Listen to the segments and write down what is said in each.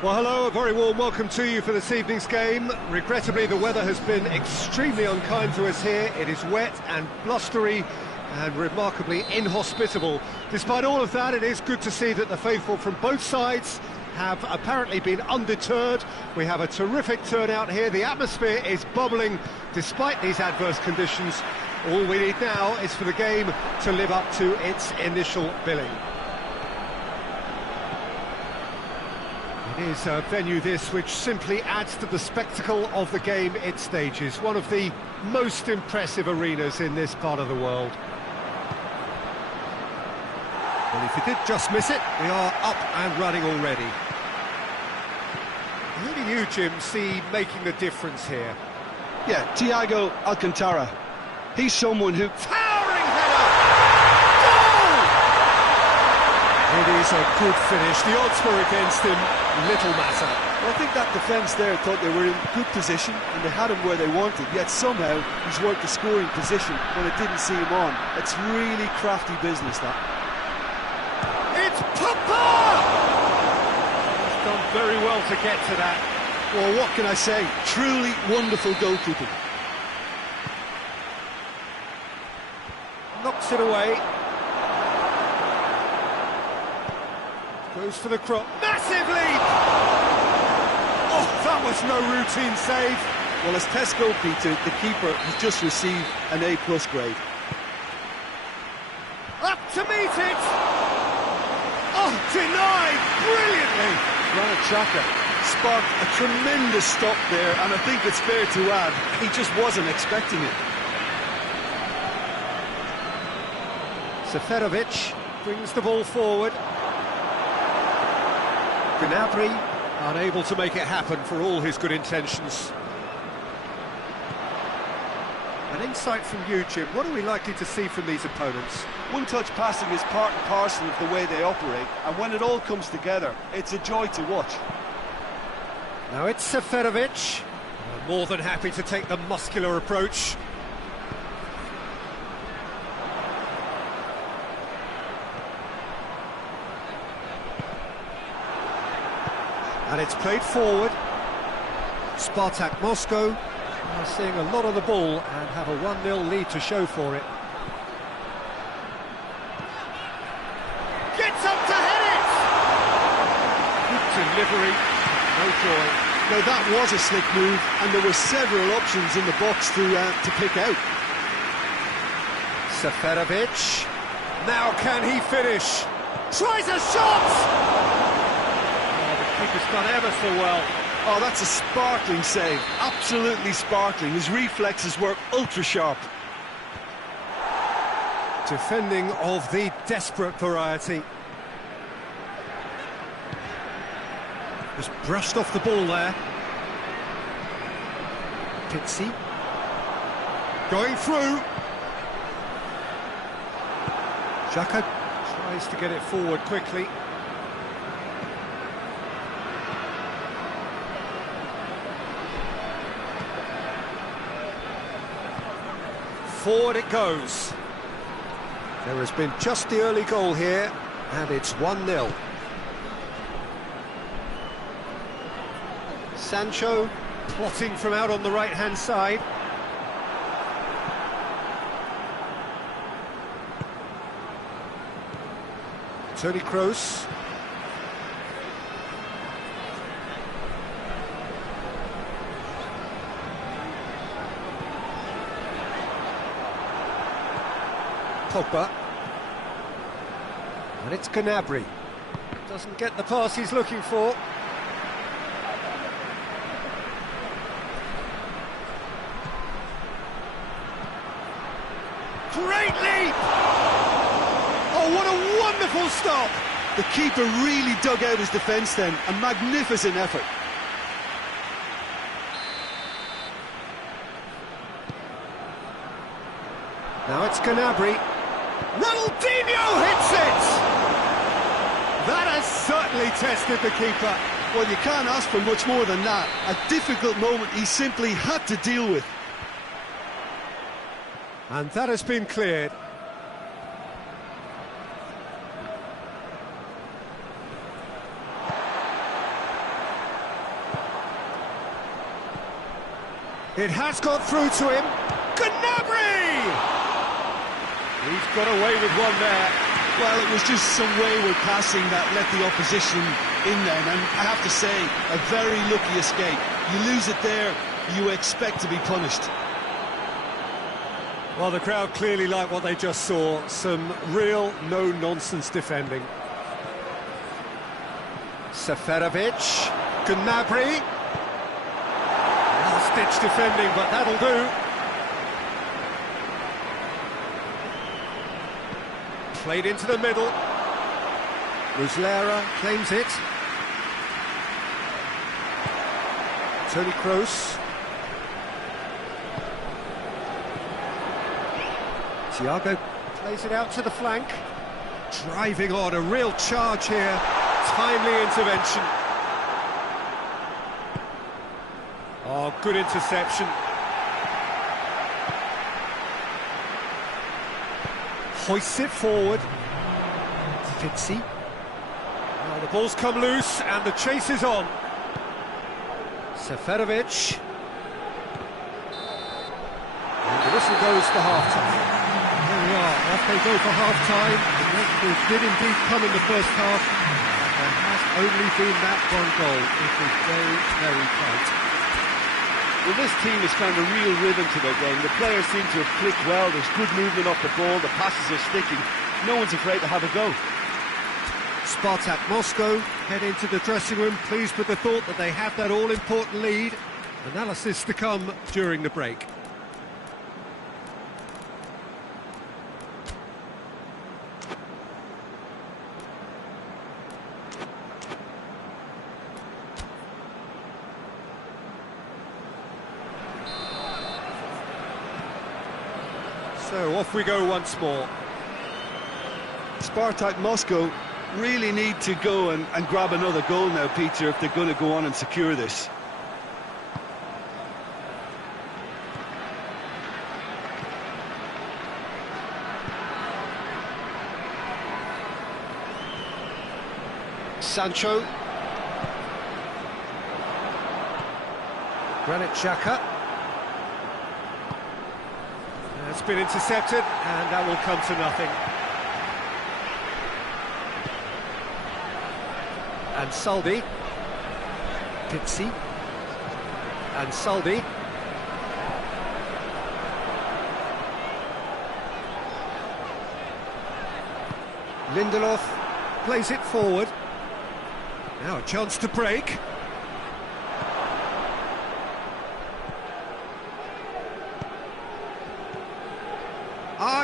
Well, hello, a very warm welcome to you for this evening's game. Regrettably, the weather has been extremely unkind to us here. It is wet and blustery and remarkably inhospitable. Despite all of that, it is good to see that the faithful from both sides have apparently been undeterred. We have a terrific turnout here. The atmosphere is bubbling despite these adverse conditions. All we need now is for the game to live up to its initial billing. It is a venue this which simply adds to the spectacle of the game it stages. One of the most impressive arenas in this part of the world. Well, if you did just miss it, we are up and running already. Who do you, Jim, see making the difference here? Yeah, Thiago Alcantara. He's someone who... Towering header! Goal! It is a good finish. The odds were against him. Little matter. Well, I think that defence there thought they were in good position and they had him where they wanted, yet somehow he's worked the scoring position when it didn't see him on. It's really crafty business, that. It's Papa! He's done very well to get to that. Well, what can I say? Truly wonderful goalkeeping. Knocks it away. Goes for the cross. Massive leap! Oh, that was no routine save. Well, as test goalkeeper, the keeper has just received an A+ grade. Up to meet it! Oh, denied brilliantly! Granit Xhaka sparked a tremendous stop there, and I think it's fair to add, he just wasn't expecting it. Seferovic brings the ball forward. Gnabry unable to make it happen for all his good intentions. An insight from you, Jim. What are we likely to see from these opponents? One-touch passing is part and parcel of the way they operate, and when it all comes together, it's a joy to watch. Now it's Seferovic. More than happy to take the muscular approach. And it's played forward. Spartak Moscow are seeing a lot of the ball and have a 1-0 lead to show for it. Gets up to head it! Good delivery, no joy. Now that was a slick move, and there were several options in the box to pick out. Seferovic. Now can he finish? Tries a shot! Keeper's done ever so well. Oh, that's a sparkling save. Absolutely sparkling. His reflexes were ultra-sharp. Defending of the desperate variety. Just brushed off the ball there. Pizzi. Going through. Xhaka tries to get it forward quickly. Forward it goes. There has been just the early goal here, and it's 1-0. Sancho plotting from out on the right-hand side. Toni Kroos. Pogba. And it's Gnabry. Doesn't get the pass he's looking for. Great leap! Oh, what a wonderful stop! The keeper really dug out his defence then. A magnificent effort. Now it's Gnabry. Ronaldinho hits it! That has certainly tested the keeper. Well, you can't ask for much more than that. A difficult moment he simply had to deal with. And that has been cleared. It has got through to him. Gnabry! He's got away with one there. Well, it was just some wayward passing that let the opposition in then, and I have to say, a very lucky escape. You lose it there, you expect to be punished. Well, the crowd clearly like what they just saw. Some real no-nonsense defending. Seferovic, Gnabry. Last-ditch defending, but that'll do. Played into the middle. Muslera claims it. Toni Kroos. Thiago plays it out to the flank. Driving on, a real charge here. Timely intervention. Oh, good interception. Hoists it forward. Fitzy. Well, the ball's come loose and the chase is on. Seferovic. And the whistle goes for half-time. There we are, off they go for half-time. The Rangers did indeed come in the first half. There has only been that one goal. It was very, very tight. Well, this team has found a real rhythm to their game. The players seem to have clicked well. There's good movement off the ball. The passes are sticking. No one's afraid to have a go. Spartak Moscow head into the dressing room, pleased with the thought that they have that all-important lead. Analysis to come during the break. So off we go once more. Spartak Moscow really need to go and grab another goal now, Peter, if they're going to go on and secure this. Sancho. Granit Xhaka. It's been intercepted, and that will come to nothing. And Suldy. Pizzi. And Suldy. Lindelof plays it forward. Now a chance to break.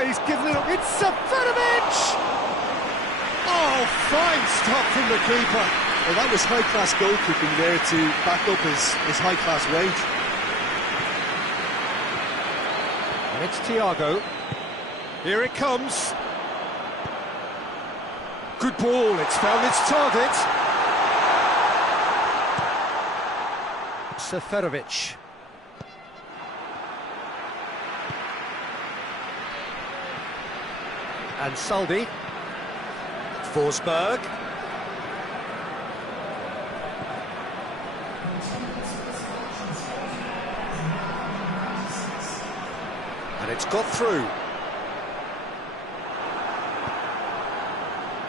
He's given it up. It's Seferovic! Oh, fine stop from the keeper. Well, that was high-class goalkeeping there to back up his high-class wage. And it's Thiago. Here it comes. Good ball, it's found its target. Seferovic. And Suldy. Forsberg. And it's got through.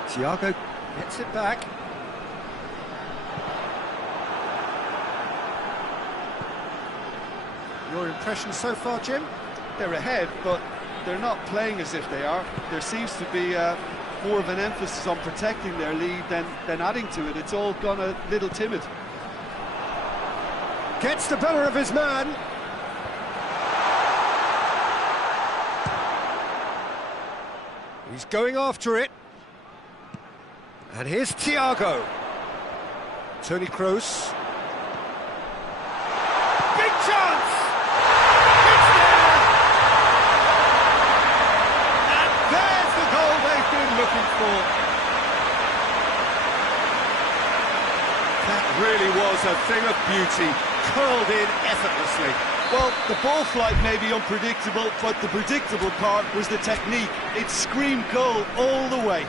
Thiago gets it back. Your impression so far, Jim? They're ahead, but they're not playing as if they are. There seems to be more of an emphasis on protecting their lead than adding to it. It's all gone a little timid. Gets the better of his man. He's going after it. And here's Thiago. Toni Kroos. Big chance! It's there! And there's the goal they've been looking for. That really was a thing of beauty, curled in effortlessly. Well, the ball flight may be unpredictable, but the predictable part was the technique. It screamed goal all the way.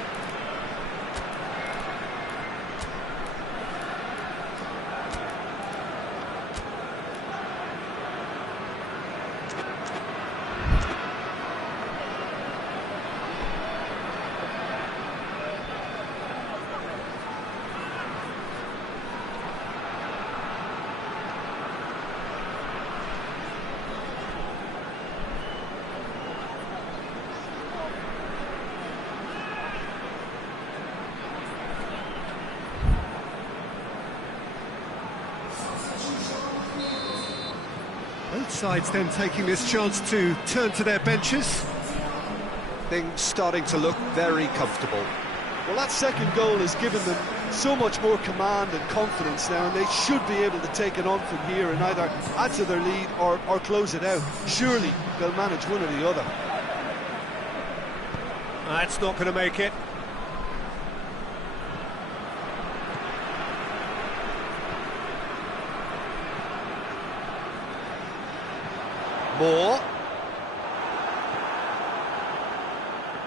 Both sides then taking this chance to turn to their benches. Things starting to look very comfortable. Well, that second goal has given them so much more command and confidence now, and they should be able to take it on from here and either add to their lead or close it out. Surely they'll manage one or the other. That's not going to make it. Moore.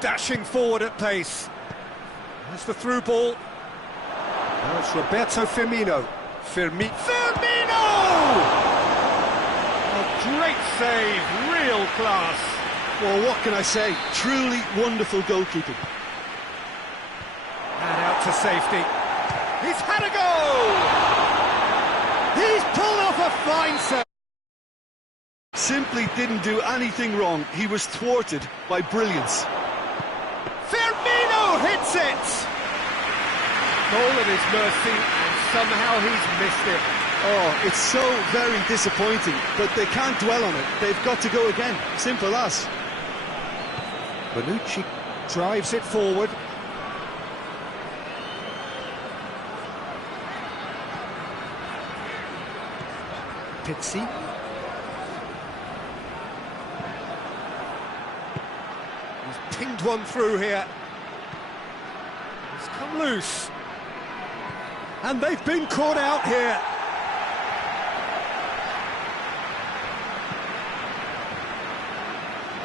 Dashing forward at pace. There's the through ball. Now it's Roberto Firmino. Firmino! A great save, real class. Well, what can I say? Truly wonderful goalkeeping. And out to safety. He's had a go! He's pulled off a fine save. Simply didn't do anything wrong. He was thwarted by brilliance. Firmino hits it! Goal at his mercy, and somehow he's missed it. Oh, it's so very disappointing, but they can't dwell on it. They've got to go again. Simple as. Bonucci drives it forward. Pizzi. He's pinged one through here. It's come loose. And they've been caught out here.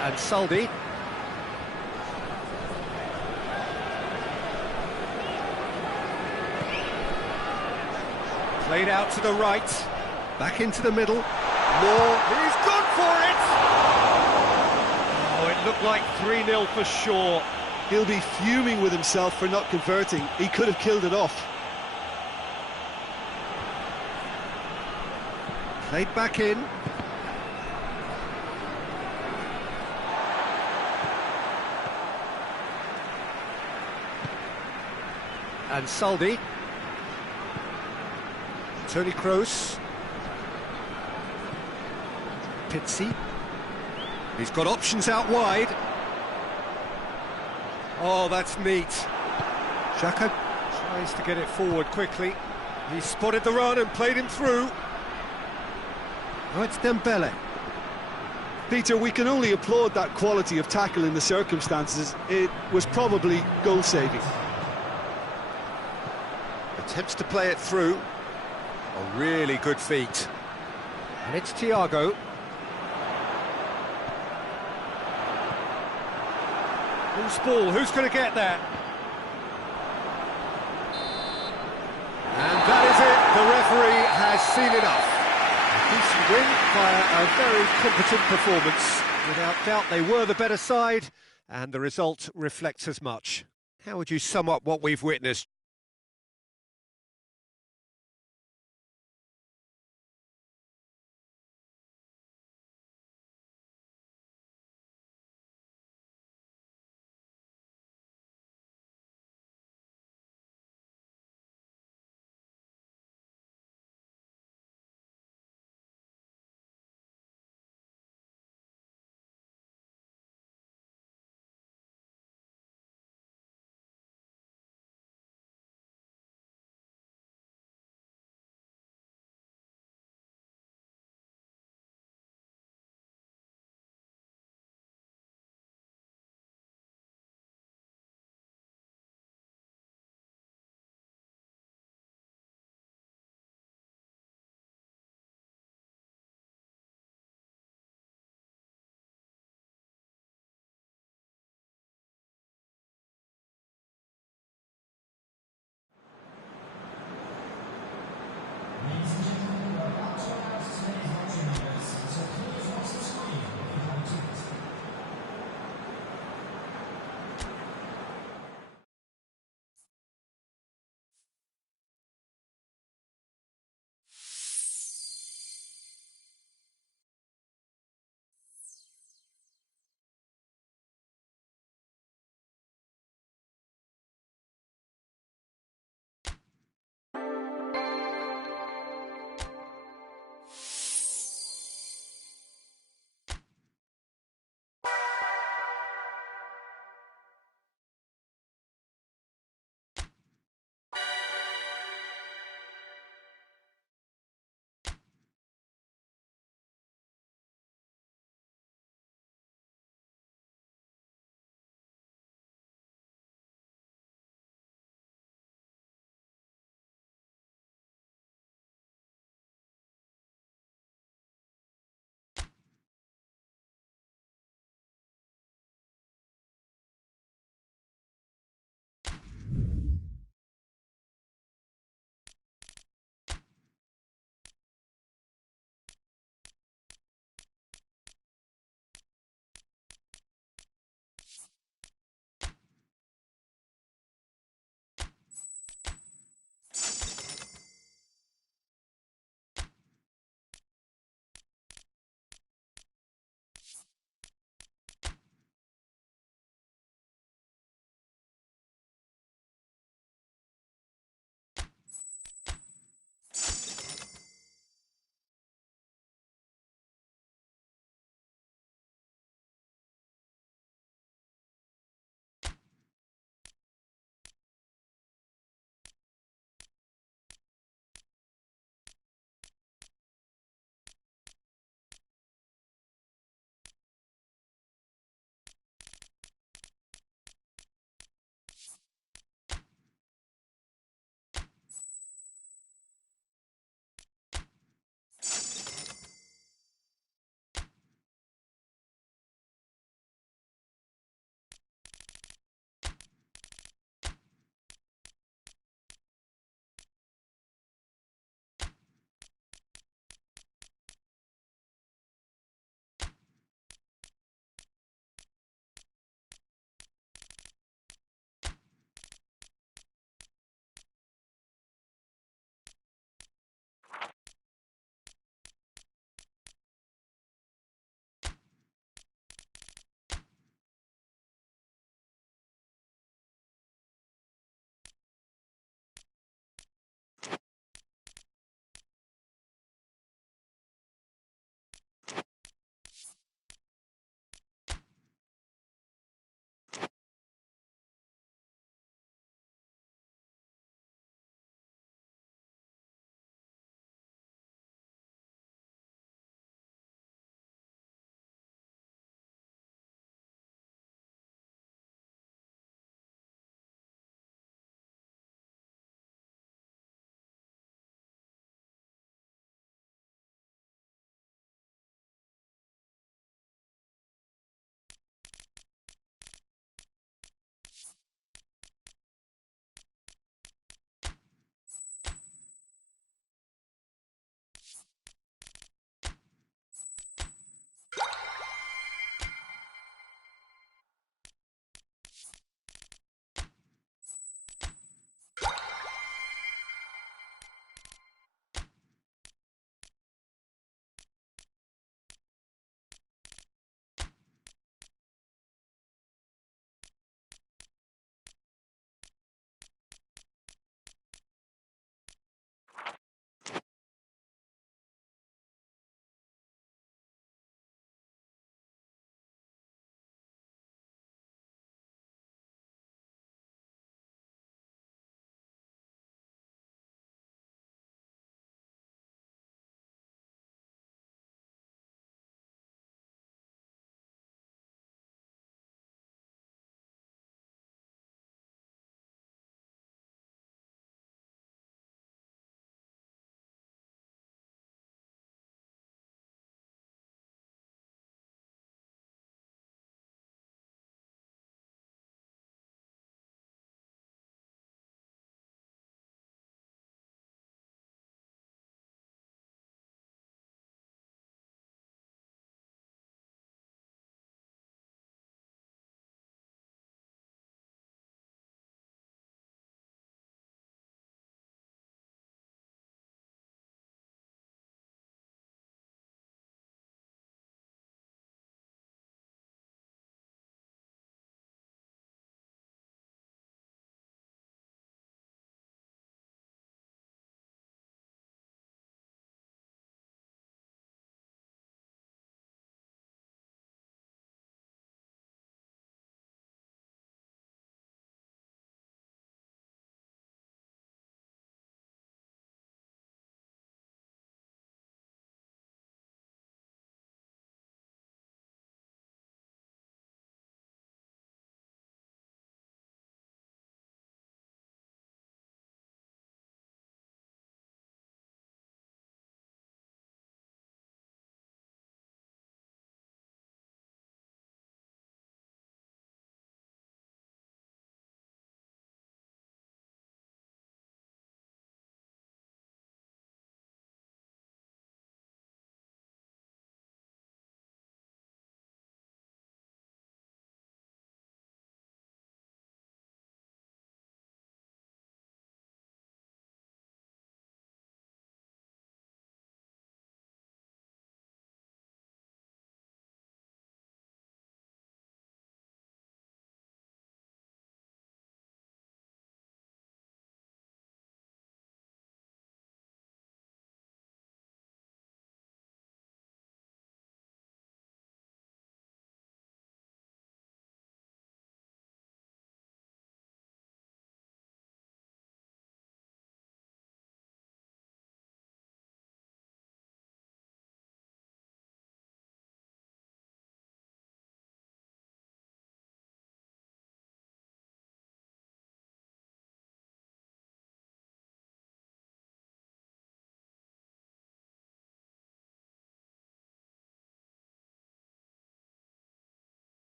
And Saldi. Played out to the right. Back into the middle. Moore. He's gone for it! Oh, it looked like 3-0 for sure. He'll be fuming with himself for not converting. He could have killed it off. Played back in. And Saldi. Toni Kroos. Pizzi. He's got options out wide. Oh, that's neat. Xhaka tries to get it forward quickly. He spotted the run and played him through. Oh, it's Dembele. Peter, we can only applaud that quality of tackle in the circumstances. It was probably goal-saving. Attempts to play it through. A really good feat. And it's Thiago. Who's ball? Who's going to get that? And that is it. The referee has seen enough. A decent win via a very competent performance. Without doubt, they were the better side, and the result reflects as much. How would you sum up what we've witnessed?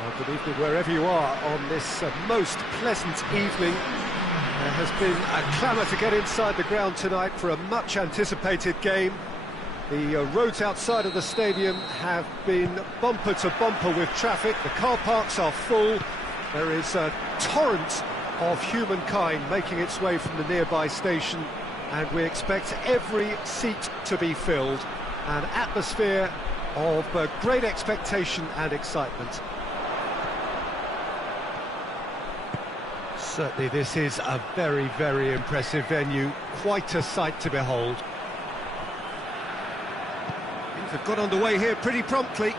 Well, good evening wherever you are on this most pleasant evening. There has been a clamour to get inside the ground tonight for a much anticipated game. The roads outside of the stadium have been bumper to bumper with traffic. The car parks are full. There is a torrent of humankind making its way from the nearby station, and we expect every seat to be filled. An atmosphere of great expectation and excitement. Certainly this is a very, very impressive venue, quite a sight to behold. Things have got underway here pretty promptly.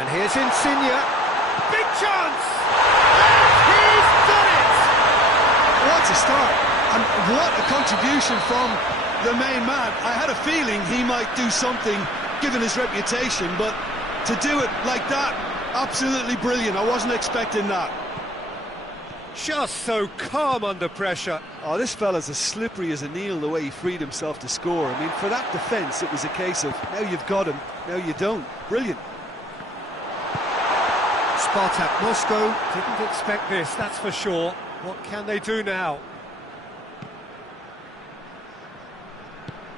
And here's Insigne, big chance! And he's done it! What a start, and what a contribution from the main man. I had a feeling he might do something, given his reputation, but to do it like that, absolutely brilliant. I wasn't expecting that. Just so calm under pressure. Oh, this fella's as slippery as a Neil, the way he freed himself to score. I mean, for that defence, it was a case of, now you've got him, now you don't. Brilliant. Spartak Moscow didn't expect this, that's for sure. What can they do now?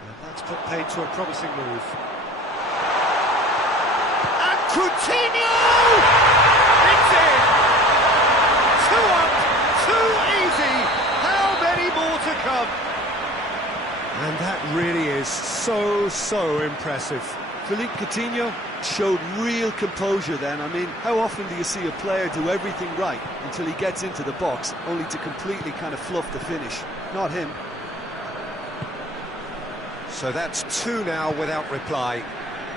And that's put paid to a promising move. And Coutinho! It's in! 2 up, 2 easy. How many more to come? And that really is so impressive. Philippe Coutinho showed real composure then. I mean, how often do you see a player do everything right until he gets into the box, only to completely kind of fluff the finish? Not him. So that's 2 now without reply.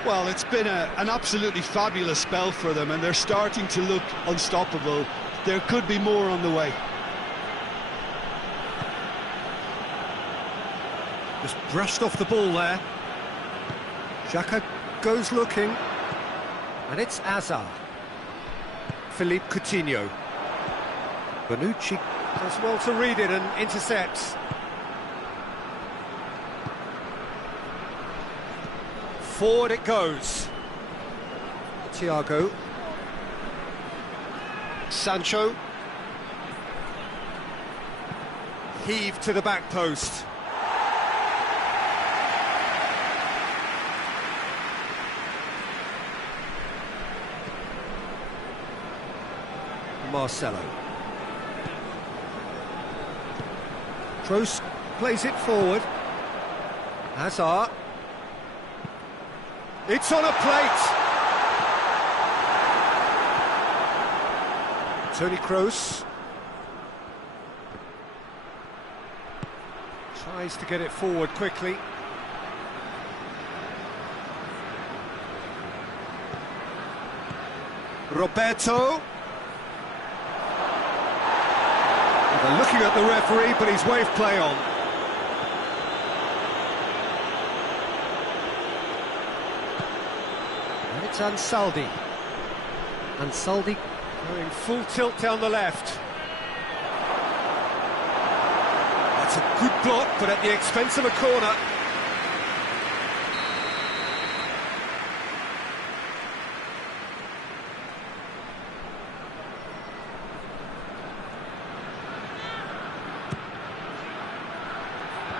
Well, it's been an absolutely fabulous spell for them, and they're starting to look unstoppable. There could be more on the way. Just brushed off the ball there. Xhaka goes looking. And it's Azar. Philippe Coutinho. Bonucci does well to read it and intercepts. Forward it goes. Thiago. Sancho. Heave to the back post. Marcelo. Kroos plays it forward. Hazard. It's on a plate. Toni Kroos. Tries to get it forward quickly. Roberto. They're looking at the referee, but he's waved play on. And it's Ansaldi. Ansaldi going full tilt down the left. That's a good block, but at the expense of a corner.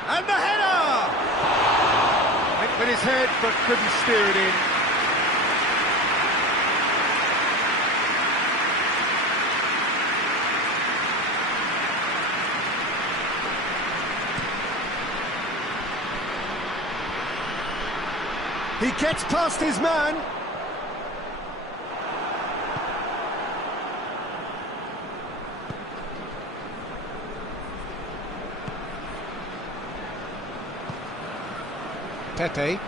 And the header! Went with his head, but couldn't steer it in. He gets past his man. Pepe.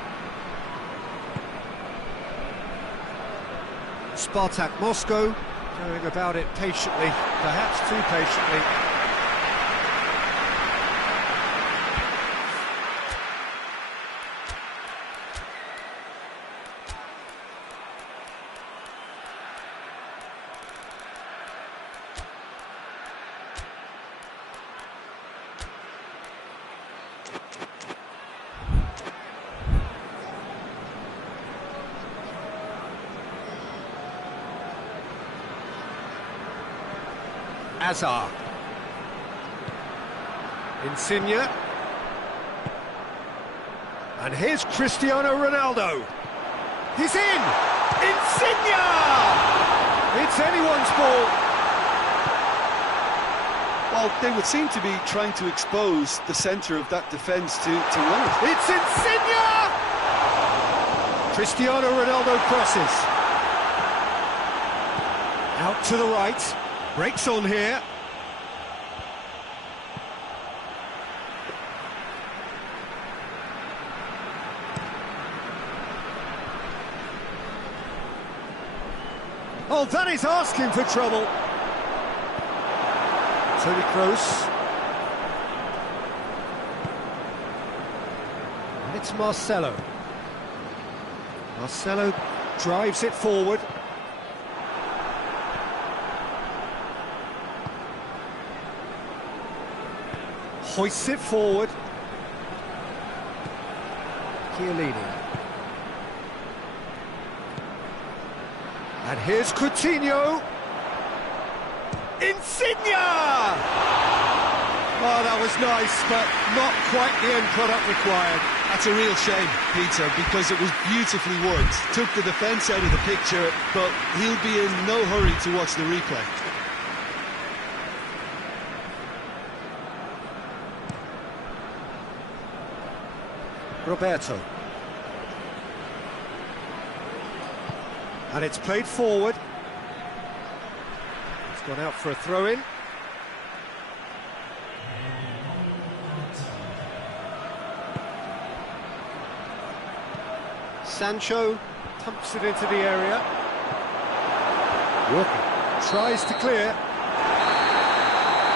Spartak Moscow going about it patiently, perhaps too patiently. Azar. Insigne. And here's Cristiano Ronaldo. He's in! Insigne! It's anyone's ball. Well, they would seem to be trying to expose the centre of that defence to run it. It's Insigne! Cristiano Ronaldo crosses. Out to the right. Breaks on here. Oh, that is asking for trouble. Toni Kroos. And it's Marcelo. Marcelo drives it forward. Hoists it forward. Chiellini. And here's Coutinho. Insigne! Oh, that was nice, but not quite the end product required. That's a real shame, Peter, because it was beautifully worked. Took the defence out of the picture, but he'll be in no hurry to watch the replay. Roberto. And it's played forward. It's gone out for a throw-in. Sancho pumps it into the area. Walker tries to clear.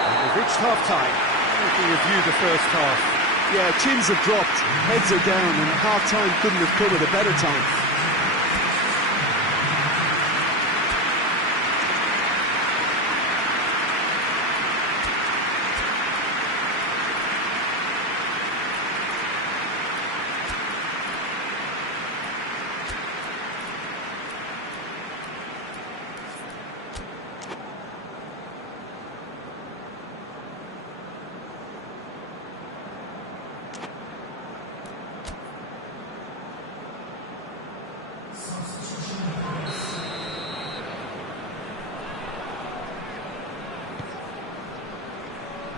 And we've reached half-time. We can review the first half. Yeah, chins have dropped, heads are down, and half-time couldn't have come at a better time.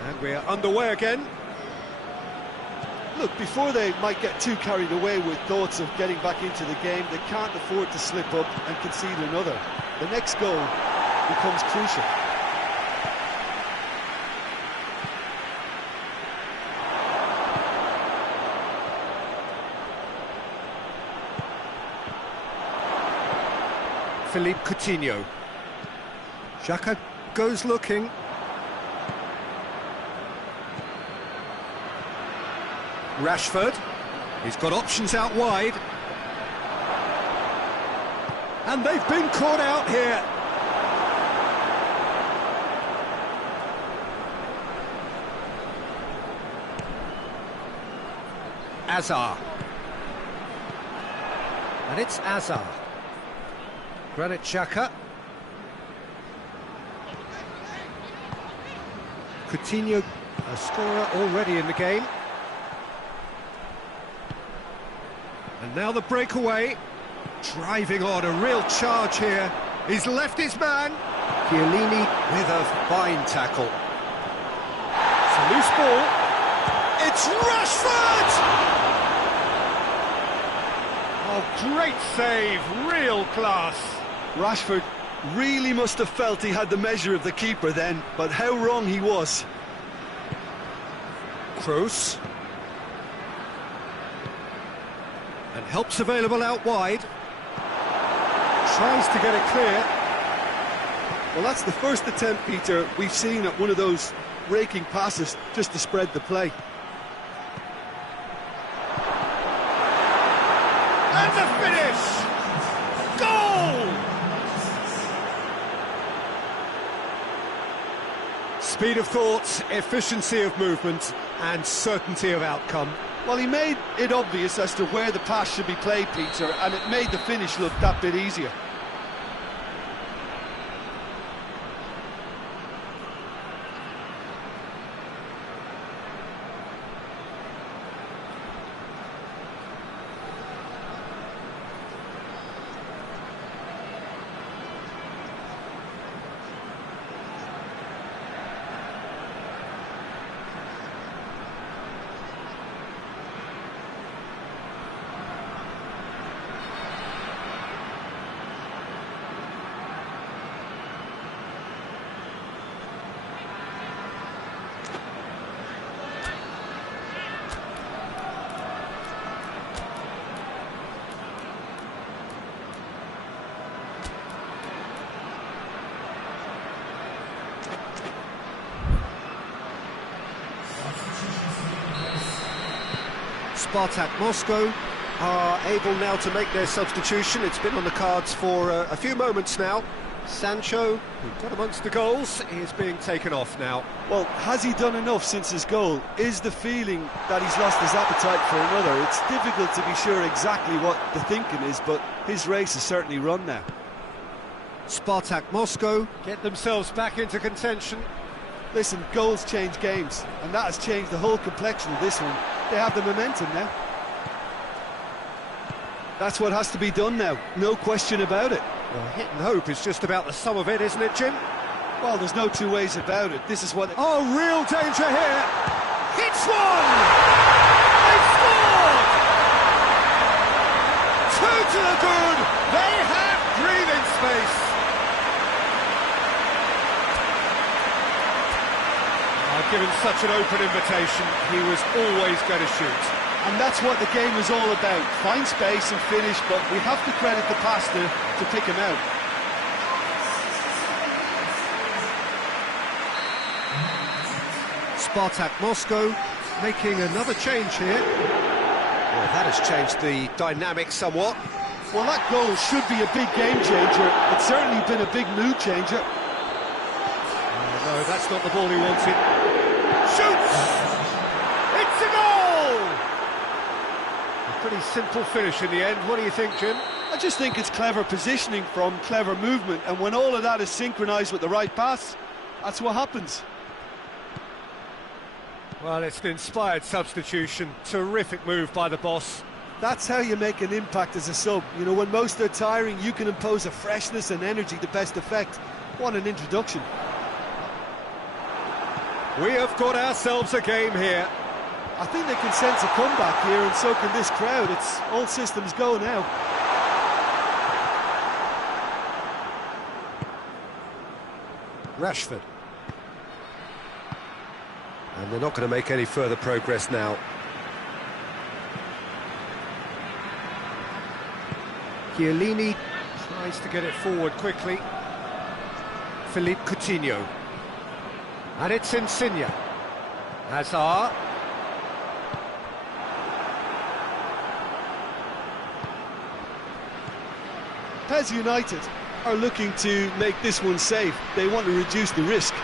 And we're underway again. Look, before they might get too carried away with thoughts of getting back into the game, they can't afford to slip up and concede another. The next goal becomes crucial. Philippe Coutinho. Xhaka goes looking. Rashford, he's got options out wide. And they've been caught out here. Azar. And it's Azar. Granit Xhaka. Coutinho, a scorer already in the game. And now the breakaway, driving on, a real charge here. He's left his man. Chiellini with a fine tackle. It's a loose ball. It's Rashford! Oh, great save, real class. Rashford really must have felt he had the measure of the keeper then, but how wrong he was. Kroos. And help's available out wide. Tries to get it clear. Well, that's the first attempt, Peter, we've seen at one of those raking passes just to spread the play. And the finish! Goal! Speed of thought, efficiency of movement, and certainty of outcome. Well, he made it obvious as to where the pass should be played, Peter, and it made the finish look that bit easier. Spartak Moscow are able now to make their substitution. It's been on the cards for a few moments now. Sancho, who got amongst the goals, is being taken off now. Well, has he done enough since his goal? Is the feeling that he's lost his appetite for another? It's difficult to be sure exactly what the thinking is, but his race is certainly run now. Spartak Moscow get themselves back into contention. Listen, goals change games, and that has changed the whole complexion of this one. They have the momentum now. That's what has to be done now, no question about it. Well, hit and hope is just about the sum of it, isn't it, Jim? Well, there's no two ways about it. This is what... Oh, real danger here! Hits one! They've scored! Two to the good! They have breathing space! Given such an open invitation, he was always going to shoot. And that's what the game is all about. Find space and finish, but we have to credit the passer to pick him out. Spartak Moscow making another change here. Well, that has changed the dynamic somewhat. Well, that goal should be a big game changer. It's certainly been a big mood changer. Oh, no, that's not the ball he wanted. Shoots! It's a goal! A pretty simple finish in the end. What do you think, Jim? I just think it's clever positioning from clever movement, and when all of that is synchronised with the right pass, that's what happens. Well, it's an inspired substitution. Terrific move by the boss. That's how you make an impact as a sub. You know, when most are tiring, you can impose a freshness and energy to best effect. What an introduction. We have got ourselves a game here. I think they can sense a comeback here, and so can this crowd. It's all systems go now. Rashford. And they're not going to make any further progress now. Chiellini tries to get it forward quickly. Philippe Coutinho. And it's Insigne. Hazard. Pes2020 are looking to make this one safe. They want to reduce the risk.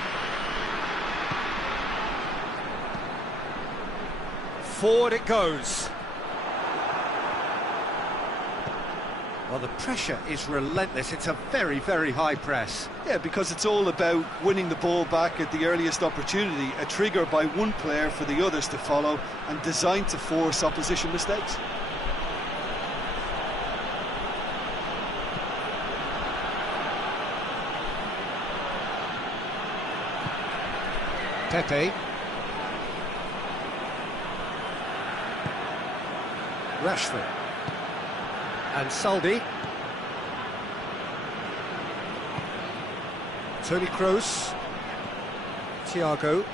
Forward it goes. Well, the pressure is relentless. It's a very, very high press. Yeah, because it's all about winning the ball back at the earliest opportunity, a trigger by one player for the others to follow, and designed to force opposition mistakes. Pepe. Rashford. And Saldi. Toni Kroos. Thiago.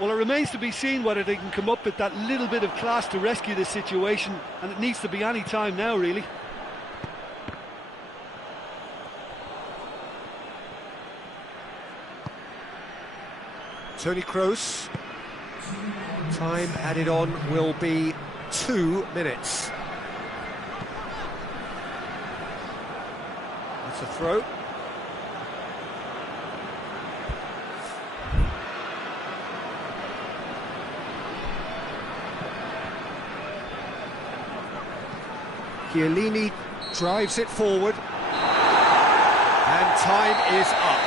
Well, it remains to be seen whether they can come up with that little bit of class to rescue this situation, and it needs to be any time now, really. Toni Kroos. Time added on will be 2 minutes. That's a throw. Chiellini drives it forward. And time is up.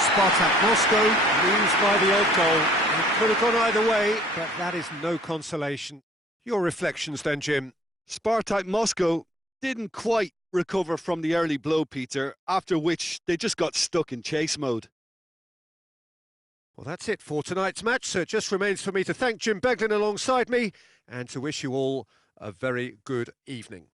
Spartak Moscow lose by the odd goal. It could have gone either way, but that is no consolation. Your reflections then, Jim? Spartak Moscow didn't quite recover from the early blow, Peter, after which they just got stuck in chase mode. Well, that's it for tonight's match, so it just remains for me to thank Jim Beglin alongside me and to wish you all a very good evening.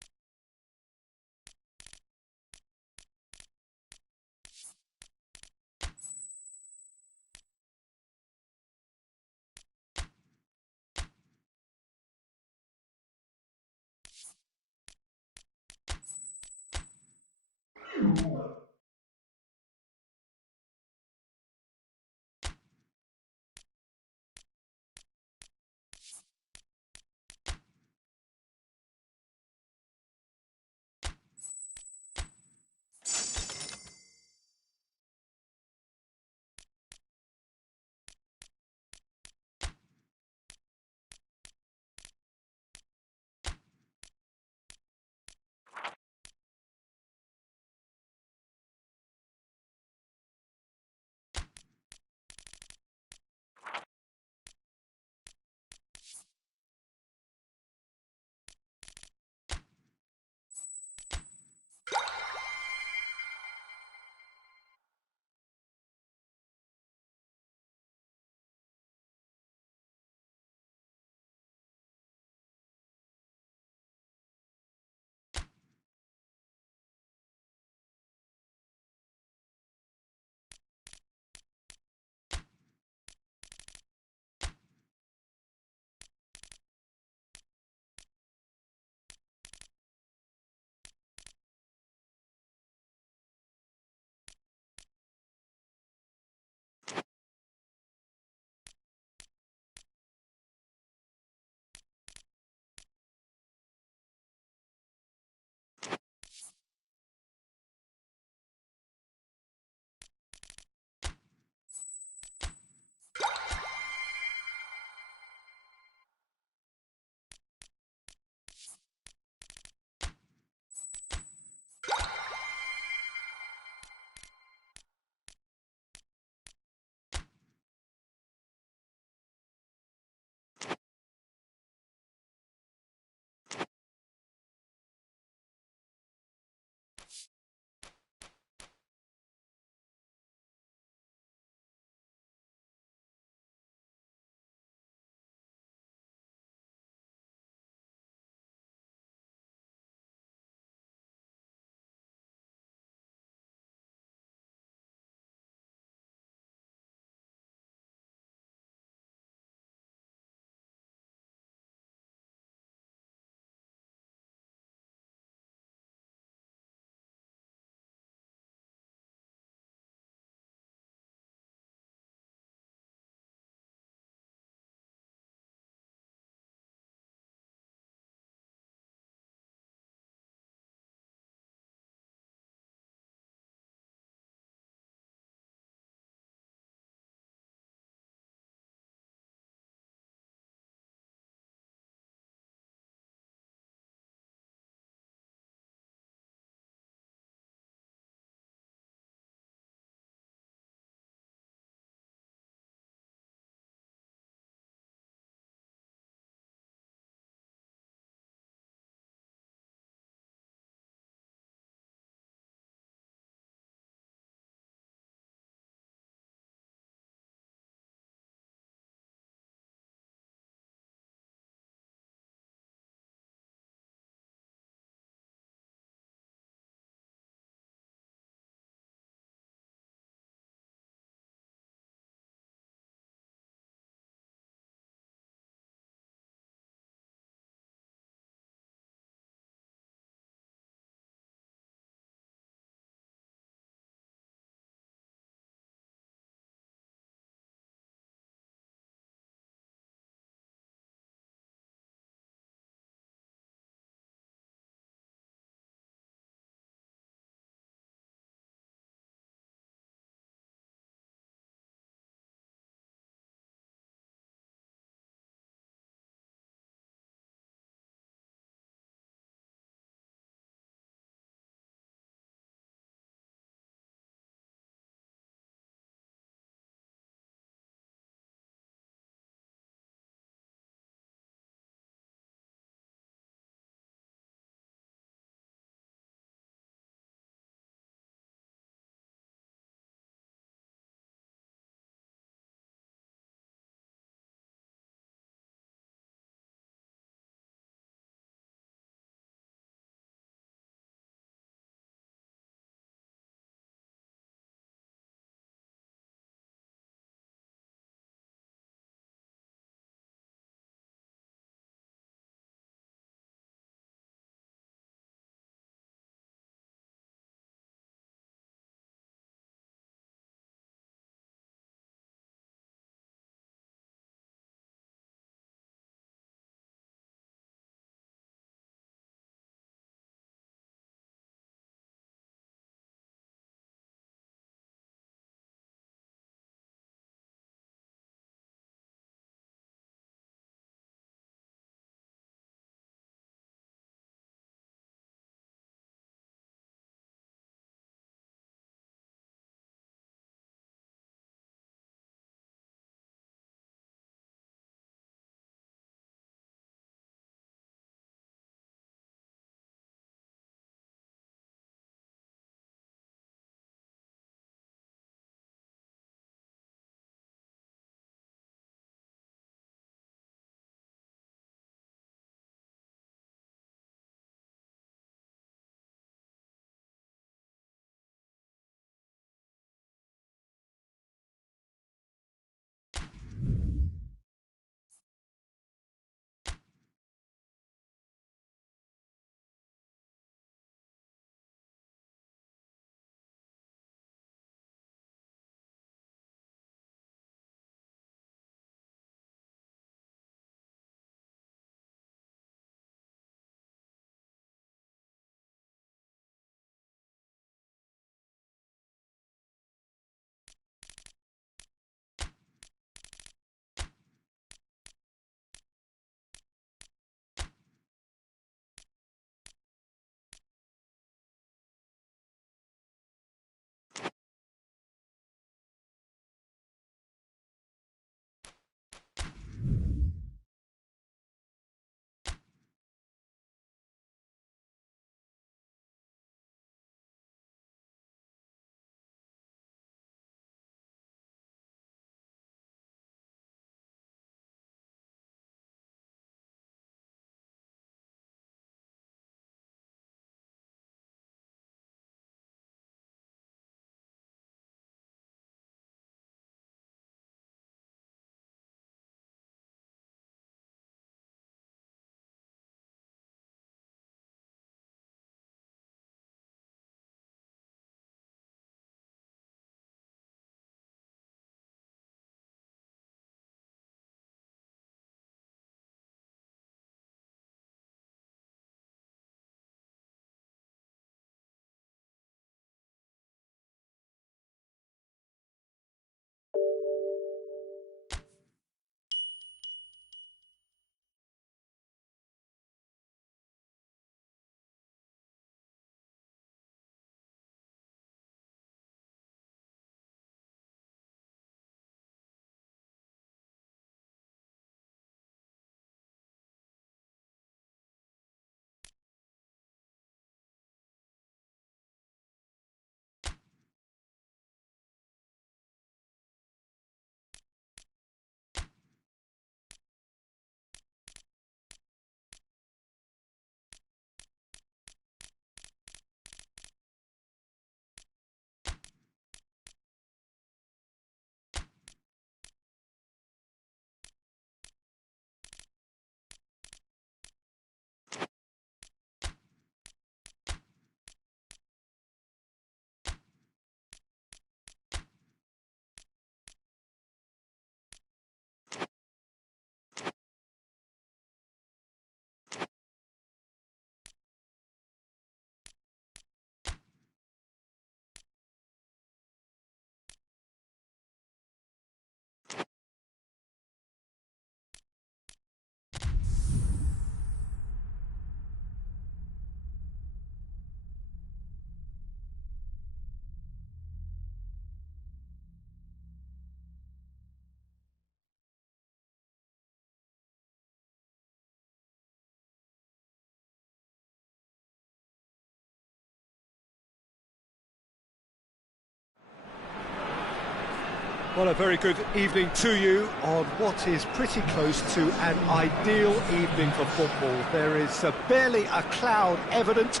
Well, a very good evening to you on what is pretty close to an ideal evening for football. There is barely a cloud evident.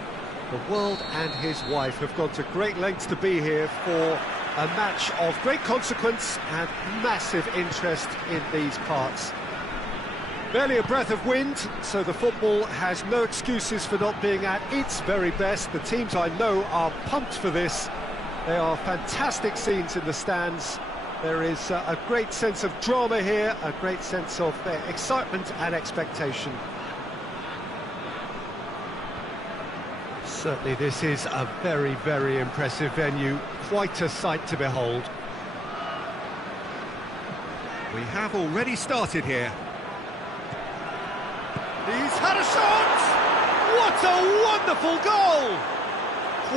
The world and his wife have gone to great lengths to be here for a match of great consequence and massive interest in these parts. Barely a breath of wind, so the football has no excuses for not being at its very best. The teams I know are pumped for this. They are fantastic scenes in the stands. There is a great sense of drama here, a great sense of excitement and expectation. Certainly this is a very, very impressive venue, quite a sight to behold. We have already started here. He's had a shot! What a wonderful goal!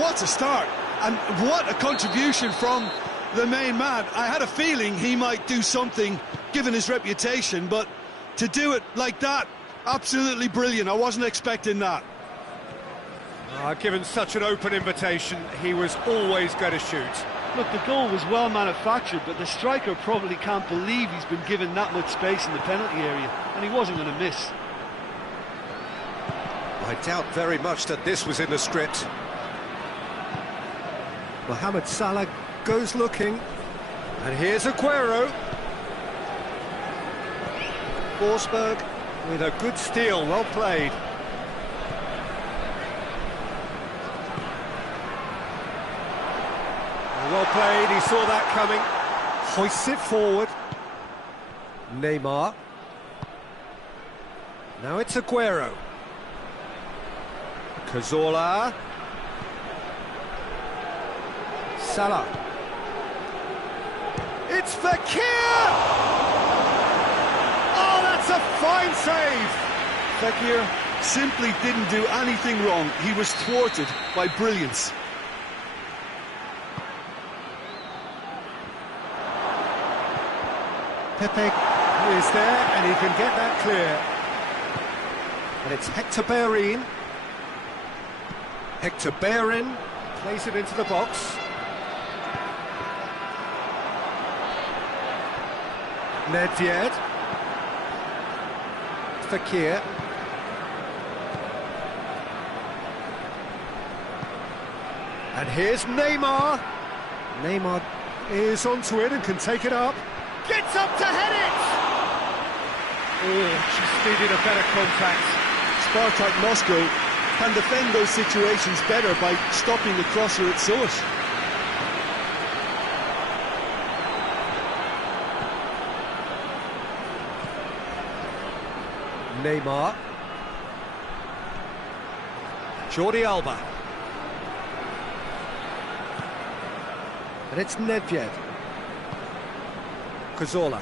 What a start, and what a contribution from the main man. I had a feeling he might do something, given his reputation, but to do it like that, absolutely brilliant. I wasn't expecting that. Given such an open invitation, he was always going to shoot. Look, the goal was well manufactured, but the striker probably can't believe he's been given that much space in the penalty area, and he wasn't going to miss. I doubt very much that this was in the script. Mohamed Salah goes looking, and here's Aguero. Forsberg with a good steal, well played. Well played, he saw that coming. Hoists it forward. Neymar. Now it's Aguero. Cazorla. Salah. It's Fekir! Oh, that's a fine save! Fekir simply didn't do anything wrong. He was thwarted by brilliance. Pepe is there, and he can get that clear. And it's Hector Bellerin. Hector Bellerin plays it into the box. Nedved. Fekir. And here's Neymar. Neymar is onto it and can take it up. Gets up to head it! Oh, just needed a better contact. Spartak Moscow can defend those situations better by stopping the crosser at source. Neymar. Jordi Alba. And it's Nedved. Cazorla.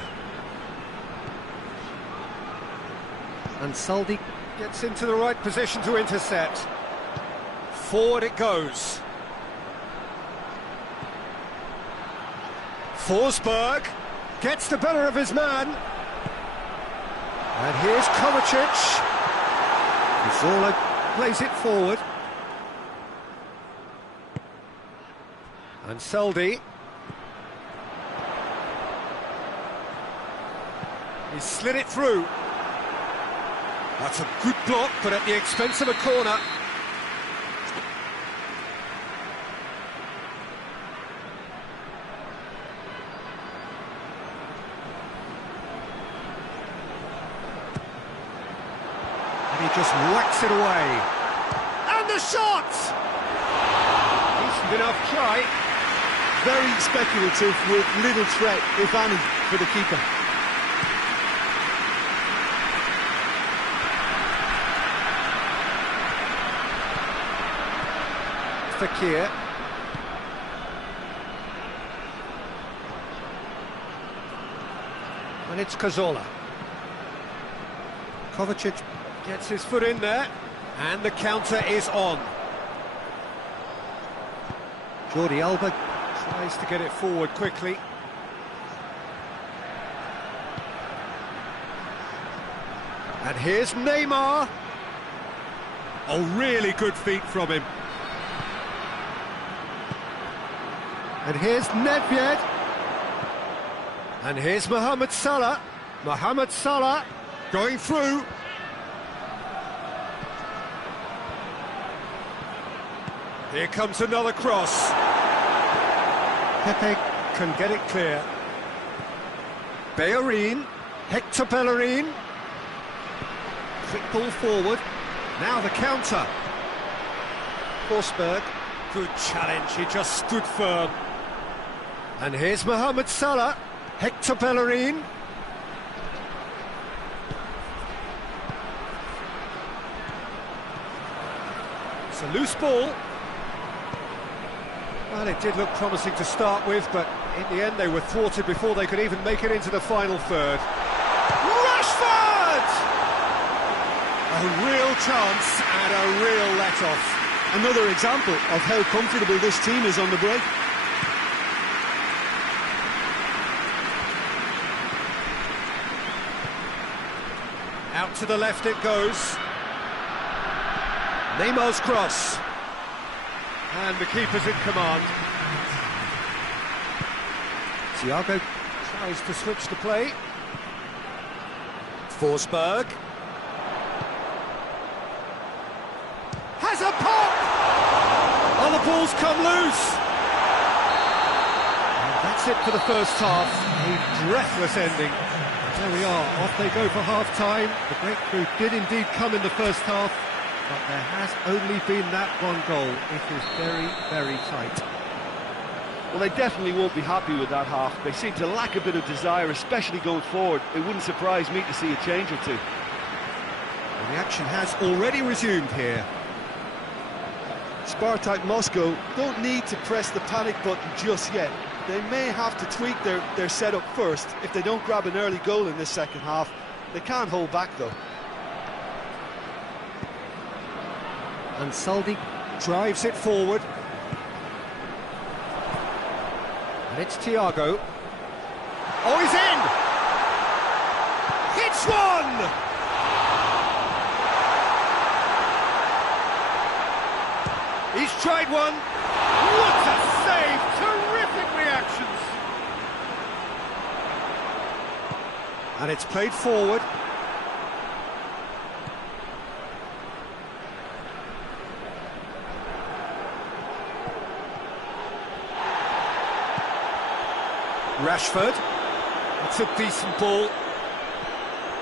And Saldi gets into the right position to intercept. Forward it goes. Forsberg gets the better of his man. And here's Kovacic. Cazorla plays it forward. And Saldi. He slid it through. That's a good block, but at the expense of a corner. And he just whacks it away. And the shot! Decent enough try. Very speculative with little threat, if any, for the keeper. Fekir. And it's Cazorla. Kovacic gets his foot in there, and the counter is on. Jordi Alba tries to get it forward quickly. And here's Neymar. Oh, really good feet from him. And here's Nedved. And here's Mohamed Salah. Mohamed Salah going through. Here comes another cross. Pepe can get it clear. Bellerin, Hector Bellerin. Quick ball forward. Now the counter. Forsberg, good challenge, he just stood firm. And here's Mohamed Salah, Hector Bellerin. It's a loose ball. Well, it did look promising to start with, but in the end they were thwarted before they could even make it into the final third. Rashford! A real chance and a real let-off. Another example of how comfortable this team is on the break. Out to the left it goes. Neymar's cross. And the keeper's in command. Thiago tries to switch the play. Forsberg. Has a pop! Oh, the ball's come loose! And that's it for the first half. A breathless ending. There we are, off they go for half-time. The breakthrough did indeed come in the first half, but there has only been that one goal. It is very, very tight. Well, they definitely won't be happy with that half. They seem to lack a bit of desire, especially going forward. It wouldn't surprise me to see a change or two. And the action has already resumed here. Spartak Moscow don't need to press the panic button just yet. They may have to tweak their setup first. If they don't grab an early goal in this second half, they can't hold back though. And Saldi drives it forward. And it's Thiago. Oh, he's in! Hits one! He's tried one. What a save! Terrific reactions. And it's played forward. Rashford. That's a decent ball.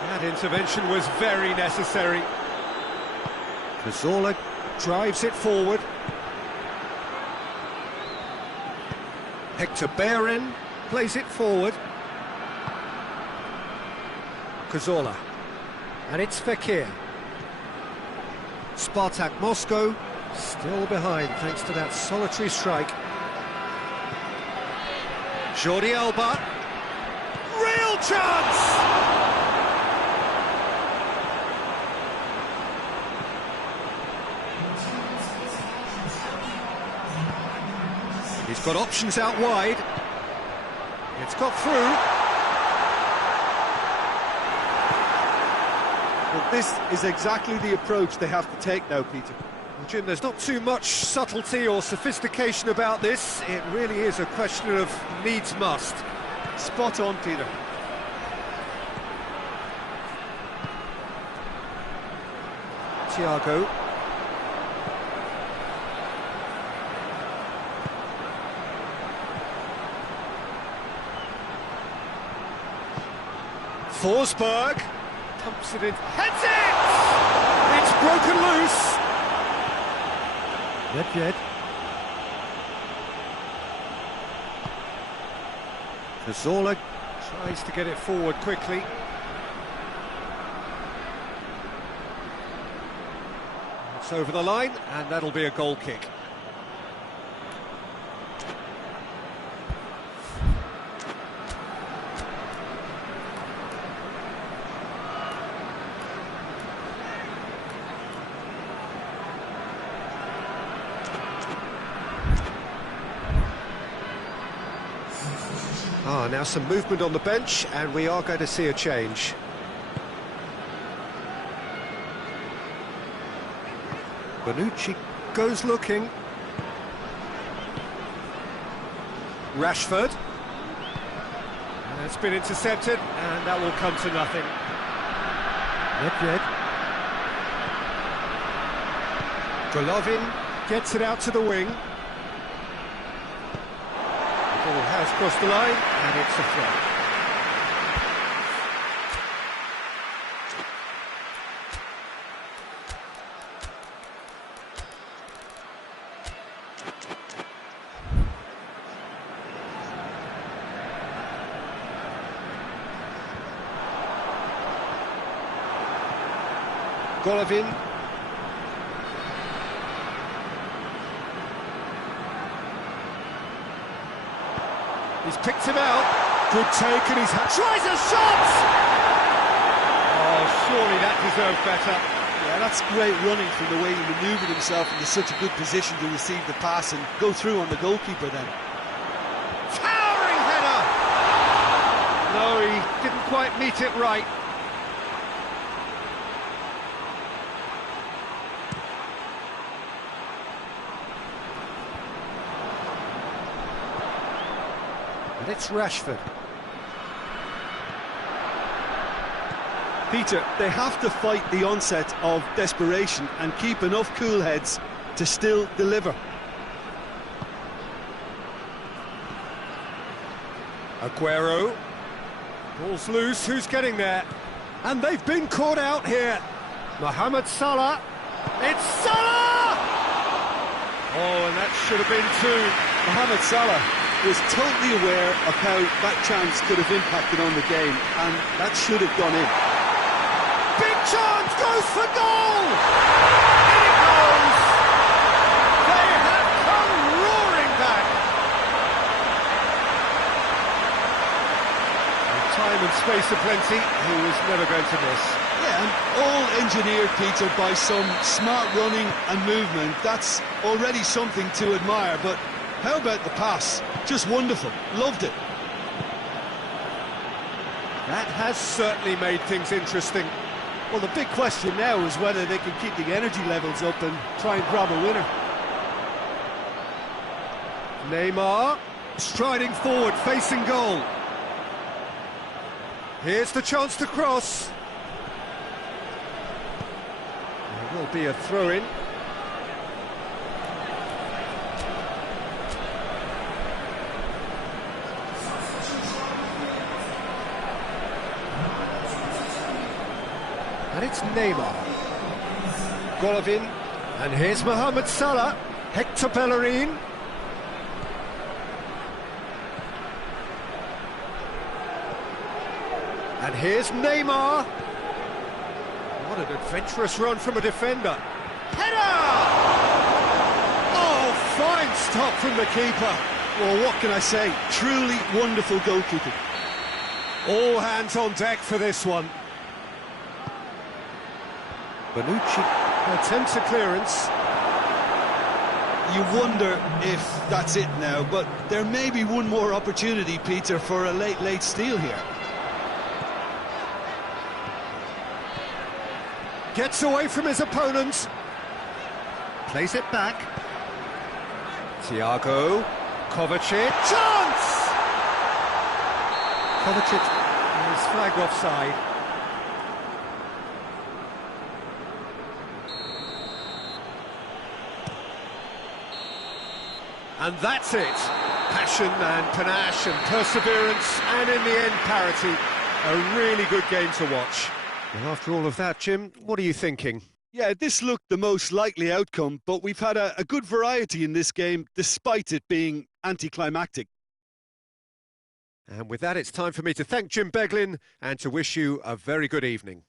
That intervention was very necessary. Cazorla drives it forward. Hector Bellerin plays it forward. Cazorla. And it's Fekir. Spartak Moscow still behind thanks to that solitary strike. Jordi Alba. Real chance! He's got options out wide. It's got through. Well, this is exactly the approach they have to take now, Peter. Well, Jim, there's not too much subtlety or sophistication about this. It really is a question of needs must. Spot on, Peter. Thiago. Forsberg pumps it in, heads it! It's broken loose. Nedved. Cazorla tries to get it forward quickly. It's over the line, and that'll be a goal kick. Now some movement on the bench, and we are going to see a change. Bonucci goes looking. Rashford. It's been intercepted, and that will come to nothing. Nedved. Golovin gets it out to the wing. The ball has crossed the line, and it's a throw. Golovin. He's picked him out. Good take, and he's tries a shot! Oh, surely that deserved better. Yeah, that's great running from the way he manoeuvred himself into such a good position to receive the pass and go through on the goalkeeper then. Towering header! No, he didn't quite meet it right. And it's Rashford. Peter, they have to fight the onset of desperation and keep enough cool heads to still deliver. Aguero. Ball's loose, who's getting there? And they've been caught out here. Mohamed Salah. It's Salah! Oh, and that should have been two. Mohamed Salah was totally aware of how that chance could have impacted on the game, and that should have gone in. Big chance, goes for goal! In it goes! They have come roaring back! With time and space aplenty, he was never going to miss. Yeah, and all engineered, Peter, by some smart running and movement. That's already something to admire, but how about the pass? Just wonderful. Loved it. That has certainly made things interesting. Well, the big question now is whether they can keep the energy levels up and try and grab a winner. Neymar striding forward, facing goal. Here's the chance to cross. There will be a throw-in. And it's Neymar. Golovin. And here's Mohamed Salah. Hector Bellerin. And here's Neymar. What an adventurous run from a defender. Header! Oh, fine stop from the keeper. Well, what can I say? Truly wonderful goalkeeping. All hands on deck for this one. Bonucci attempts a clearance. You wonder if that's it now, but there may be one more opportunity, Peter, for a late steal here. Gets away from his opponent. Plays it back. Thiago. Kovacic. Chance! Kovacic is flagged offside. And that's it. Passion and panache and perseverance, and in the end, parity. A really good game to watch. Well, after all of that, Jim, what are you thinking? Yeah, this looked the most likely outcome, but we've had a good variety in this game, despite it being anticlimactic. And with that, it's time for me to thank Jim Beglin and to wish you a very good evening.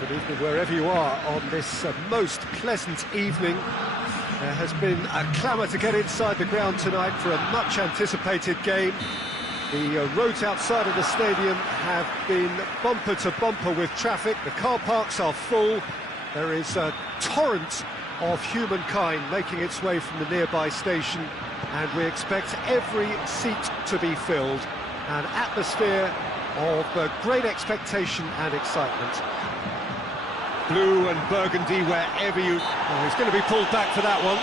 Good evening wherever you are on this most pleasant evening. There has been a clamour to get inside the ground tonight for a much anticipated game. The roads outside of the stadium have been bumper to bumper with traffic. The car parks are full. There is a torrent of humankind making its way from the nearby station, and we expect every seat to be filled. An atmosphere of great expectation and excitement. Blue and burgundy wherever you... Oh, he's going to be pulled back for that one.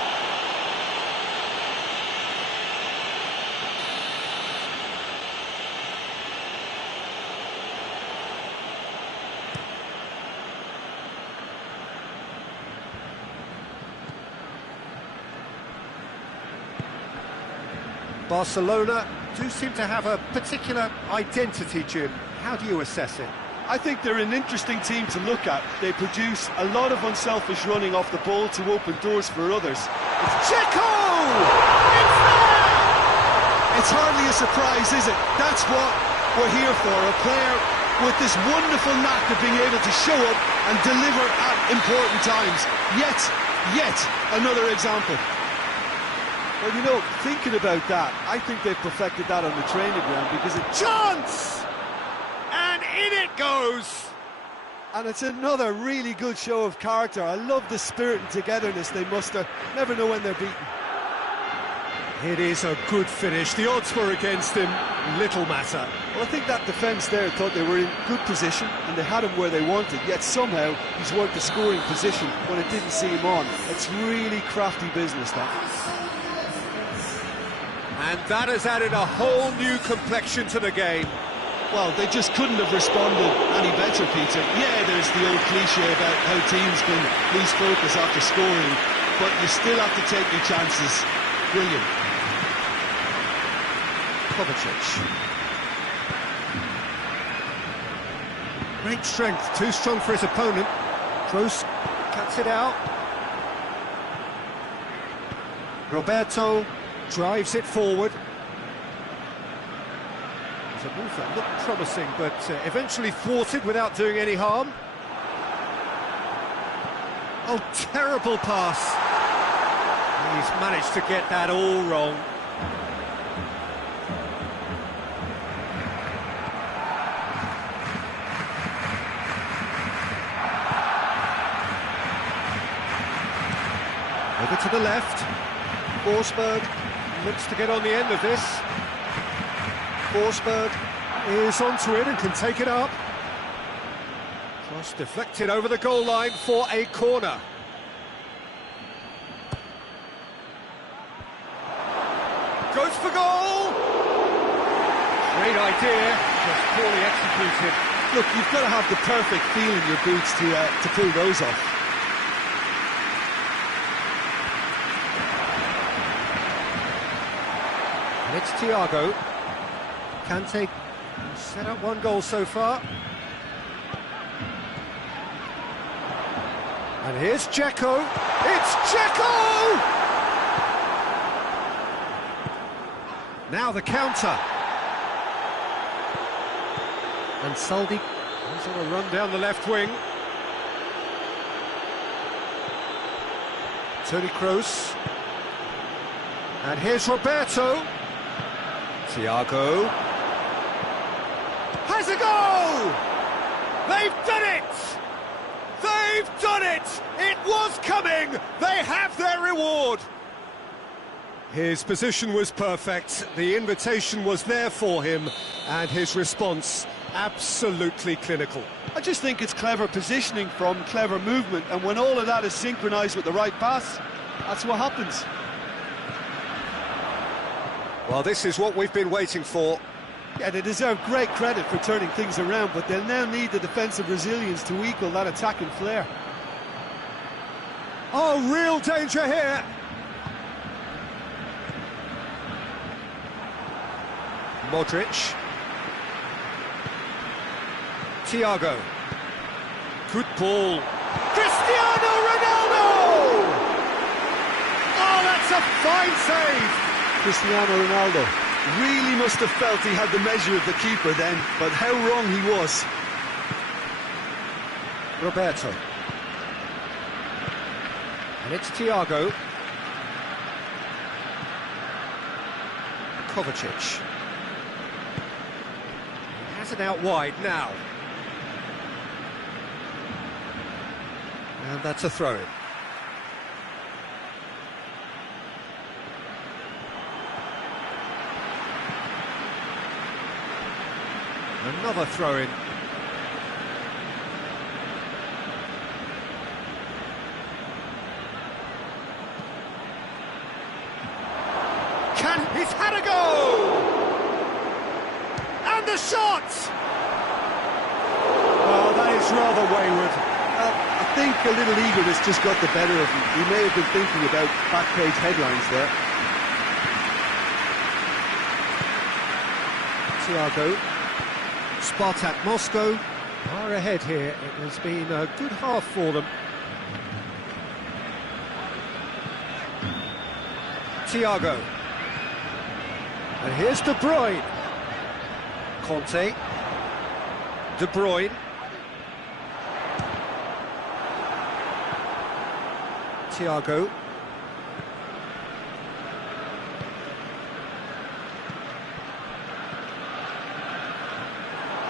Barcelona do seem to have a particular identity, Jim. How do you assess it? I think they're an interesting team to look at. They produce a lot of unselfish running off the ball to open doors for others. It's Checo! It's there! It's hardly a surprise, is it? That's what we're here for, a player with this wonderful knack of being able to show up and deliver at important times. Yet another example. Well, you know, thinking about that, I think they've perfected that on the training ground, because Chance! And in it goes! And it's another really good show of character. I love the spirit and togetherness they muster. Never know when they're beaten. It is a good finish. The odds were against him. Little matter. Well, I think that defence there thought they were in good position and they had him where they wanted, yet somehow he's worked the scoring position when it didn't see him on. It's really crafty business, that. And that has added a whole new complexion to the game. Well, they just couldn't have responded any better, Peter. Yeah, there's the old cliche about how teams can lose focus after scoring, but you still have to take your chances. Brilliant. Kovacic. Great strength, too strong for his opponent. Kroos cuts it out. Roberto drives it forward. It's a move that looked promising, but eventually thwarted without doing any harm. Oh, terrible pass. He's managed to get that all wrong. Over to the left. Forsberg looks to get on the end of this. Forsberg is onto it and can take it up. Cross deflected over the goal line for a corner. Goes for goal! Great idea, just poorly executed. Look, you've got to have the perfect feel in your boots to pull those off. It's Thiago. Kante set up one goal so far. And here's Dzeko. It's Dzeko! Now the counter. And Saldi is on a run down the left wing. Toni Kroos. And here's Roberto. Thiago has a goal! They've done it! They've done it! It was coming! They have their reward! His position was perfect, the invitation was there for him, and his response absolutely clinical. I just think it's clever positioning from clever movement, and when all of that is synchronised with the right pass, that's what happens. Well, this is what we've been waiting for. Yeah, they deserve great credit for turning things around, but they'll now need the defensive resilience to equal that attacking flair. Oh, real danger here! Modric. Thiago. Good ball. Cristiano Ronaldo! Oh, that's a fine save! Cristiano Ronaldo really must have felt he had the measure of the keeper then, but how wrong he was. Roberto. And it's Thiago. Kovacic. He has it out wide now. And that's a throw-in. Another throw-in. He's had a go! And the shot! Well, that is rather wayward. I think a little eagerness just got the better of him. He may have been thinking about back page headlines there. Thiago. Spartak Moscow are ahead here. It has been a good half for them. Thiago. And here's De Bruyne. Conte. De Bruyne. Thiago.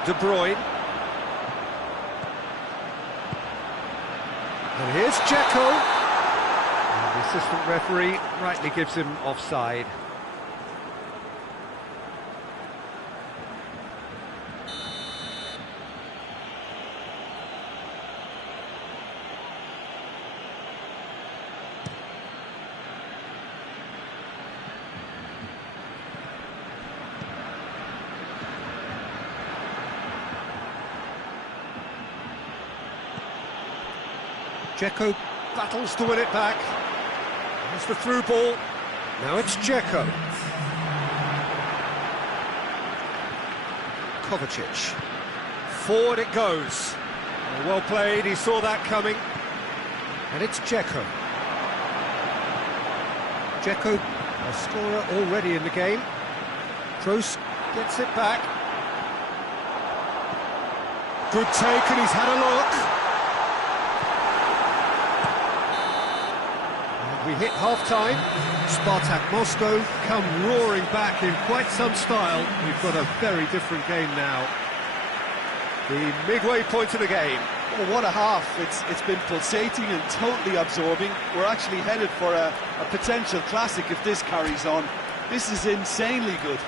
De Bruyne. And here's Dzeko. And the assistant referee rightly gives him offside. Dzeko battles to win it back. There's the through ball. Now it's Dzeko. Kovacic. Forward it goes. Well played, he saw that coming. And it's Dzeko. Dzeko, a scorer already in the game. Kroos gets it back. Good take, and he's had a look. We hit half-time. Spartak Moscow come roaring back in quite some style. We've got a very different game now. The midway point of the game. Well, what a half. It's been pulsating and totally absorbing. We're actually headed for a potential classic if this carries on. This is insanely good.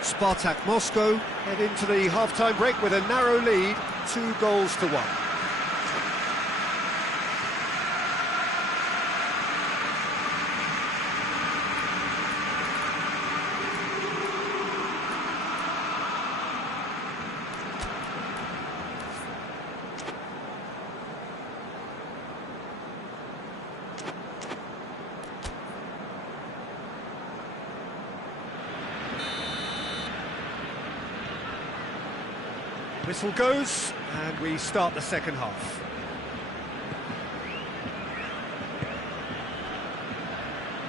Spartak Moscow head into the half-time break with a narrow lead, 2-1. Whistle goes, and we start the second half.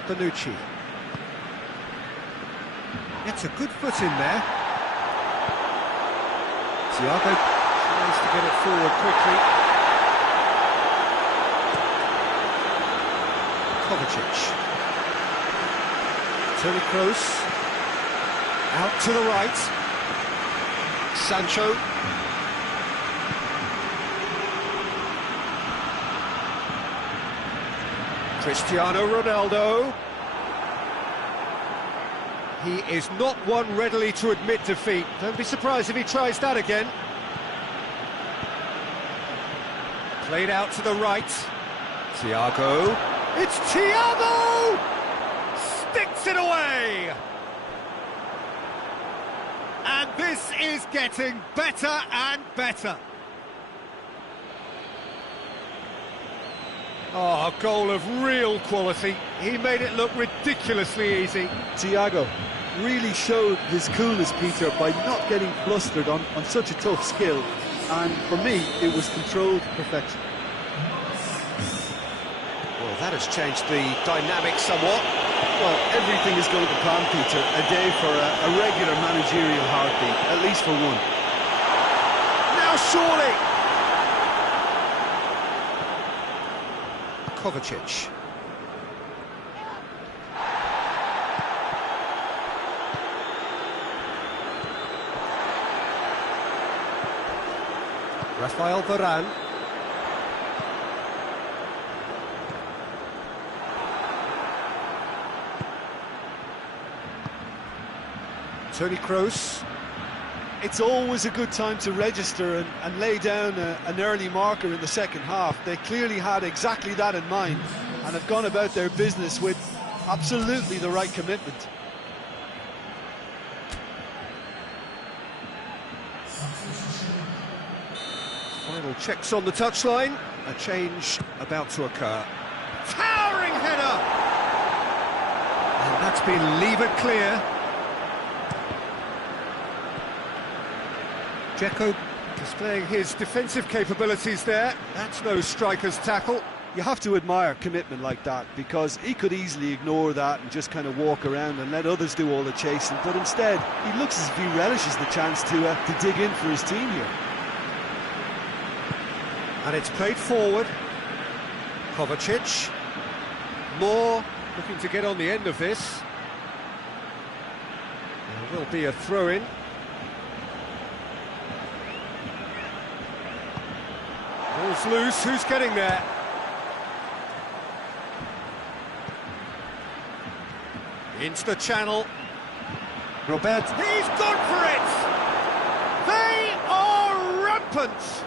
Bonucci. Gets a good foot in there. Thiago tries to get it forward quickly. Kovacic. Toni Kroos. Out to the right. Sancho. Cristiano Ronaldo. He is not one readily to admit defeat. Don't be surprised if he tries that again. Played out to the right. Thiago. It's Thiago! Sticks it away! And this is getting better and better. Oh, a goal of real quality. He made it look ridiculously easy. Thiago really showed his coolness, Peter, by not getting flustered on such a tough skill. And for me, it was controlled perfection. Well, that has changed the dynamic somewhat. Well, everything is going to plan, Peter. A day for a regular managerial heartbeat, at least for one. Now surely! Kovacic. Rafael Varane. Toni Kroos. It's always a good time to register and lay down an early marker in the second half. They clearly had exactly that in mind and have gone about their business with absolutely the right commitment. Final checks on the touchline. A change about to occur. Towering header! And that's been levered clear. Dzeko displaying his defensive capabilities there. That's no striker's tackle. You have to admire commitment like that, because he could easily ignore that and just kind of walk around and let others do all the chasing, but instead he looks as if he relishes the chance to dig in for his team here. And it's played forward. Kovacic. Moore looking to get on the end of this. There will be a throw-in. Ball's loose, who's getting there? Into the channel. Robert. He's gone for it! They are rampant!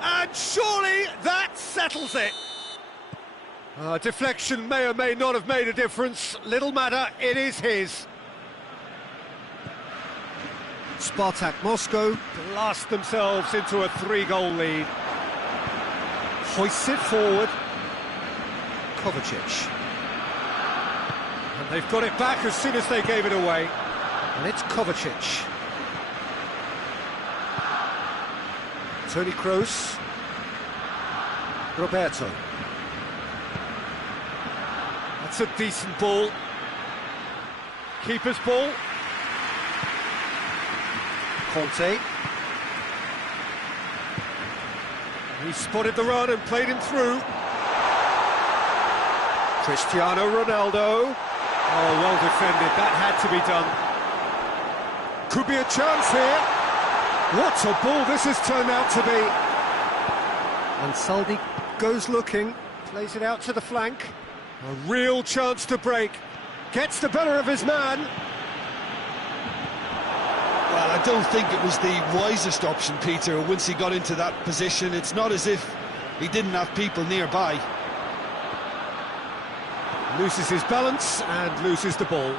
And surely that settles it! Deflection may or may not have made a difference. Little matter, it is his. Spartak Moscow blast themselves into a 3-goal lead. Hoists it forward. Kovacic. And they've got it back as soon as they gave it away. And it's Kovacic. Toni Kroos. Roberto. That's a decent ball. Keeper's ball. Conte. He spotted the run and played him through. Cristiano Ronaldo. Oh, well defended, that had to be done. Could be a chance here. What a ball this has turned out to be. And Saldi goes looking, plays it out to the flank. A real chance to break. Gets the better of his man. Well, I don't think it was the wisest option, Peter, once he got into that position. It's not as if he didn't have people nearby. Loses his balance and loses the ball.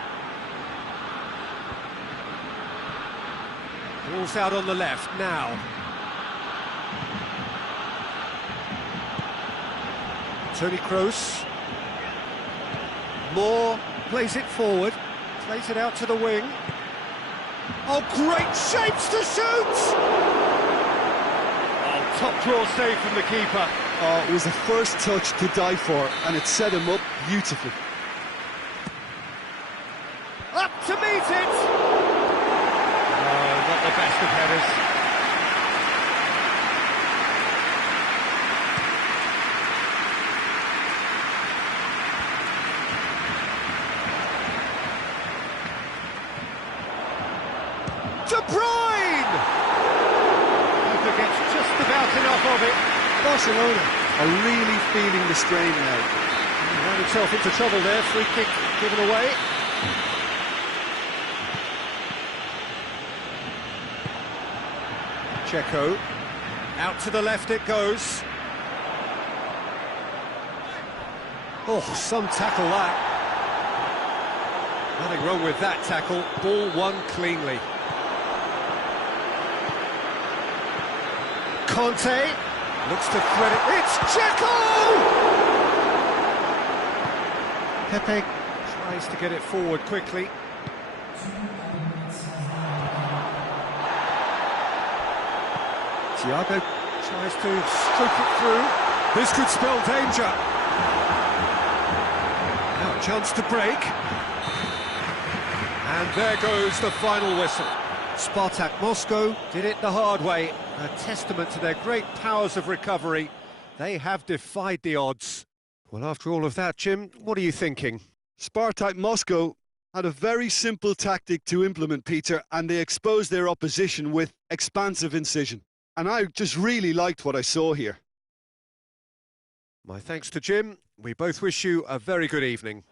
Ball's out on the left now. Toni Kroos. Moore plays it forward, plays it out to the wing. Oh, great shapes to shoot! Oh, top draw save from the keeper. Oh, it was the first touch to die for, and it set him up beautifully. Up to meet it! Oh, not the best of headers. De Bruyne! Keeper gets just about enough of it. Barcelona are really feeling the strain now. He ran himself into trouble there, free kick given away. Dzeko, out to the left it goes. Oh, some tackle that. Nothing wrong with that tackle, ball won cleanly. Conte looks to thread it. It's Dzeko! Pepe tries to get it forward quickly. Thiago tries to stroke it through. This could spell danger. Now a chance to break. And there goes the final whistle. Spartak Moscow did it the hard way. A testament to their great powers of recovery. They have defied the odds. Well, after all of that, Jim, what are you thinking? Spartak Moscow had a very simple tactic to implement, Peter, and they exposed their opposition with expansive incision. And I just really liked what I saw here. My thanks to Jim. We both wish you a very good evening.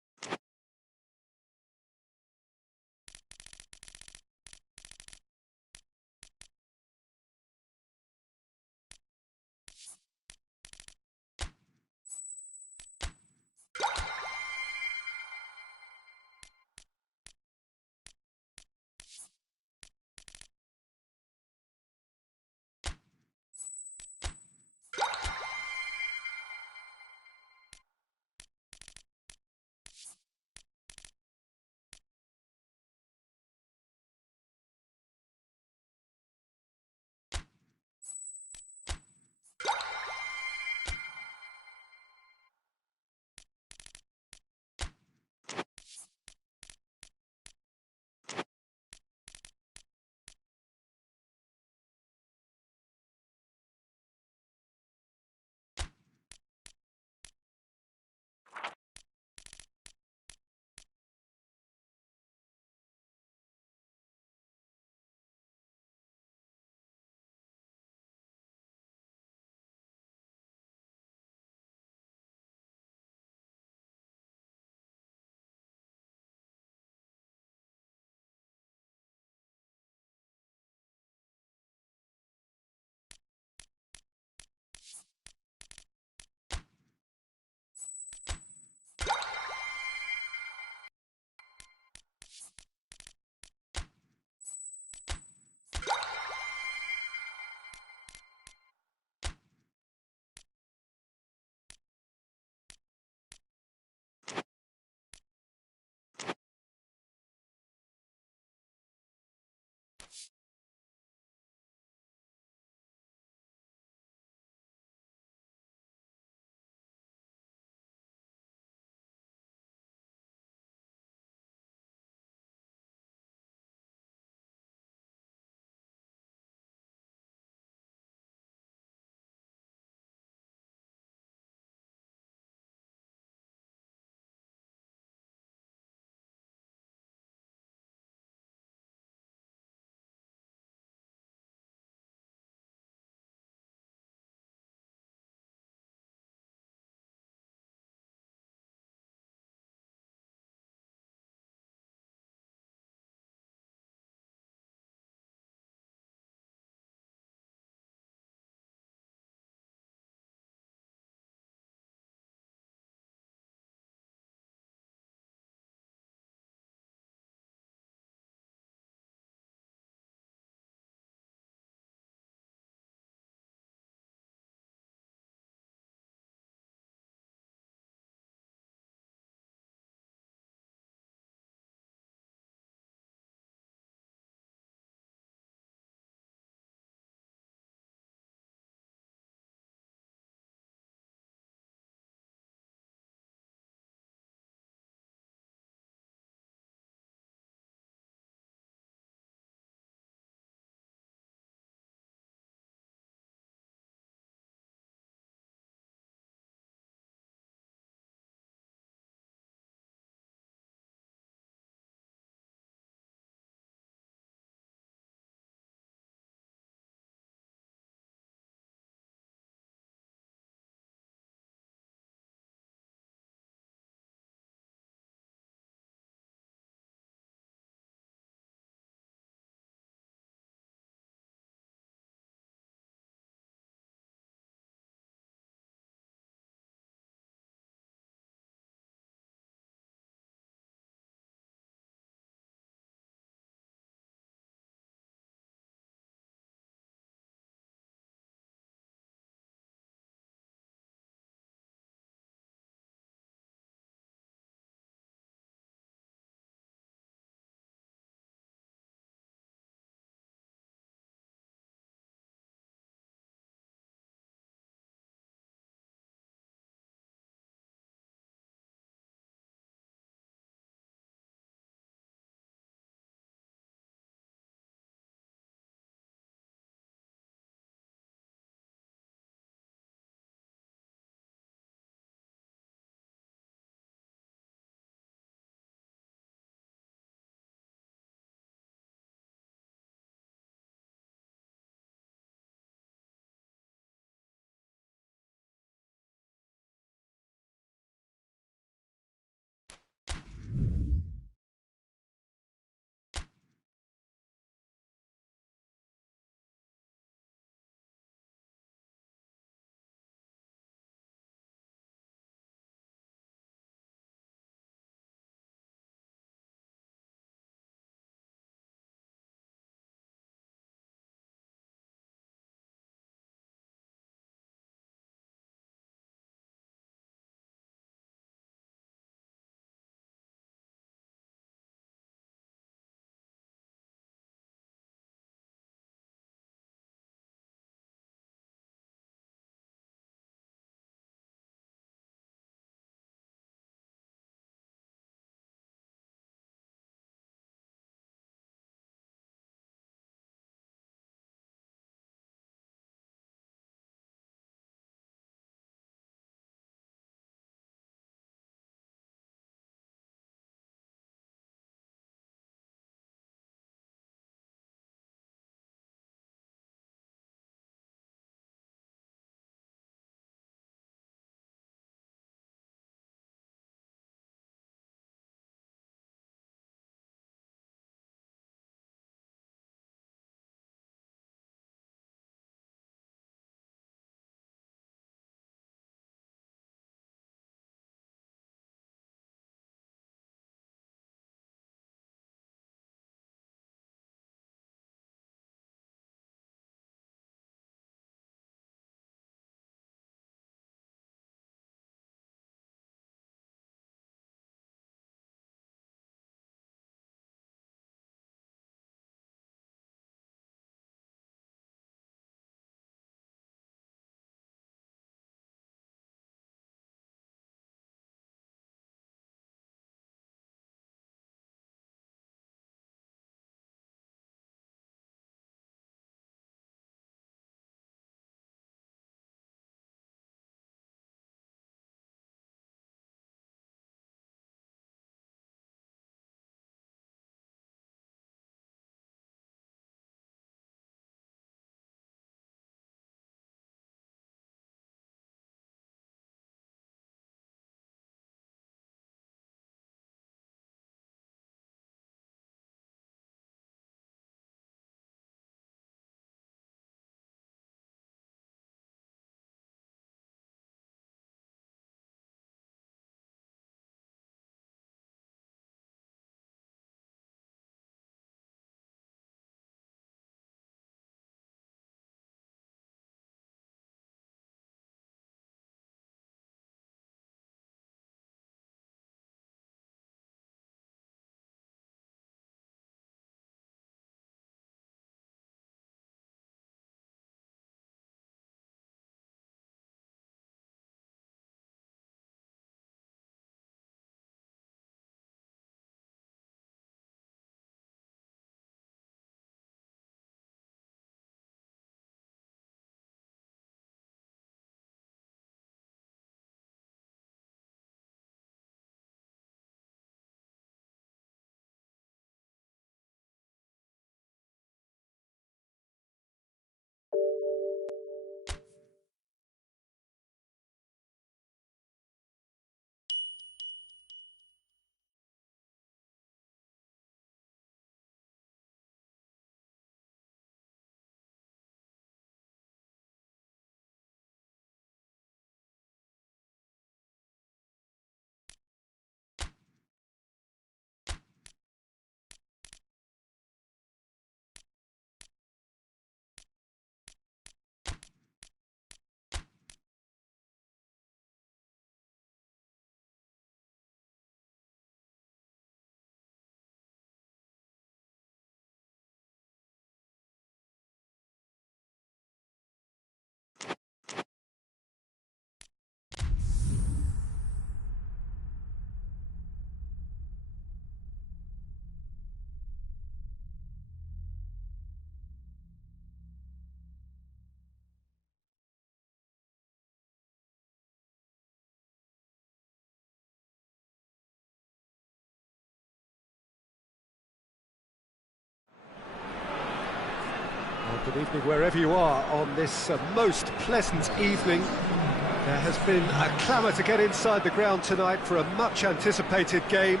Good evening wherever you are on this most pleasant evening. There has been a clamour to get inside the ground tonight for a much-anticipated game.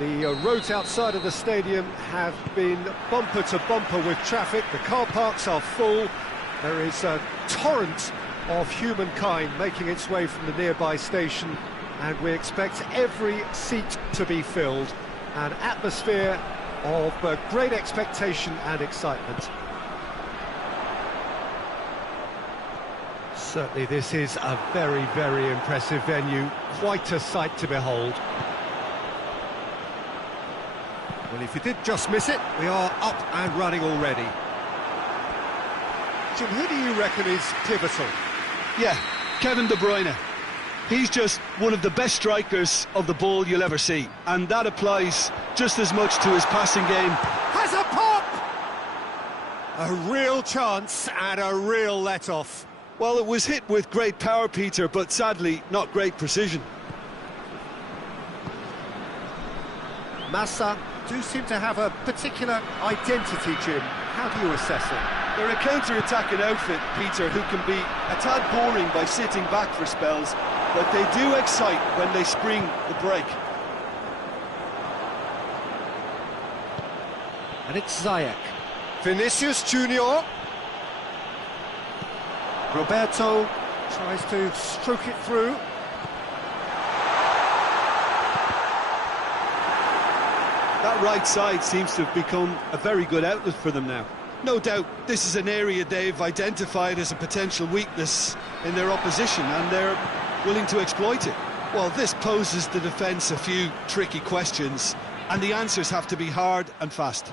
The roads outside of the stadium have been bumper to bumper with traffic. The car parks are full. There is a torrent of humankind making its way from the nearby station, and we expect every seat to be filled. An atmosphere of great expectation and excitement. Certainly this is a very, very impressive venue, quite a sight to behold. Well, if you did just miss it, we are up and running already. Jim, who do you reckon is pivotal? Yeah, Kevin De Bruyne. He's just one of the best strikers of the ball you'll ever see, and that applies just as much to his passing game. Has a pop! A real chance and a real let-off. Well, it was hit with great power, Peter, but sadly not great precision. Massa do seem to have a particular identity, Jim. How do you assess it? They're a counter-attacking outfit, Peter, who can be a tad boring by sitting back for spells, but they do excite when they spring the break. And it's Ziyech. Vinicius Junior. Roberto tries to stroke it through. That right side seems to have become a very good outlet for them now. No doubt this is an area they've identified as a potential weakness in their opposition, and they're willing to exploit it. Well, this poses the defence a few tricky questions, and the answers have to be hard and fast.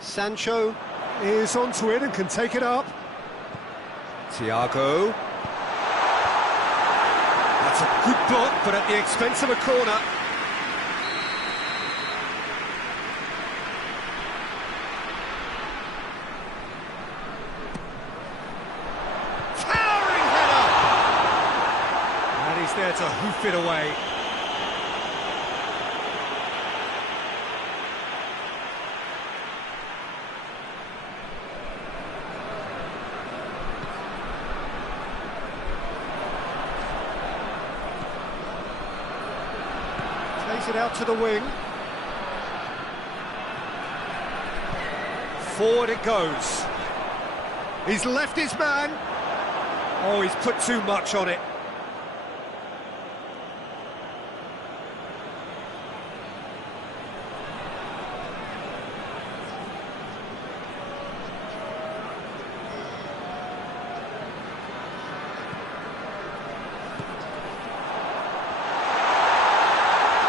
Sancho is onto it and can take it up. Thiago. That's a good block, but at the expense of a corner. Towering header! And he's there to hoof it away. It out to the wing. Forward it goes. He's left his man. Oh, he's put too much on it.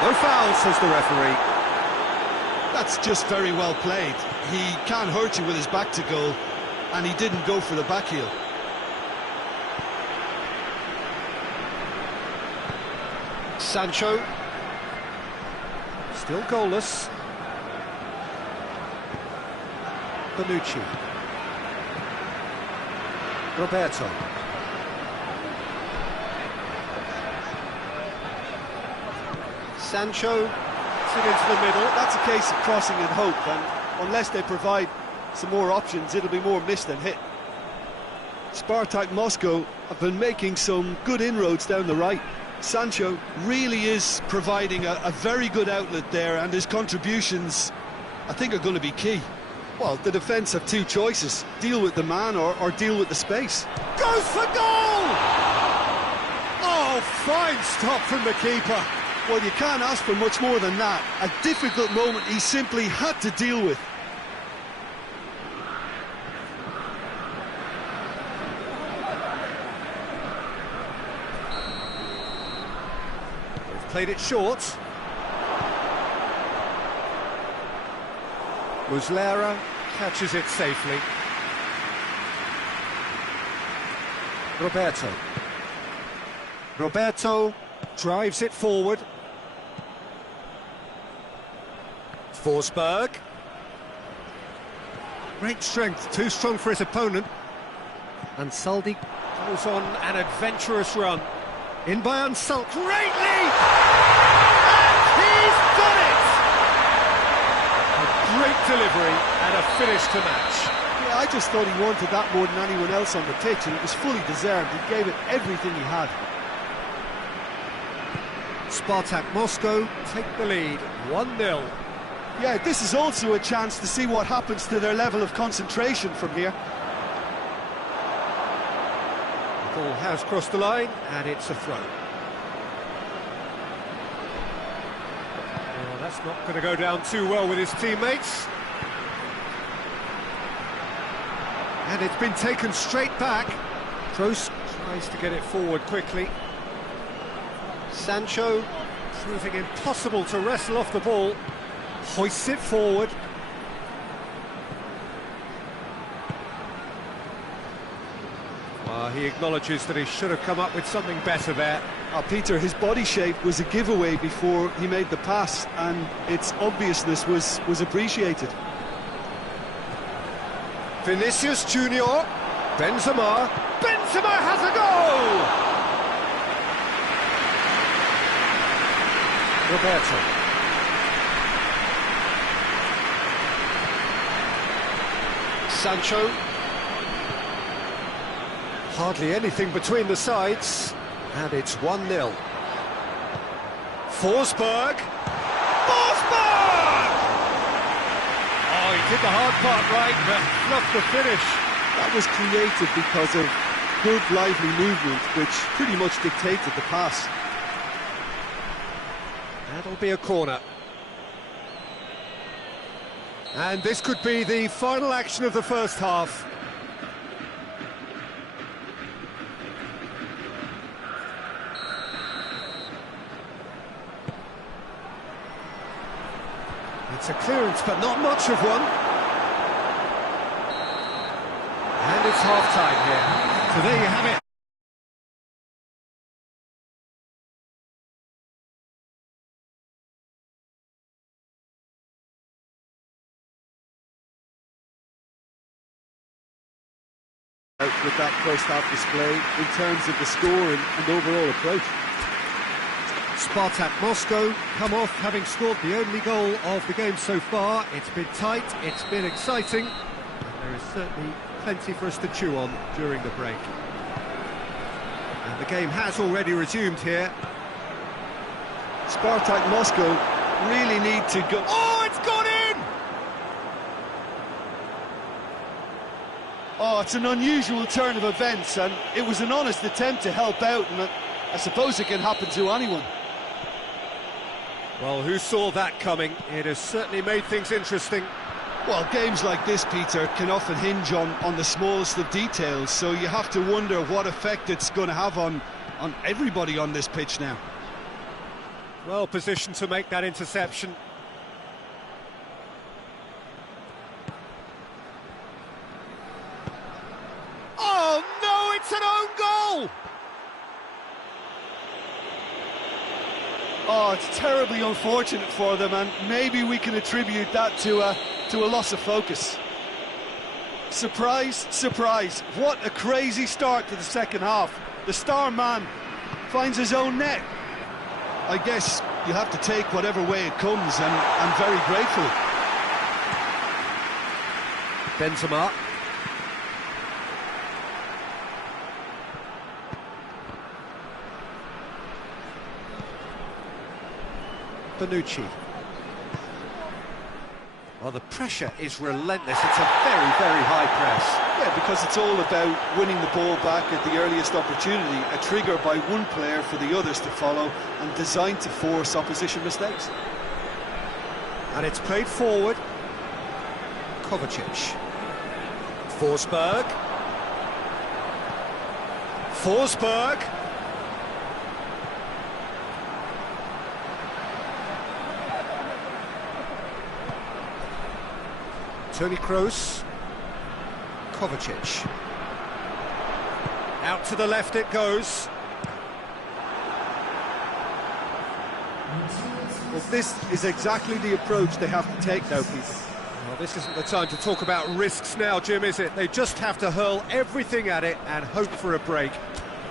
No foul, says the referee. That's just very well played. He can't hurt you with his back to goal, and he didn't go for the back heel. Sancho. Still goalless. Bonucci. Roberto. Sancho, it's it into the middle. That's a case of crossing in hope, and unless they provide some more options, it'll be more missed than hit. Spartak Moscow have been making some good inroads down the right. Sancho really is providing a very good outlet there, and his contributions, I think, are going to be key. Well, the defence have two choices: deal with the man or deal with the space. Goes for goal! Oh, fine stop from the keeper. Well, you can't ask for much more than that. A difficult moment he simply had to deal with. They've played it short. Muslera catches it safely. Roberto drives it forward. Forsberg. Great strength, too strong for his opponent. And Saldi goes on an adventurous run. In by Unsult, greatly! And he's He's done it! A great delivery and a finish to match. Yeah, I just thought he wanted that more than anyone else on the pitch, and it was fully deserved. He gave it everything he had. Spartak Moscow take the lead, 1-0. Yeah, this is also a chance to see what happens to their level of concentration from here. The ball has crossed the line, and it's a throw. Well, that's not going to go down too well with his teammates. And it's been taken straight back. Kroos tries to get it forward quickly. Sancho, proving impossible to wrestle off the ball, hoists it forward. He acknowledges that he should have come up with something better there. Peter, his body shape was a giveaway before he made the pass, and its obviousness was appreciated. Vinicius Junior, Benzema has a goal! Roberto. Sancho. Hardly anything between the sides, and it's 1-0. Forsberg! Oh, he did the hard part right, but fluffed the finish. That was created because of good, lively movement, which pretty much dictated the pass. That'll be a corner. And this could be the final action of the first half. It's a clearance, but not much of one. And it's half-time here. So there you have it. With that first half display in terms of the score and overall approach. Spartak Moscow come off having scored the only goal of the game so far. It's been tight, it's been exciting, and there is certainly plenty for us to chew on during the break. And the game has already resumed here. Spartak Moscow really need to go... Oh, it's gone in! Oh, it's an unusual turn of events, and it was an honest attempt to help out, and I suppose it can happen to anyone. Well, who saw that coming? It has certainly made things interesting. Well, games like this, Peter, can often hinge on the smallest of details, so you have to wonder what effect it's going to have on everybody on this pitch now. Well positioned to make that interception. Oh no, it's an own goal! Oh, it's terribly unfortunate for them, and maybe we can attribute that to a loss of focus. Surprise, surprise, what a crazy start to the second half. The star man finds his own net. I guess you have to take whatever way it comes, and I'm very grateful. Benzema. Bonucci. Well, the pressure is relentless. It's a very, very high press. Yeah, because it's all about winning the ball back at the earliest opportunity, a trigger by one player for the others to follow, and designed to force opposition mistakes. And it's played forward. Kovacic. Forsberg. Forsberg. Toni Kroos. Kovacic. Out to the left it goes. Well, this is exactly the approach they have to take now, Peter. Well, this isn't the time to talk about risks now, Jim, is it? They just have to hurl everything at it and hope for a break.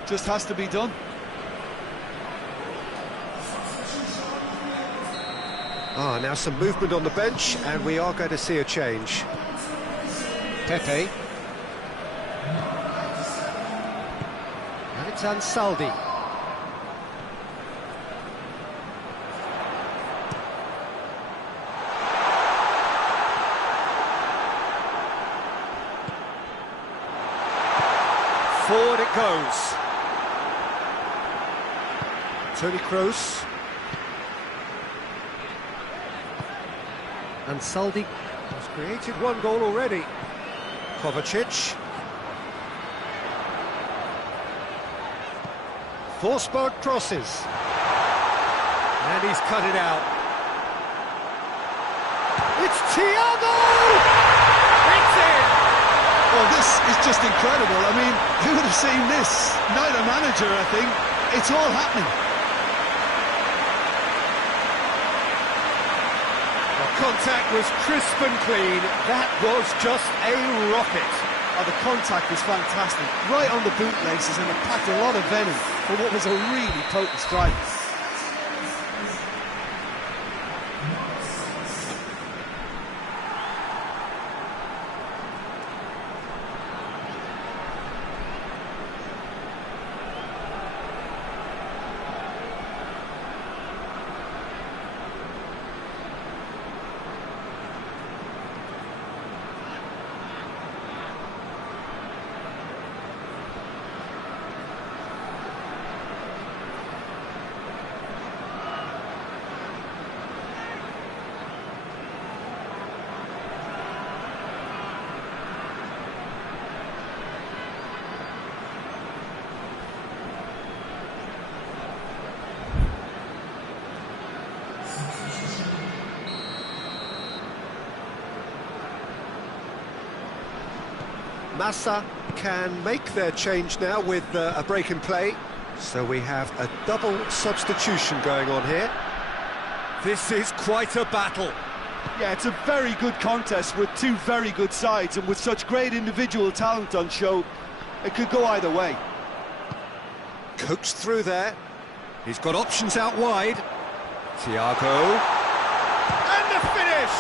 Just has to be done. Now some movement on the bench, and we are going to see a change. Pepe. And it's Ansaldi. Forward it goes. Toni Kroos. Ansaldi has created one goal already. Kovacic. Forsberg crosses. And he's cut it out. It's Thiago! It's in! Well, this is just incredible. I mean, who would have seen this? Neither manager, I think. It's all happening. Contact was crisp and clean. That was just a rocket. Oh, the contact was fantastic. Right on the bootlaces, and it packed a lot of venom for what was a really potent strike. Massa can make their change now with a break in play. So we have a double substitution going on here. This is quite a battle. Yeah, it's a very good contest with two very good sides, and with such great individual talent on show, it could go either way. Coaxed through there. He's got options out wide. Thiago. And the finish!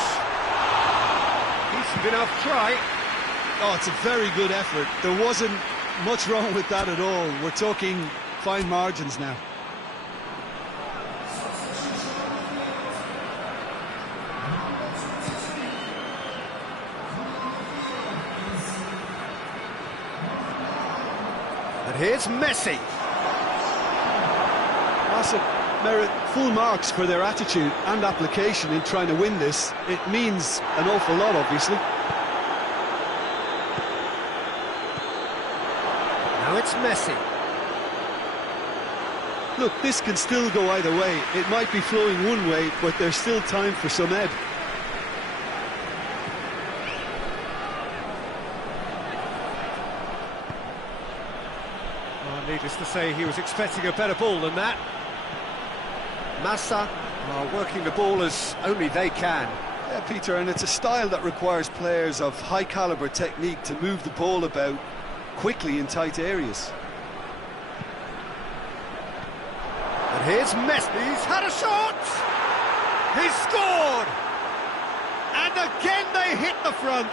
Decent enough try. Oh, it's a very good effort. There wasn't much wrong with that at all. We're talking fine margins now. And here's Messi. Barca merit full marks for their attitude and application in trying to win this. It means an awful lot, obviously. Now it's Messi. Look, this can still go either way. It might be flowing one way, but there's still time for some ebb. Needless to say, he was expecting a better ball than that. Massa are working the ball as only they can. Yeah, Peter, and it's a style that requires players of high-caliber technique to move the ball about quickly in tight areas. And here's Messi. He's had a shot! He's scored! And again they hit the front.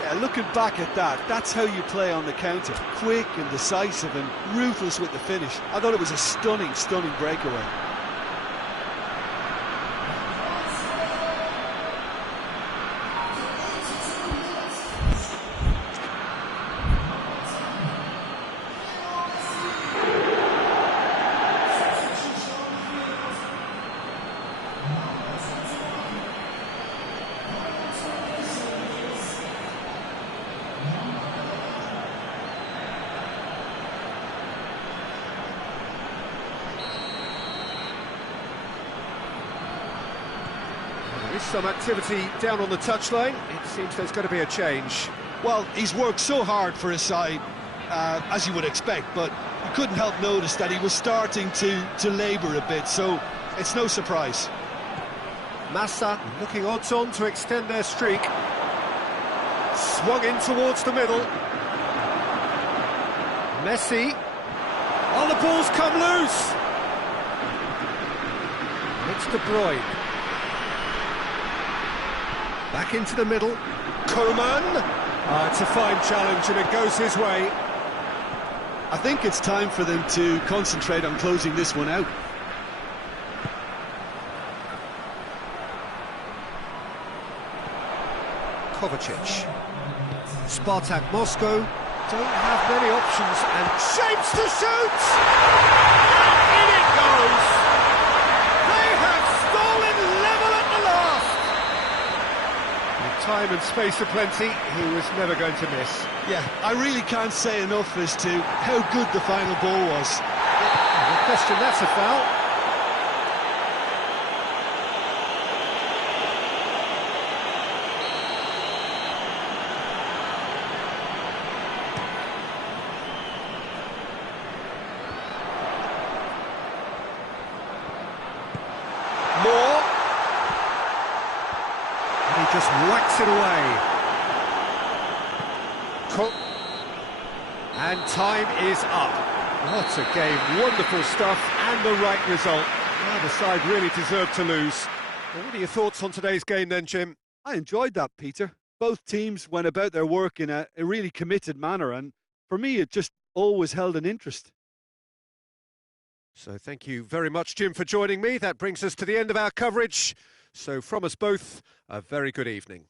Yeah, looking back at that, that's how you play on the counter. Quick and decisive and ruthless with the finish. I thought it was a stunning, stunning breakaway. Some activity down on the touchline. It seems there's going to be a change. Well, he's worked so hard for his side, as you would expect, but you couldn't help notice that he was starting to labour a bit, so it's no surprise. Massa looking odds on to extend their streak. Swung in towards the middle. Messi. Oh, the ball's come loose. It's De Bruyne. Back into the middle. Koeman. It's a fine challenge and it goes his way. I think it's time for them to concentrate on closing this one out. Kovacic. Spartak Moscow don't have many options and shapes to shoot! And in it goes! They have stolen level at the last! With time and space aplenty, he was never going to miss. Yeah, I really can't say enough as to how good the final ball was. No question, that's a foul. More. And he just whacks it away. Cook. And time is up. What a game. Wonderful stuff and the right result. Neither side really deserved to lose. Well, what are your thoughts on today's game then, Jim? I enjoyed that, Peter. Both teams went about their work in a really committed manner, and for me it just always held an interest. So thank you very much, Jim, for joining me. That brings us to the end of our coverage. So from us both, a very good evening.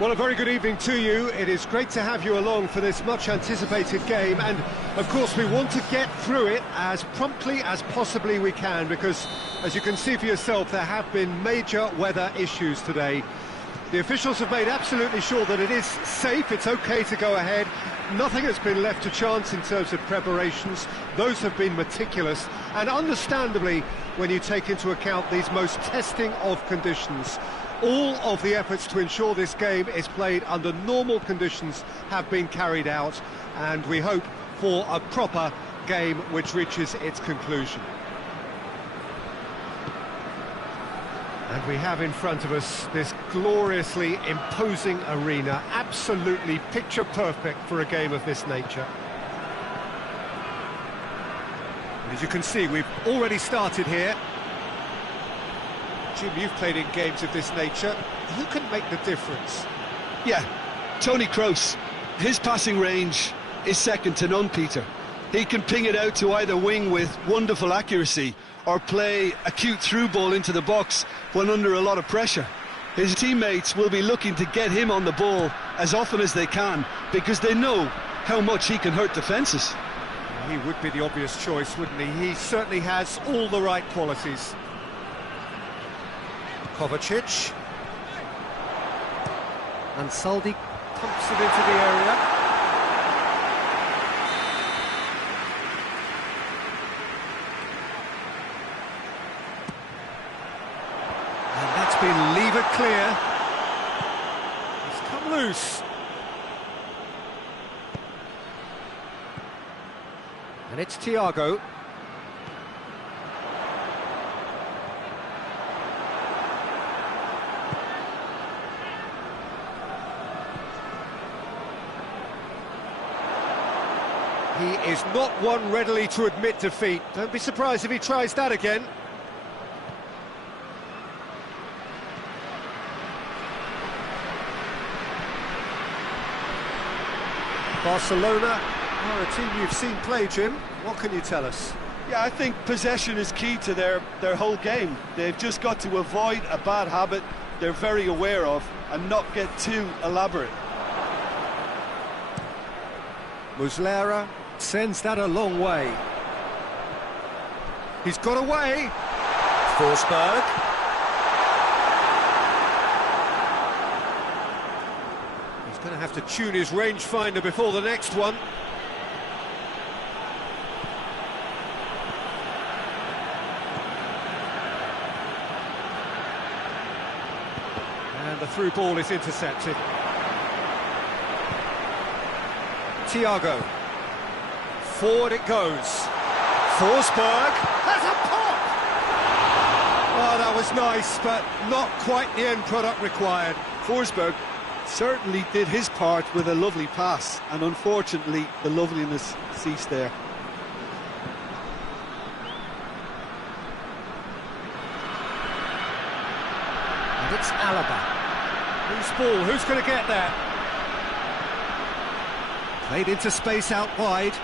Well, a very good evening to you. It is great to have you along for this much-anticipated game, and of course we want to get through it as promptly as possibly we can, because, as you can see for yourself, there have been major weather issues today. The officials have made absolutely sure that it is safe, it's okay to go ahead. Nothing has been left to chance in terms of preparations. Those have been meticulous, and understandably, when you take into account these most testing of conditions, all of the efforts to ensure this game is played under normal conditions have been carried out, and we hope for a proper game which reaches its conclusion. And we have in front of us this gloriously imposing arena, absolutely picture perfect for a game of this nature. And as you can see, we've already started here. Jim, you've played in games of this nature. Who can make the difference? Yeah, Tony Kroos. His passing range is second to none, Peter. He can ping it out to either wing with wonderful accuracy or play a cute through ball into the box when under a lot of pressure. His teammates will be looking to get him on the ball as often as they can, because they know how much he can hurt defences. He would be the obvious choice, wouldn't he? He certainly has all the right qualities. Kovacic. And Saldi pumps it into the area. And that's been levered clear. It's come loose. And it's Thiago. He is not one readily to admit defeat. Don't be surprised if he tries that again. Barcelona are a team you've seen play, Jim. What can you tell us? Yeah, I think possession is key to their whole game. They've just got to avoid a bad habit they're very aware of and not get too elaborate. Muslera sends that a long way. He's got away. Forsberg. He's going to have to tune his rangefinder before the next one. And the through ball is intercepted. Thiago. Forward it goes. Forsberg has a pop! Oh, that was nice, but not quite the end product required. Forsberg certainly did his part with a lovely pass, and unfortunately the loveliness ceased there. And it's Alaba. Who's ball? Who's going to get that? Played into space out wide.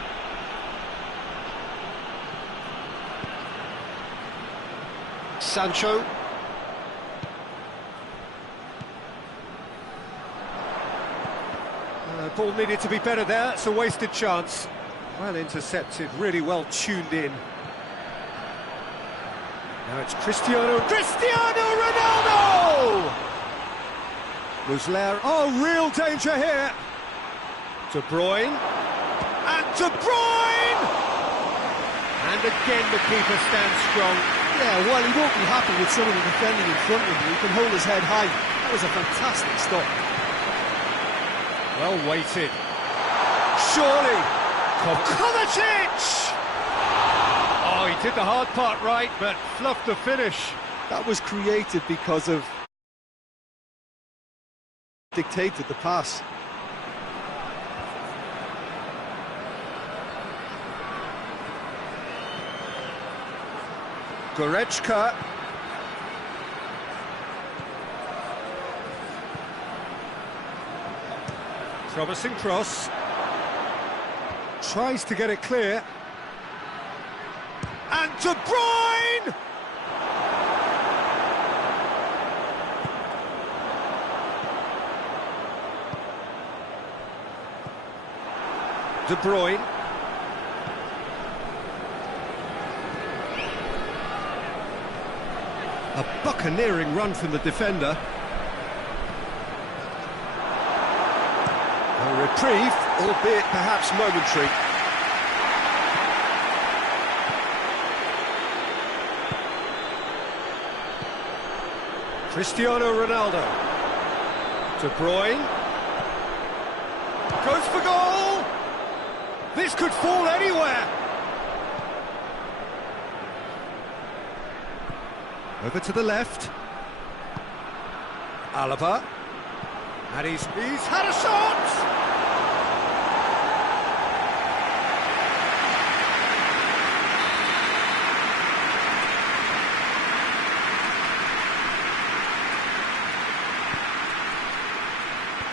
Sancho. Ball needed to be better there. It's a wasted chance. Well intercepted, really well tuned in. Now it's Cristiano Ronaldo! Muslera. Oh, real danger here. De Bruyne. And De Bruyne! And again the keeper stands strong. Yeah, while he won't be happy with some of the defending in front of him, he can hold his head high. That was a fantastic stop. Well weighted. Surely. Kovacic! Oh, he did the hard part right, but fluffed the finish. That was created because of... dictated the pass. Goretzka. Promising cross. Tries to get it clear. And De Bruyne! De Bruyne. A buccaneering run from the defender. A reprieve, albeit perhaps momentary. Cristiano Ronaldo. De Bruyne. Goes for goal! This could fall anywhere! Over to the left. Alaba. And he's had a shot!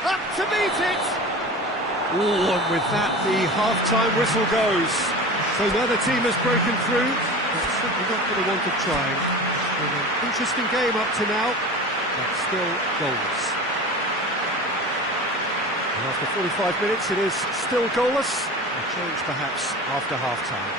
Up to meet it! Oh, and with that, the half-time whistle goes. So now the team has broken through. It's certainly not for the want of trying. An interesting game up to now. but still goalless. And after 45 minutes, it is still goalless. A change perhaps after half-time.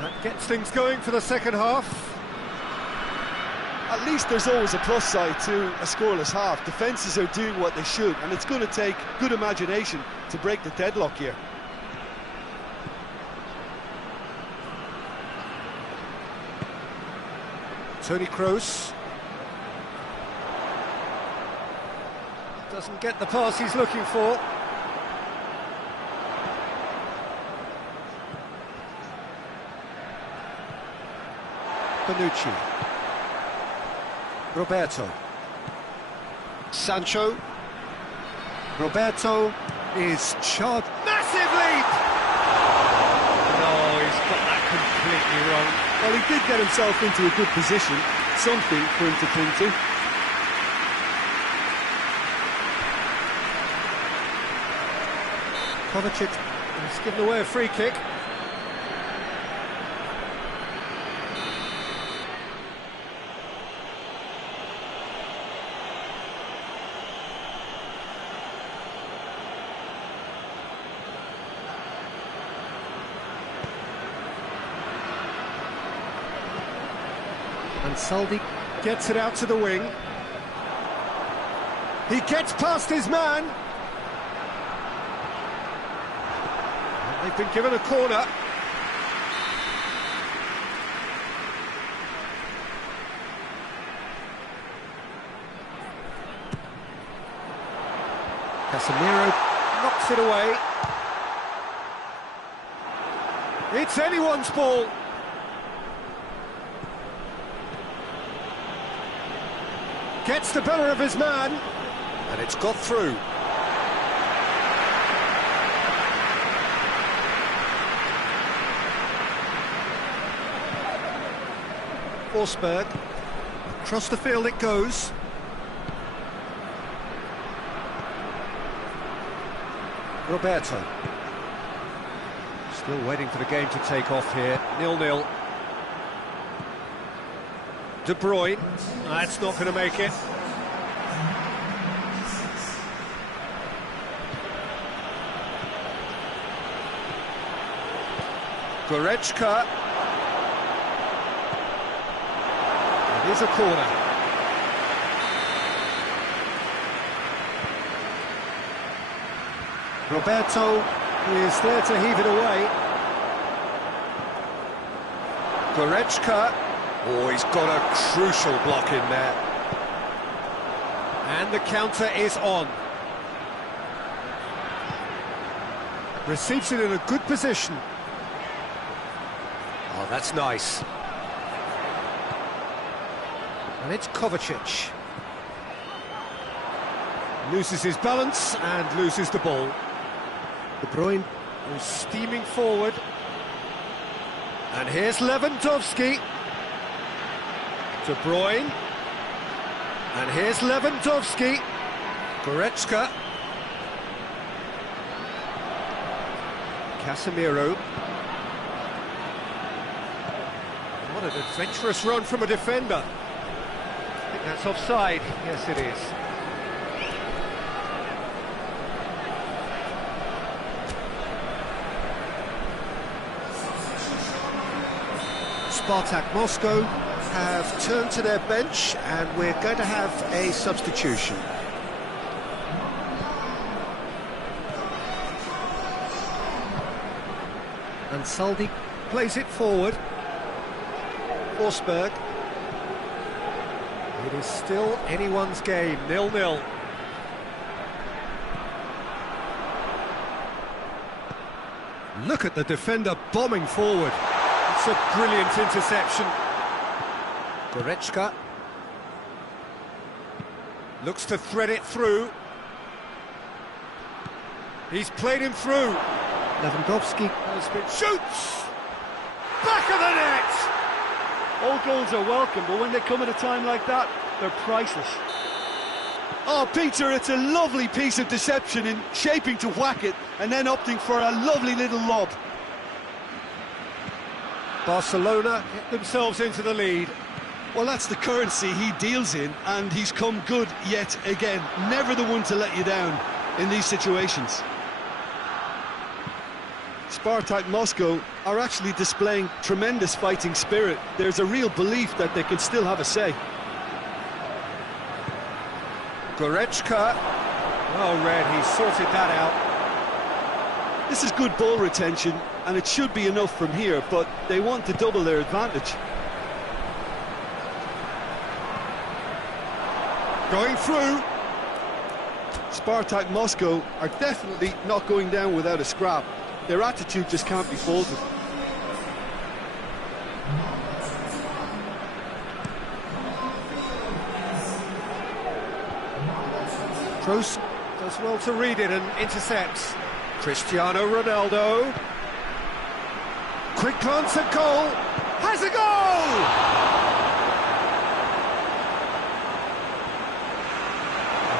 That gets things going for the second half. At least there's always a plus side to a scoreless half. Defences are doing what they should, and it's going to take good imagination to break the deadlock here. Toni Kroos. Doesn't get the pass he's looking for. Bonucci. Roberto. Sancho. Roberto is charged. Massive lead! No, he's got that completely wrong. Well, he did get himself into a good position, something for him to cling to. Kovacic has given away a free kick. And Saldi gets it out to the wing. He gets past his man. And they've been given a corner. Casemiro knocks it away. It's anyone's ball. Gets the better of his man, and it's got through. Forsberg, across the field it goes. Roberto. Still waiting for the game to take off here, 0-0. De Bruyne, that's not going to make it. Goretzka. It is a corner. Roberto is there to heave it away. Goretzka. Oh, he's got a crucial block in there. And the counter is on. Receives it in a good position. Oh, that's nice. And it's Kovacic. Loses his balance and loses the ball. De Bruyne is steaming forward. And here's Lewandowski. De Bruyne, and here's Lewandowski. Goretzka. Casemiro. What an adventurous run from a defender. I think that's offside. Yes, it is. Spartak Moscow have turned to their bench, and we're going to have a substitution. And Saldi plays it forward. Forsberg. It is still anyone's game, 0-0. Look at the defender bombing forward. It's a brilliant interception. Goretzka looks to thread it through. He's played him through. Lewandowski has been shoots! Back of the net! All goals are welcome, but when they come at a time like that, they're priceless. Oh, Peter, it's a lovely piece of deception in shaping to whack it and then opting for a lovely little lob. Barcelona get themselves into the lead. Well, that's the currency he deals in, and he's come good yet again. Never the one to let you down in these situations. Spartak Moscow are actually displaying tremendous fighting spirit. There's a real belief that they can still have a say. Goretzka. Well read, he sorted that out. This is good ball retention, and it should be enough from here, but they want to double their advantage. Going through. Spartak Moscow are definitely not going down without a scrap. Their attitude just can't be faulted. Kroos does well to read it and intercepts. Cristiano Ronaldo. Quick glance at goal. Has a goal!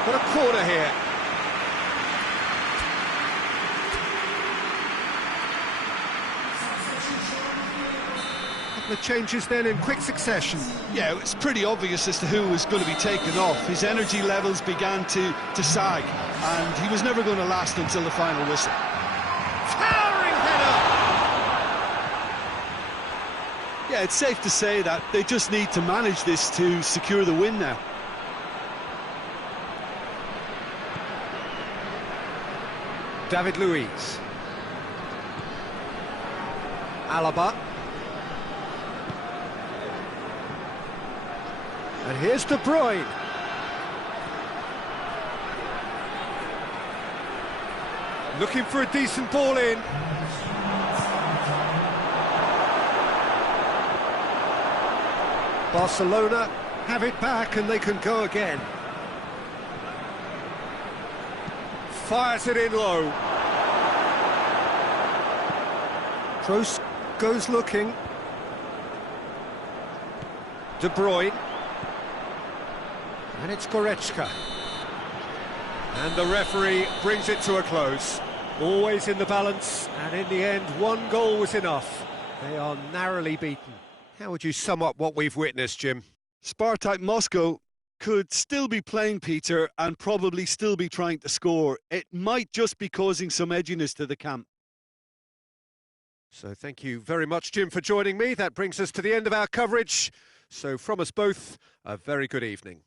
Got a corner here. The changes then in quick succession. Yeah, it's pretty obvious as to who was going to be taken off. His energy levels began to sag, and he was never going to last until the final whistle. Towering header! Yeah, it's safe to say that they just need to manage this to secure the win now. David Luiz. Alaba. And here's De Bruyne. Looking for a decent ball in. Barcelona have it back and they can go again. Fires it in low. Kroos goes looking. De Bruyne. And it's Goretzka. And the referee brings it to a close. Always in the balance, and in the end, one goal was enough. They are narrowly beaten. How would you sum up what we've witnessed, Jim? Spartak Moscow could still be playing, Peter, and probably still be trying to score. It might just be causing some edginess to the camp. So thank you very much, Jim, for joining me. That brings us to the end of our coverage. So from us both, a very good evening.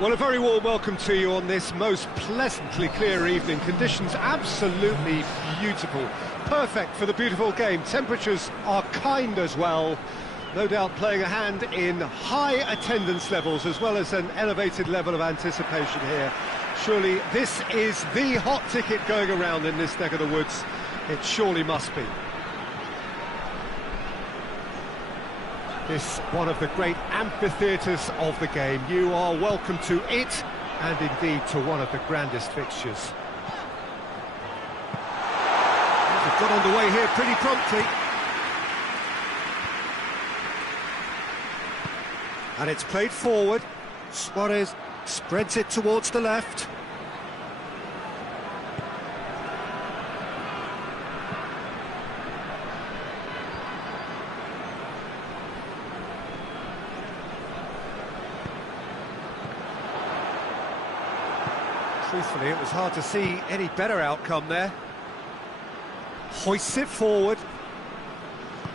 Well, a very warm welcome to you on this most pleasantly clear evening. Conditions absolutely beautiful. Perfect for the beautiful game. Temperatures are kind as well. No doubt playing a hand in high attendance levels as well as an elevated level of anticipation here. Surely this is the hot ticket going around in this neck of the woods. It surely must be. This one of the great amphitheatres of the game. You are welcome to it, and indeed to one of the grandest fixtures. They've got underway here pretty promptly. And it's played forward. Suarez spreads it towards the left. Truthfully, it was hard to see any better outcome there. Hoists it forward.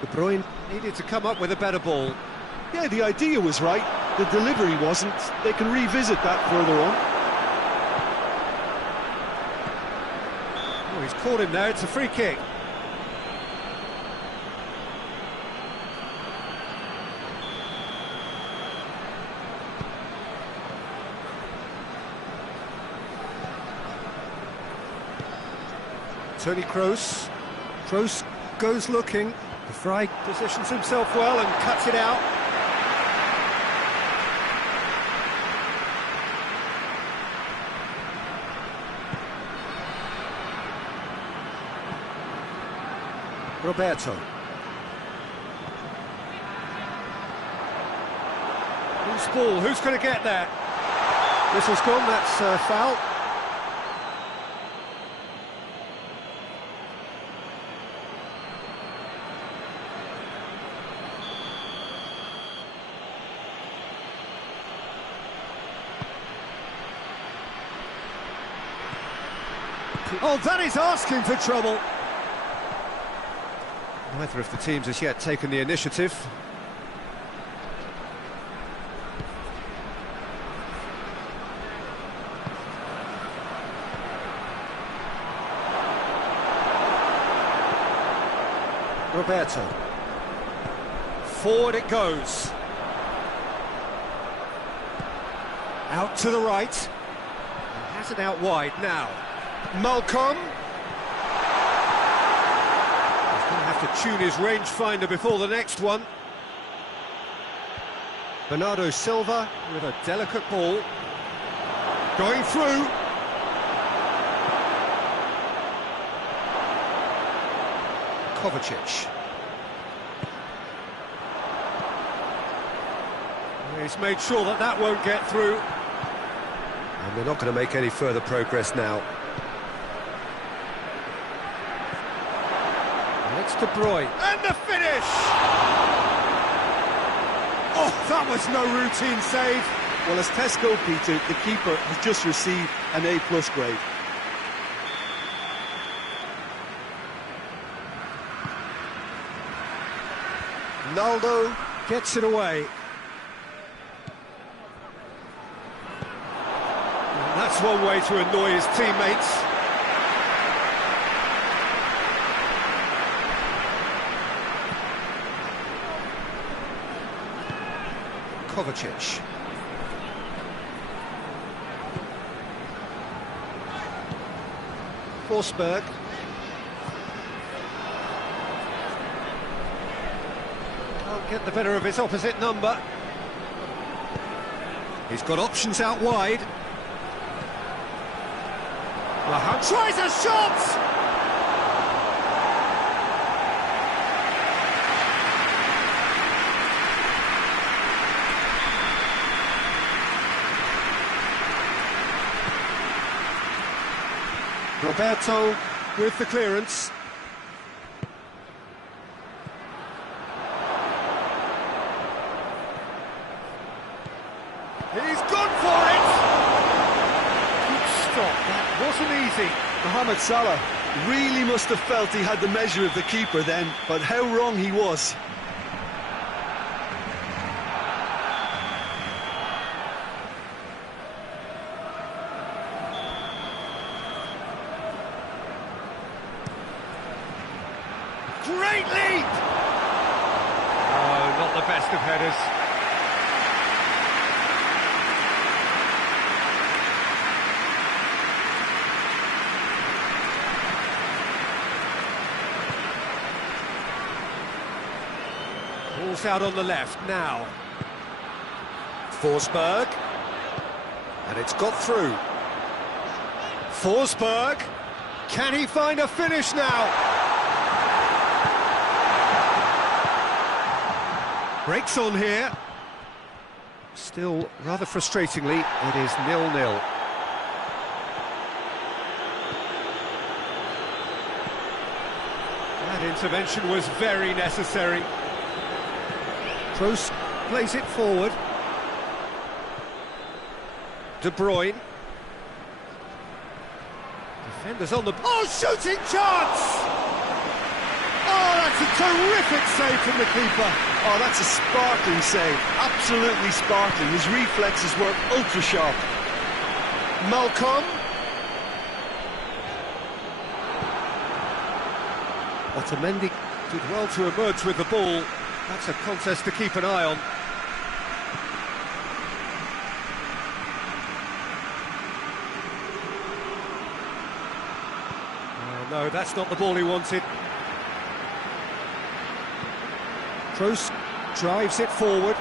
De Bruyne needed to come up with a better ball. Yeah, the idea was right, the delivery wasn't. They can revisit that further on. Oh, he's caught him there, it's a free kick. Tony Kroos. Kroos goes looking. De Vrij positions himself well and cuts it out. Roberto. Who's ball? Who's going to get there? Whistle's gone, that's foul. Oh, that is asking for trouble. Neither of the teams has yet taken the initiative. Roberto. Forward it goes. Out to the right. He has it out wide now. Malcolm. He's going to have to tune his rangefinder before the next one. Bernardo Silva with a delicate ball. Going through. Kovacic. He's made sure that that won't get through. And they're not going to make any further progress now. And it's De Bruyne. And the finish! Oh, that was no routine save. Well, as Tesco, Peter, the keeper has just received an A+ grade. Naldo gets it away. That's one way to annoy his teammates. Kovacic. Forsberg. Can't get the better of his opposite number. He's got options out wide. Lahan tries a shot! Roberto with the clearance. He's gone for it! Good stop, that wasn't easy. Mohamed Salah really must have felt he had the measure of the keeper then, but how wrong he was. Great leap! Oh, not the best of headers. Ball's out on the left now. Forsberg. And it's got through. Forsberg. Can he find a finish now? Breaks on here. Still, rather frustratingly, it is 0-0. That intervention was very necessary. Kroos plays it forward. De Bruyne. Defenders on the... Oh, shooting chance! Oh, that's a terrific save from the keeper. Oh, that's a sparkling save. Absolutely sparkling. His reflexes were ultra sharp. Malcolm. Otamendi did well to emerge with the ball. That's a contest to keep an eye on. Oh, no, that's not the ball he wanted. Kroos drives it forward.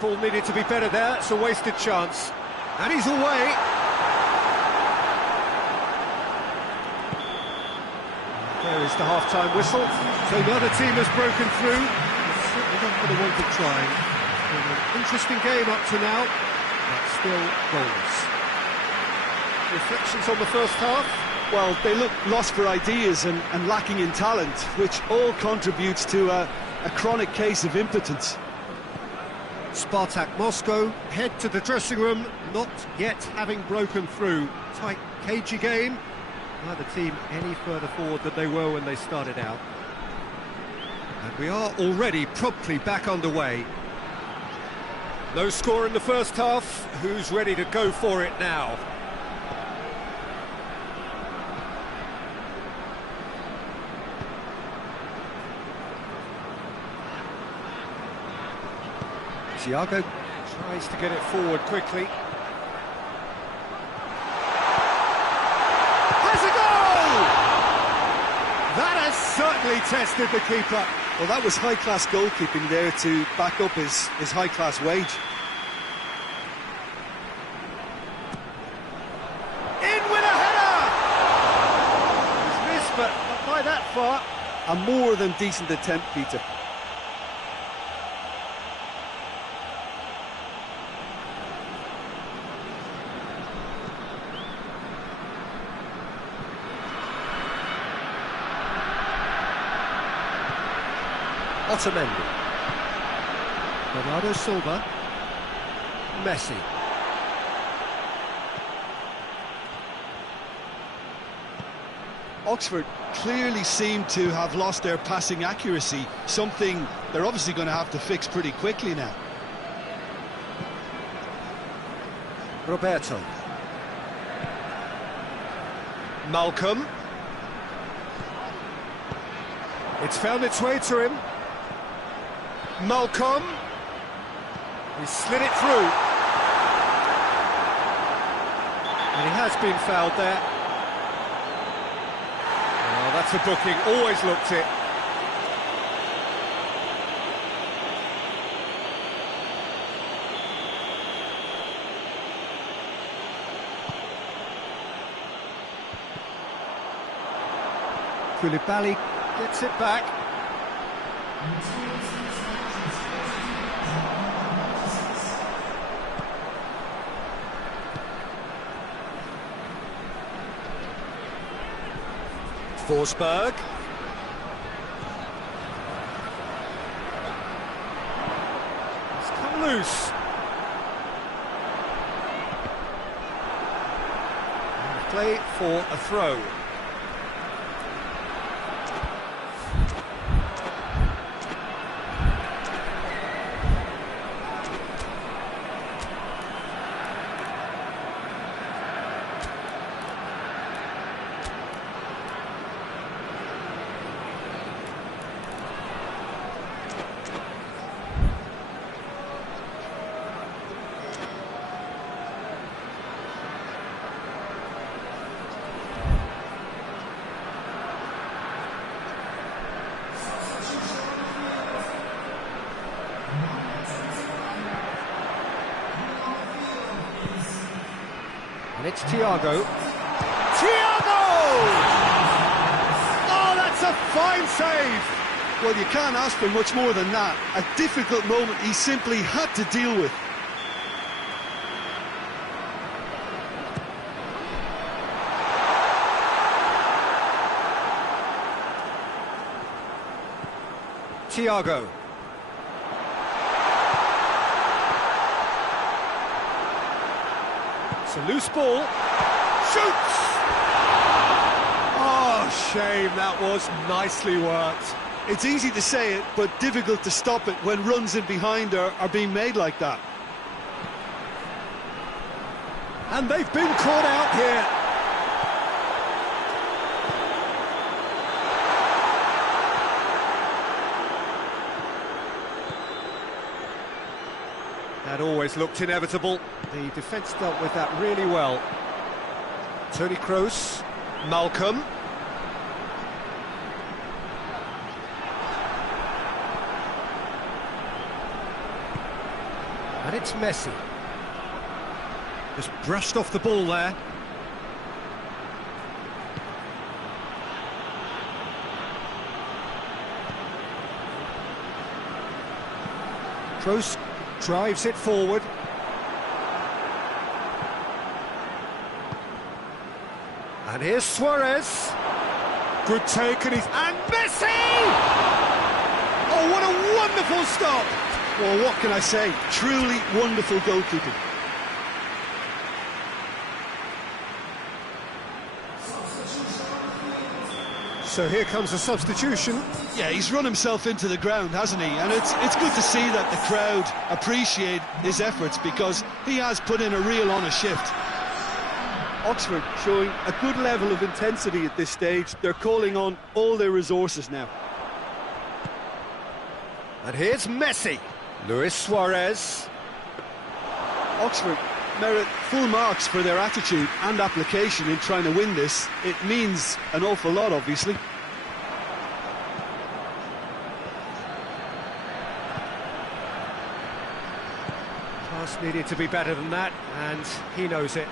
Ball needed to be better there. It's a wasted chance. And he's away. There is the half-time whistle. So the other team has broken through. It's certainly not going to want to try. It's been an interesting game up to now, but still goals. Reflections on the first half? Well, they look lost for ideas and lacking in talent, which all contributes to a chronic case of impotence. Spartak Moscow head to the dressing room, not yet having broken through. Tight, cagey game. Neither team any further forward than they were when they started out. And we are already promptly back underway. No score in the first half. Who's ready to go for it now? Thiago tries to get it forward quickly. Has a goal! That has certainly tested the keeper. Well, that was high-class goalkeeping there to back up his high-class wage. In with a header! He's missed, but not by that far. A more than decent attempt, Peter. Otamendi. Bernardo Silva. Messi. Oxford clearly seem to have lost their passing accuracy, something they're obviously going to have to fix pretty quickly now. Roberto. Malcolm. It's found its way to him. Malcolm. He slid it through. And he has been fouled there. Oh, that's a booking. Always looked it. Koulibaly gets it back. Forsberg. It's come loose. And play for a throw. And it's Thiago. Thiago! Oh, that's a fine save! Well, you can't ask for much more than that. A difficult moment he simply had to deal with. Thiago. It's a loose ball. Shoots! Oh, shame, that was nicely worked. It's easy to say it, but difficult to stop it when runs in behind are being made like that. And they've been caught out here. That always looked inevitable. The defence dealt with that really well. Toni Kroos, Malcolm. And it's Messi. Just brushed off the ball there. Kroos drives it forward. And here's Suarez. Good take, and Messi! Oh, what a wonderful stop! Well, what can I say? Truly wonderful goalkeeping. So here comes a substitution. Yeah, he's run himself into the ground, hasn't he? And it's good to see that the crowd appreciate his efforts, because he has put in a real honest shift. Oxford showing a good level of intensity at this stage. They're calling on all their resources now. And here's Messi. Luis Suarez. Oxford merit full marks for their attitude and application in trying to win this. It means an awful lot, obviously. Pass needed to be better than that, and he knows it.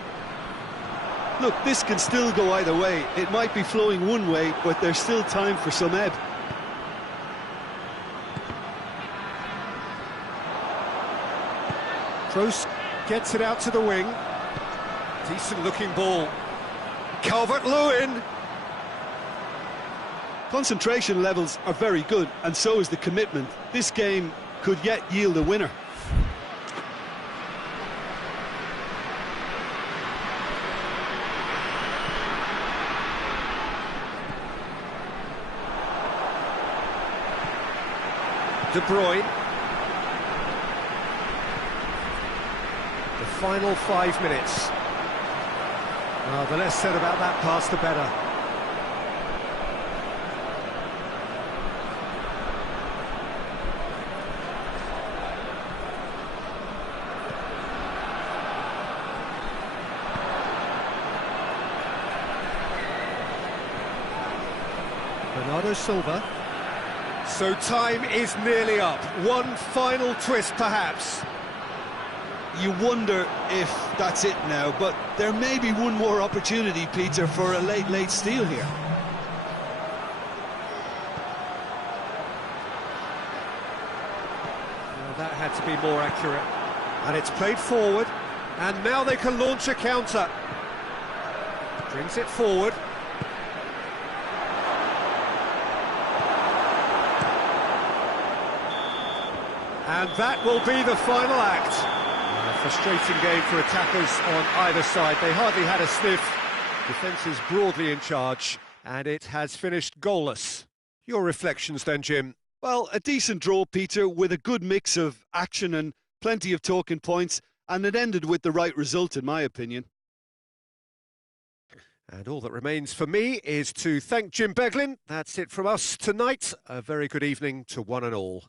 Look, this can still go either way. It might be flowing one way, but there's still time for some ebb. Kroos gets it out to the wing. Decent looking ball. Calvert-Lewin. Concentration levels are very good, and so is the commitment. This game could yet yield a winner. De Bruyne. The final 5 minutes. Well, the less said about that pass, the better. Bernardo Silva. So time is nearly up. One final twist, perhaps. You wonder if that's it now, but there may be one more opportunity, Peter, for a late steal here. Well, that had to be more accurate. And it's played forward, and now they can launch a counter. Brings it forward. And that will be the final act. A frustrating game for attackers on either side. They hardly had a sniff. Defence is broadly in charge, and it has finished goalless. Your reflections then, Jim? Well, a decent draw, Peter, with a good mix of action and plenty of talking points, and it ended with the right result, in my opinion. And all that remains for me is to thank Jim Beglin. That's it from us tonight. A very good evening to one and all.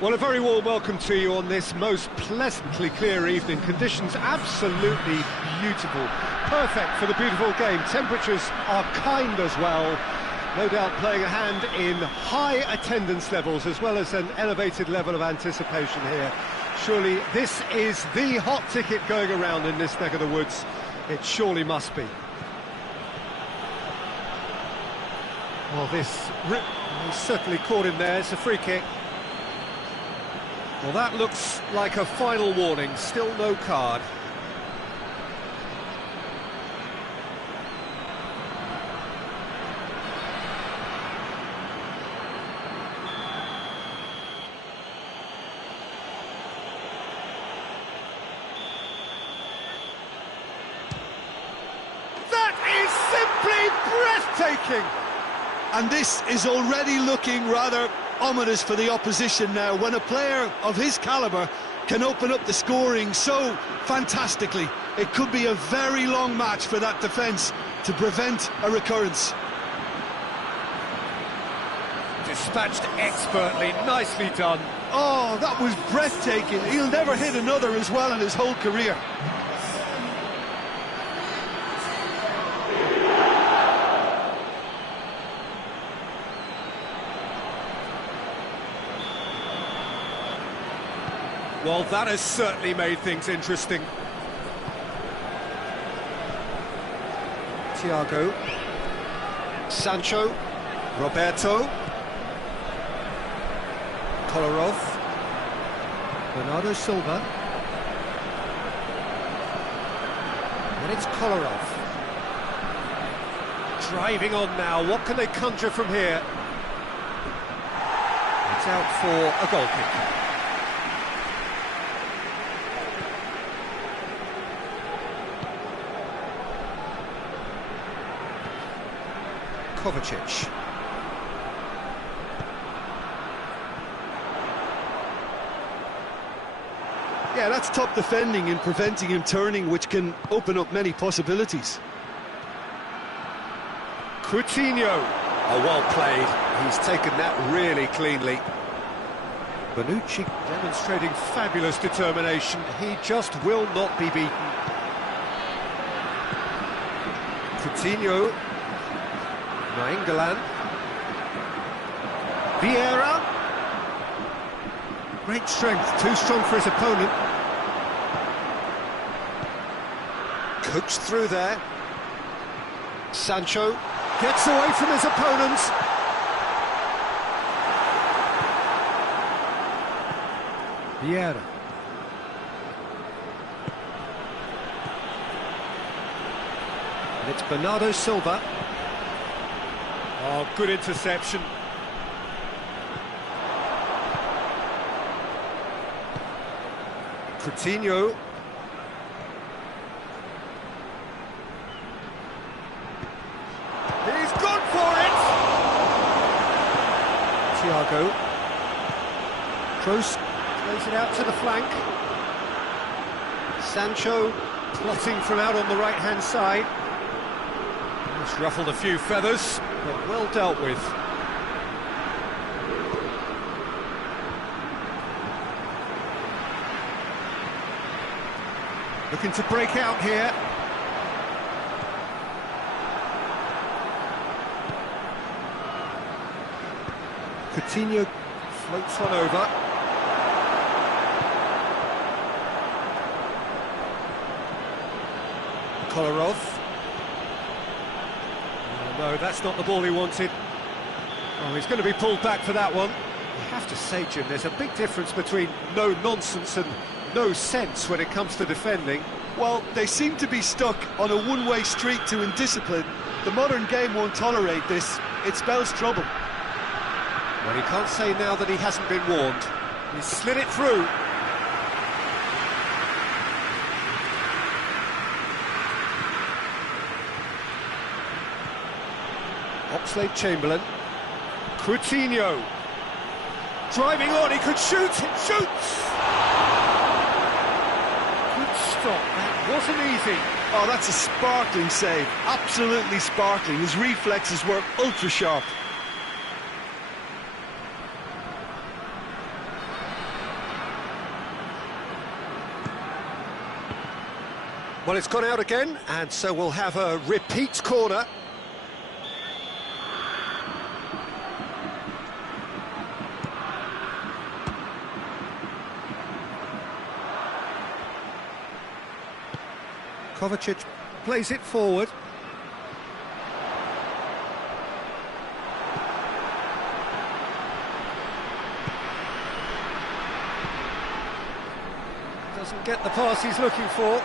Well, a very warm welcome to you on this most pleasantly clear evening. Conditions absolutely beautiful. Perfect for the beautiful game. Temperatures are kind as well. No doubt playing a hand in high attendance levels as well as an elevated level of anticipation here. Surely this is the hot ticket going around in this neck of the woods. It surely must be. Well, he's certainly caught in there. It's a free kick. Well, that looks like a final warning. Still no card. That is simply breathtaking! And this is already looking rather ominous for the opposition now, when a player of his calibre can open up the scoring so fantastically. It could be a very long match for that defence to prevent a recurrence. Dispatched expertly, nicely done. Oh, that was breathtaking. He'll never hit another as well in his whole career. Well, that has certainly made things interesting. Thiago, Sancho, Roberto, Kolarov, Bernardo Silva, and it's Kolarov. Driving on now, what can they conjure from here? It's out for a goal kick. Kovacic. Yeah, that's top defending and preventing him turning, which can open up many possibilities. Coutinho. Oh, well played. He's taken that really cleanly. Bonucci demonstrating fabulous determination. He just will not be beaten. Coutinho. Nainggolan. Vieira. Great strength, too strong for his opponent. Coaxed through there. Sancho gets away from his opponents. Vieira. And it's Bernardo Silva. Oh, good interception. Coutinho. He's gone for it! Thiago. Kroos plays it out to the flank. Sancho plotting from out on the right-hand side. Just ruffled a few feathers, but well dealt with. Looking to break out here. Coutinho floats one over. Kolarov. No, that's not the ball he wanted. Oh, he's going to be pulled back for that one. I have to say, Jim, there's a big difference between no nonsense and no sense when it comes to defending. Well, they seem to be stuck on a one-way street to indiscipline. The modern game won't tolerate this. It spells trouble. Well, he can't say now that he hasn't been warned. He's slid it through. Oxlade-Chamberlain. Coutinho. Driving on, he could shoot, it shoots! Good stop, that wasn't easy. Oh, that's a sparkling save, absolutely sparkling. His reflexes were ultra-sharp. Well, it's gone out again, and so we'll have a repeat corner. Kovacic plays it forward. Doesn't get the pass he's looking for.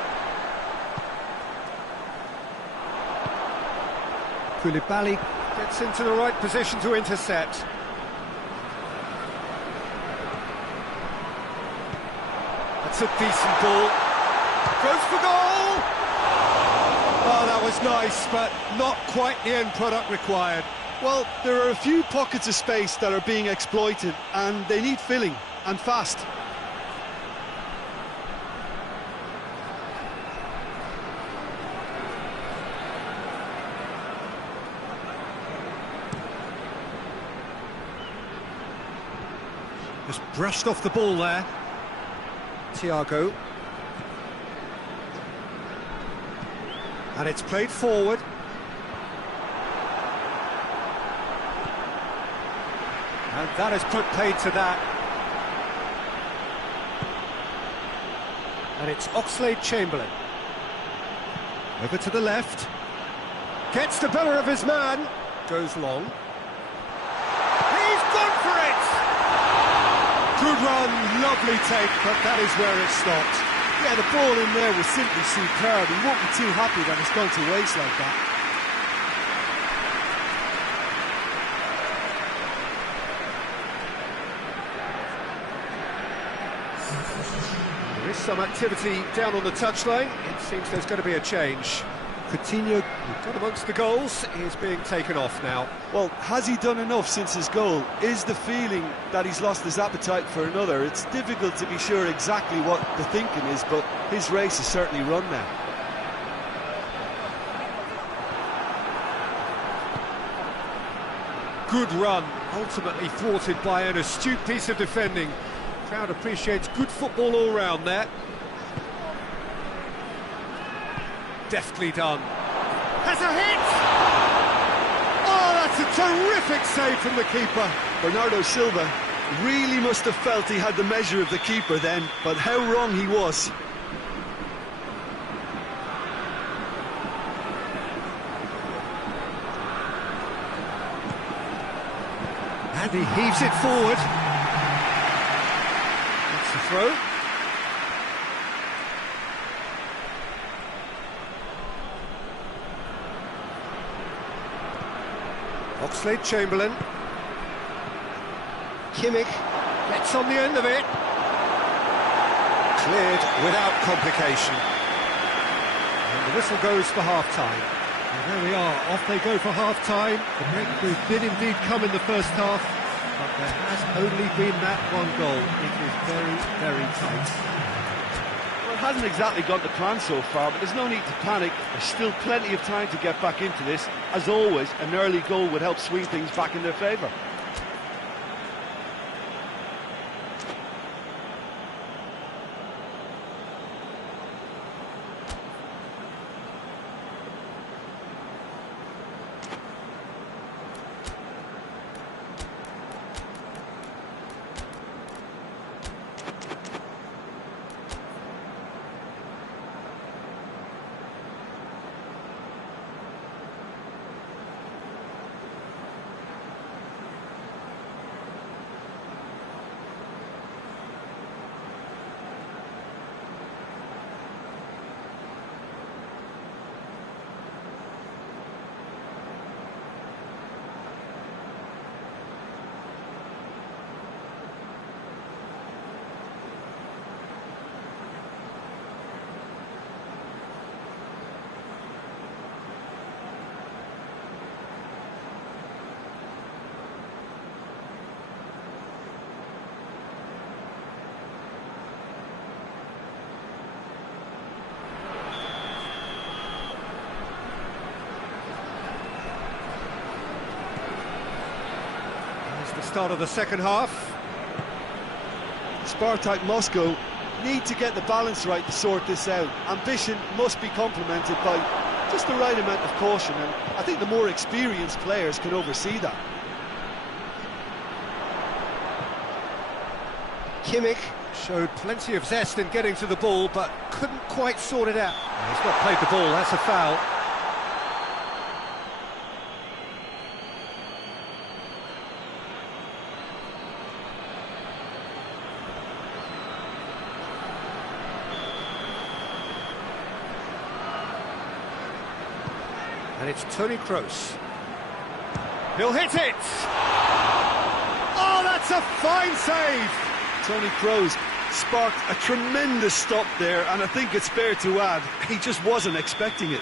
Koulibaly gets into the right position to intercept. That's a decent ball. Goes for goal! Oh, that was nice, but not quite the end product required. Well, there are a few pockets of space that are being exploited, and they need filling, and fast. Just brushed off the ball there. Thiago. And it's played forward. And that has put paid to that. And it's Oxlade-Chamberlain. Over to the left. Gets the better of his man. Goes long. He's gone for it! Good run, lovely take, but that is where it stopped. Yeah, the ball in there was simply superb. He won't be too happy that it's gone to waste like that. There is some activity down on the touchline. It seems there's going to be a change. Coutinho, got amongst the goals, is being taken off now. Well, has he done enough since his goal? Is the feeling that he's lost his appetite for another? It's difficult to be sure exactly what the thinking is, but his race is certainly run now. Good run, ultimately thwarted by an astute piece of defending. Crowd appreciates good football all round there. Deftly done. Has a hit! Oh, that's a terrific save from the keeper. Bernardo Silva really must have felt he had the measure of the keeper then, but how wrong he was. And he heaves it forward. That's the throw. Oxlade-Chamberlain. Kimmich gets on the end of it. Cleared without complication. And the whistle goes for half-time. And there we are, off they go for half-time. The breakthrough did indeed come in the first half, but there has only been that one goal. It is very, very tight. Well, it hasn't exactly gone to plan so far, but there's no need to panic. There's still plenty of time to get back into this. As always, an early goal would help swing things back in their favour. Start of the second half. Spartak Moscow need to get the balance right to sort this out. Ambition must be complemented by just the right amount of caution, and I think the more experienced players can oversee that. Kimmich showed plenty of zest in getting to the ball, but couldn't quite sort it out. He's not played the ball, that's a foul. And it's Toni Kroos. He'll hit it! Oh, that's a fine save! Toni Kroos sparked a tremendous stop there, and I think it's fair to add, he just wasn't expecting it.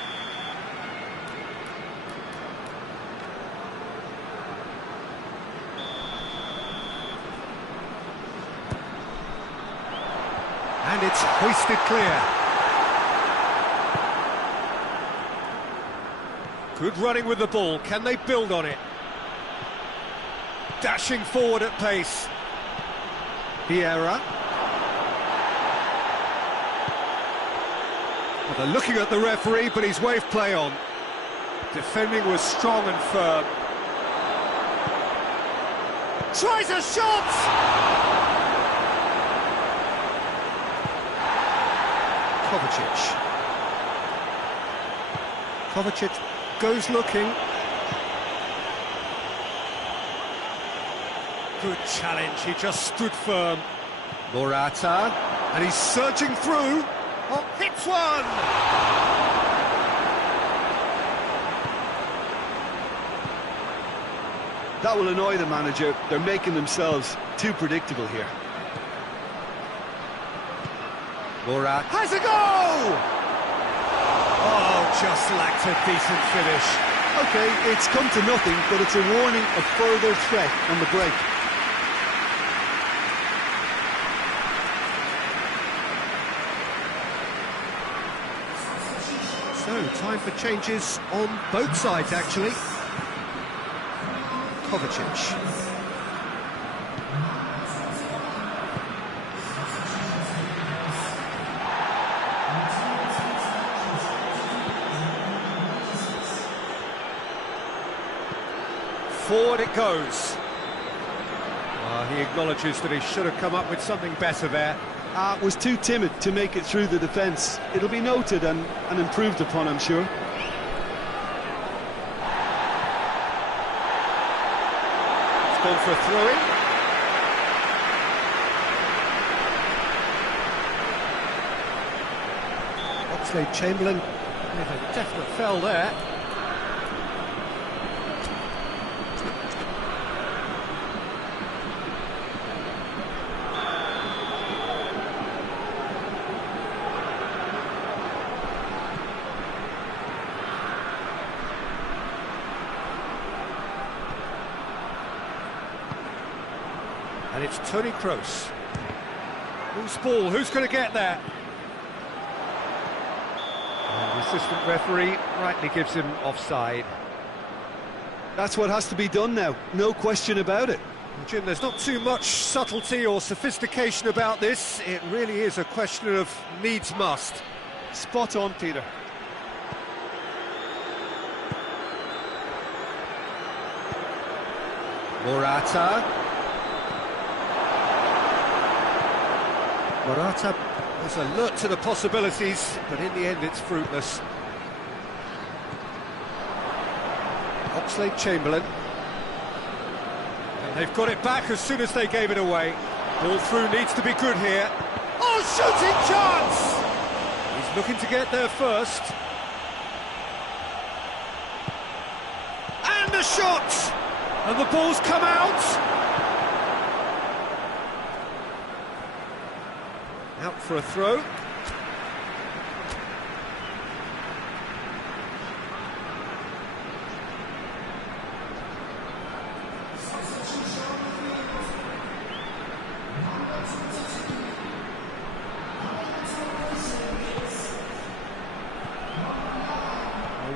And it's hoisted clear. Good running with the ball, can they build on it? Dashing forward at pace. Vieira. Well, they're looking at the referee, but he's waved play on. Defending was strong and firm. Tries a shot! Kovacic goes looking. Good challenge, he just stood firm. Morata, and he's surging through. Oh, hits one! That will annoy the manager. They're making themselves too predictable here. Morata has a goal! Oh, just lacked a decent finish. Okay, it's come to nothing, but it's a warning of further threat on the break. So, time for changes on both sides, actually. Kovacic. Forward it goes. He acknowledges that he should have come up with something better there. Was too timid to make it through the defence. It'll be noted and improved upon, I'm sure. It's gone for a throw-in. Oxlade-Chamberlain with a definite foul there. And it's Toni Kroos. Loose ball, who's going to get there? And the assistant referee rightly gives him offside. That's what has to be done now, no question about it. Jim, there's not too much subtlety or sophistication about this. It really is a question of needs must. Spot on, Peter. Morata was alert to the possibilities, but in the end it's fruitless. Oxlade-Chamberlain. And they've got it back as soon as they gave it away. Ball through needs to be good here. Oh, shooting chance! He's looking to get there first. And the shot! And the ball's come out! Out for a throw.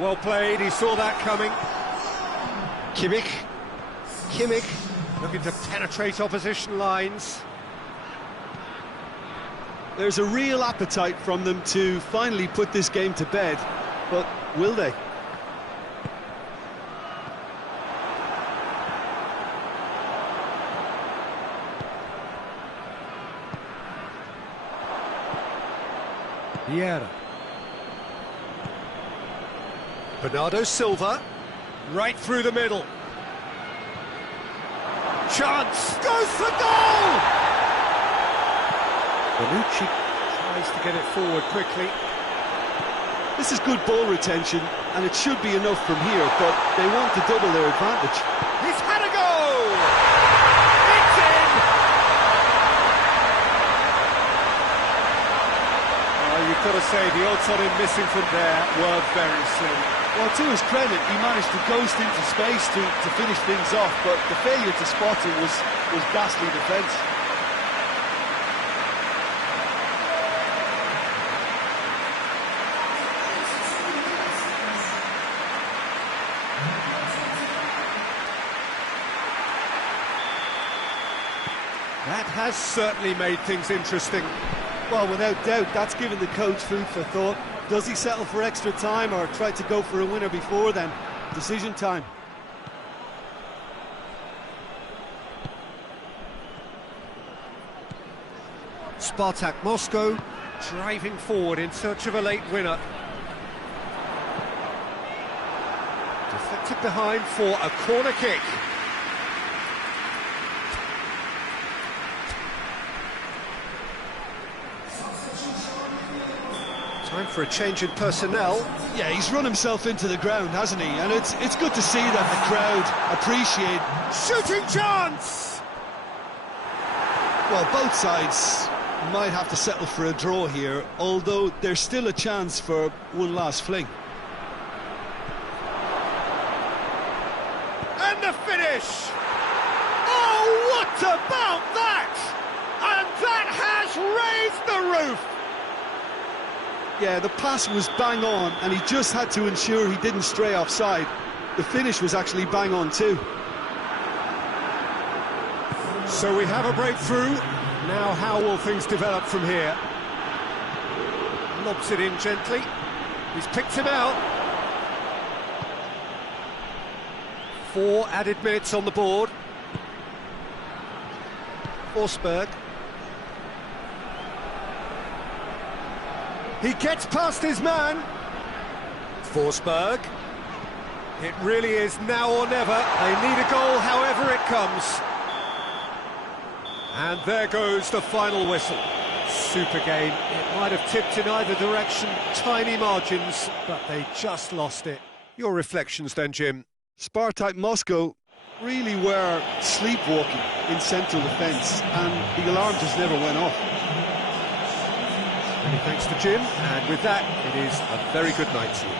Well played, he saw that coming. Kimmich looking to penetrate opposition lines. There's a real appetite from them to finally put this game to bed, but will they? Vieira. Bernardo Silva, right through the middle. Chance, goes for goal! Bonucci tries to get it forward quickly. This is good ball retention, and it should be enough from here, but they want to double their advantage. He's had a go! It's in! You've got to say, the odds on him missing from there were very slim. Well, to his credit, he managed to ghost into space to finish things off, but the failure to spot him was ghastly defence. That has certainly made things interesting. Well, without doubt, that's given the coach food for thought. Does he settle for extra time or try to go for a winner before then? Decision time. Spartak Moscow driving forward in search of a late winner. Deflected behind for a corner kick. Time for a change in personnel. Yeah, he's run himself into the ground, hasn't he? And it's good to see that the crowd appreciate. Shooting chance! Well, both sides might have to settle for a draw here, although there's still a chance for one last fling. And the finish! Oh, what about that? And that has raised the roof! Yeah, the pass was bang on, and he just had to ensure he didn't stray offside. The finish was actually bang on too. So we have a breakthrough. Now how will things develop from here? Lobs it in gently. He's picked him out. 4 added minutes on the board. Forsberg. He gets past his man. Forsberg. It really is now or never. They need a goal however it comes. And there goes the final whistle. Super game. It might have tipped in either direction, tiny margins, but they just lost it. Your reflections then, Jim? Spartak Moscow really were sleepwalking in central defence, and the alarm just never went off. Many thanks to Jim, and with that, it is a very good night to you.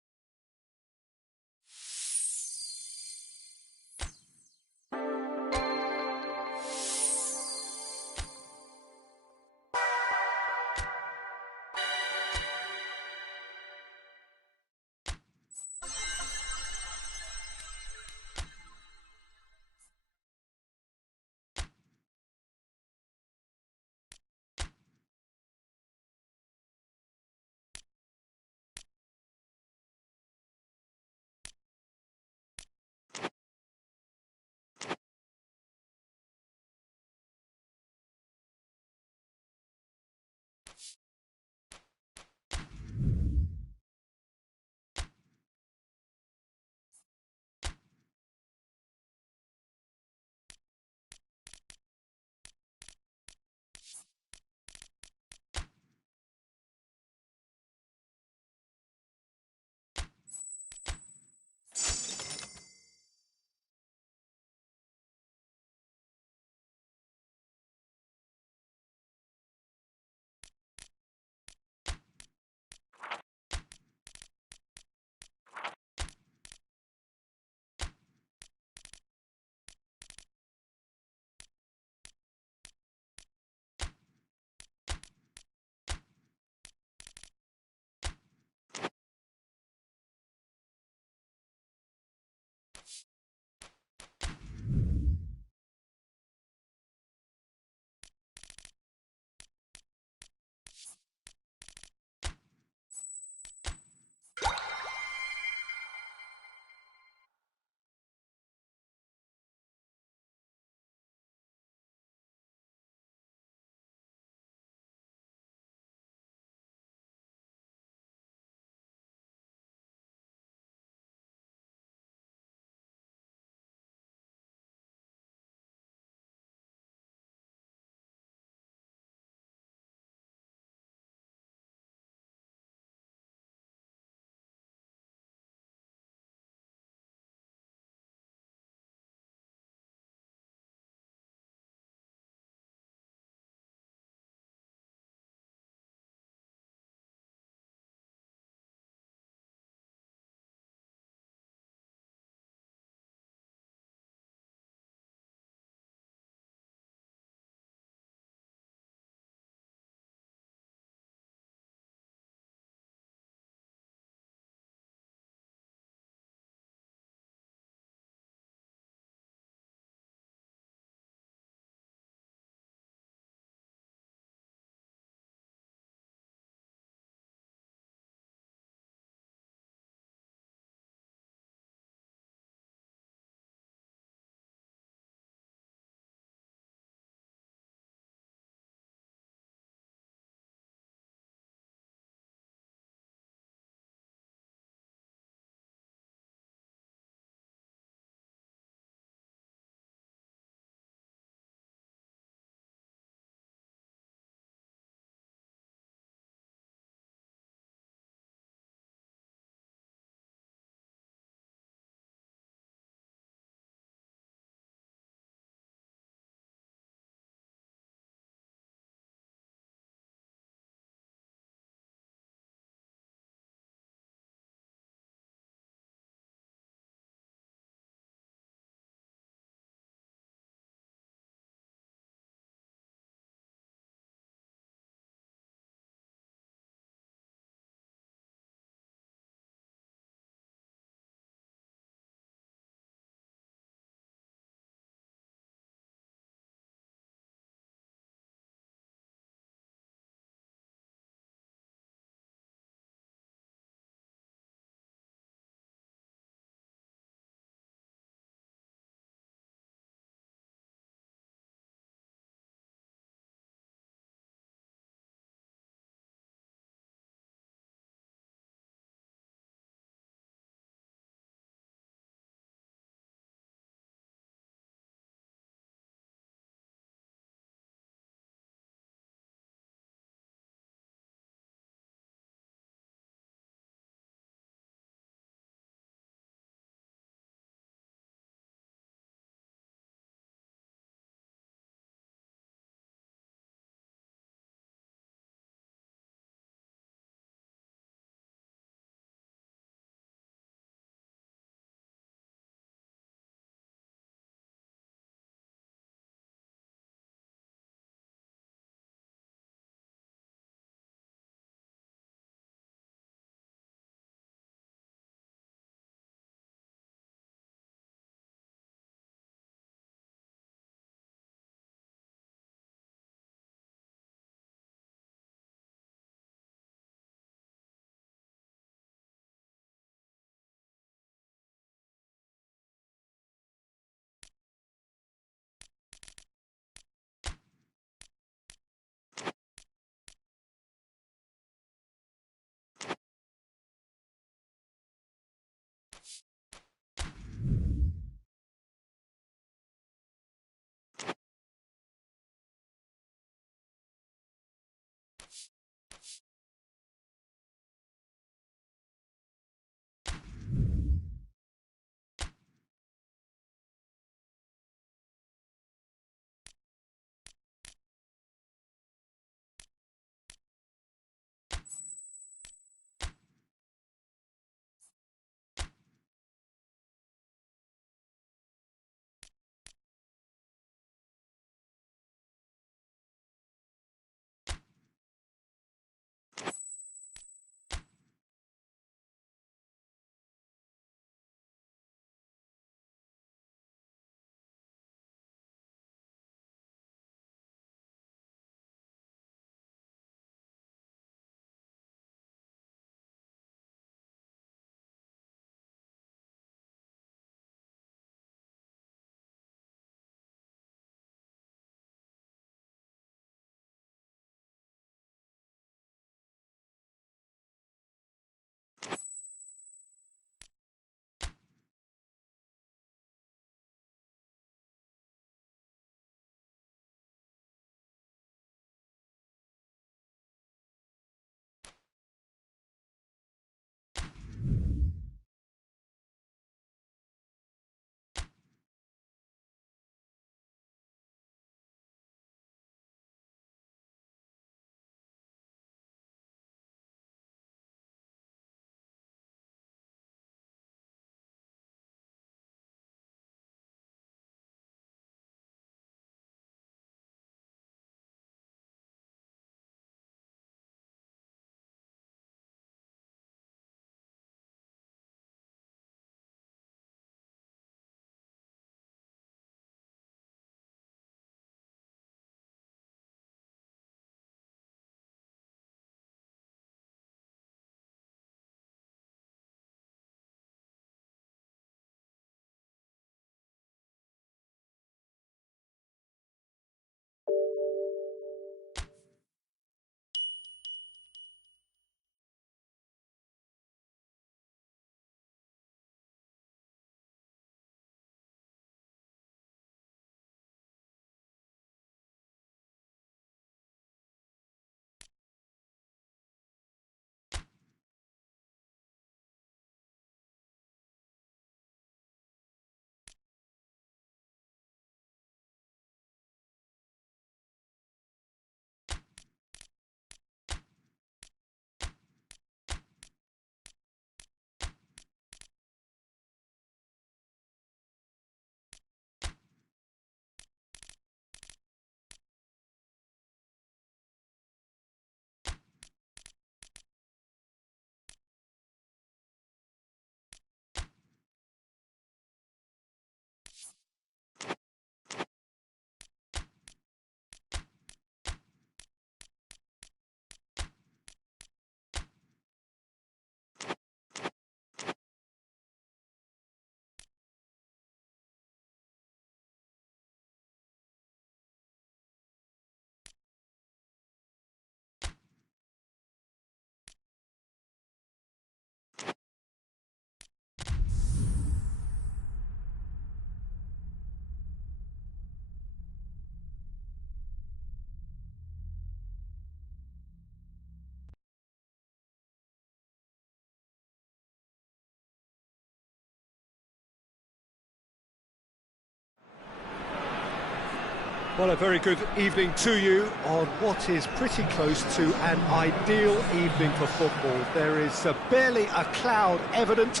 Well, a very good evening to you on what is pretty close to an ideal evening for football. There is barely a cloud evident.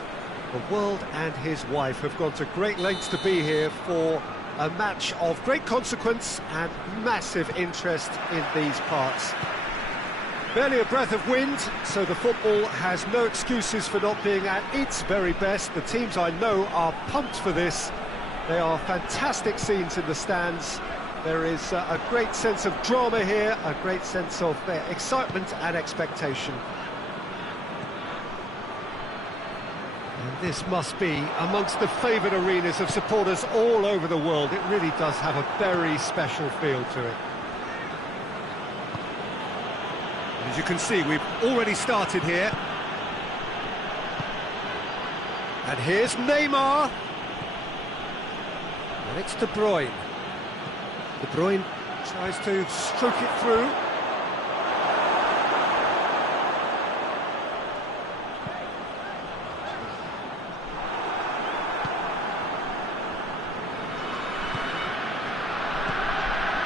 The world and his wife have gone to great lengths to be here for a match of great consequence and massive interest in these parts. Barely a breath of wind, so the football has no excuses for not being at its very best. The teams I know are pumped for this. They are fantastic scenes in the stands. There is a great sense of drama here, a great sense of excitement and expectation. And this must be amongst the favoured arenas of supporters all over the world. It really does have a very special feel to it. As you can see, we've already started here. And here's Neymar. And it's De Bruyne. De Bruyne tries to stroke it through.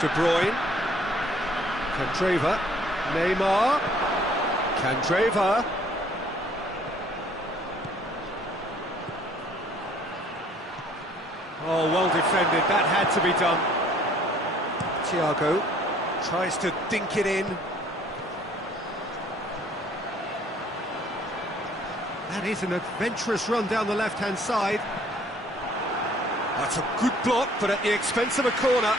De Bruyne. Candreva. Neymar. Candreva. Oh, well defended. That had to be done. Thiago tries to dink it in. That is an adventurous run down the left-hand side. That's a good block, but at the expense of a corner.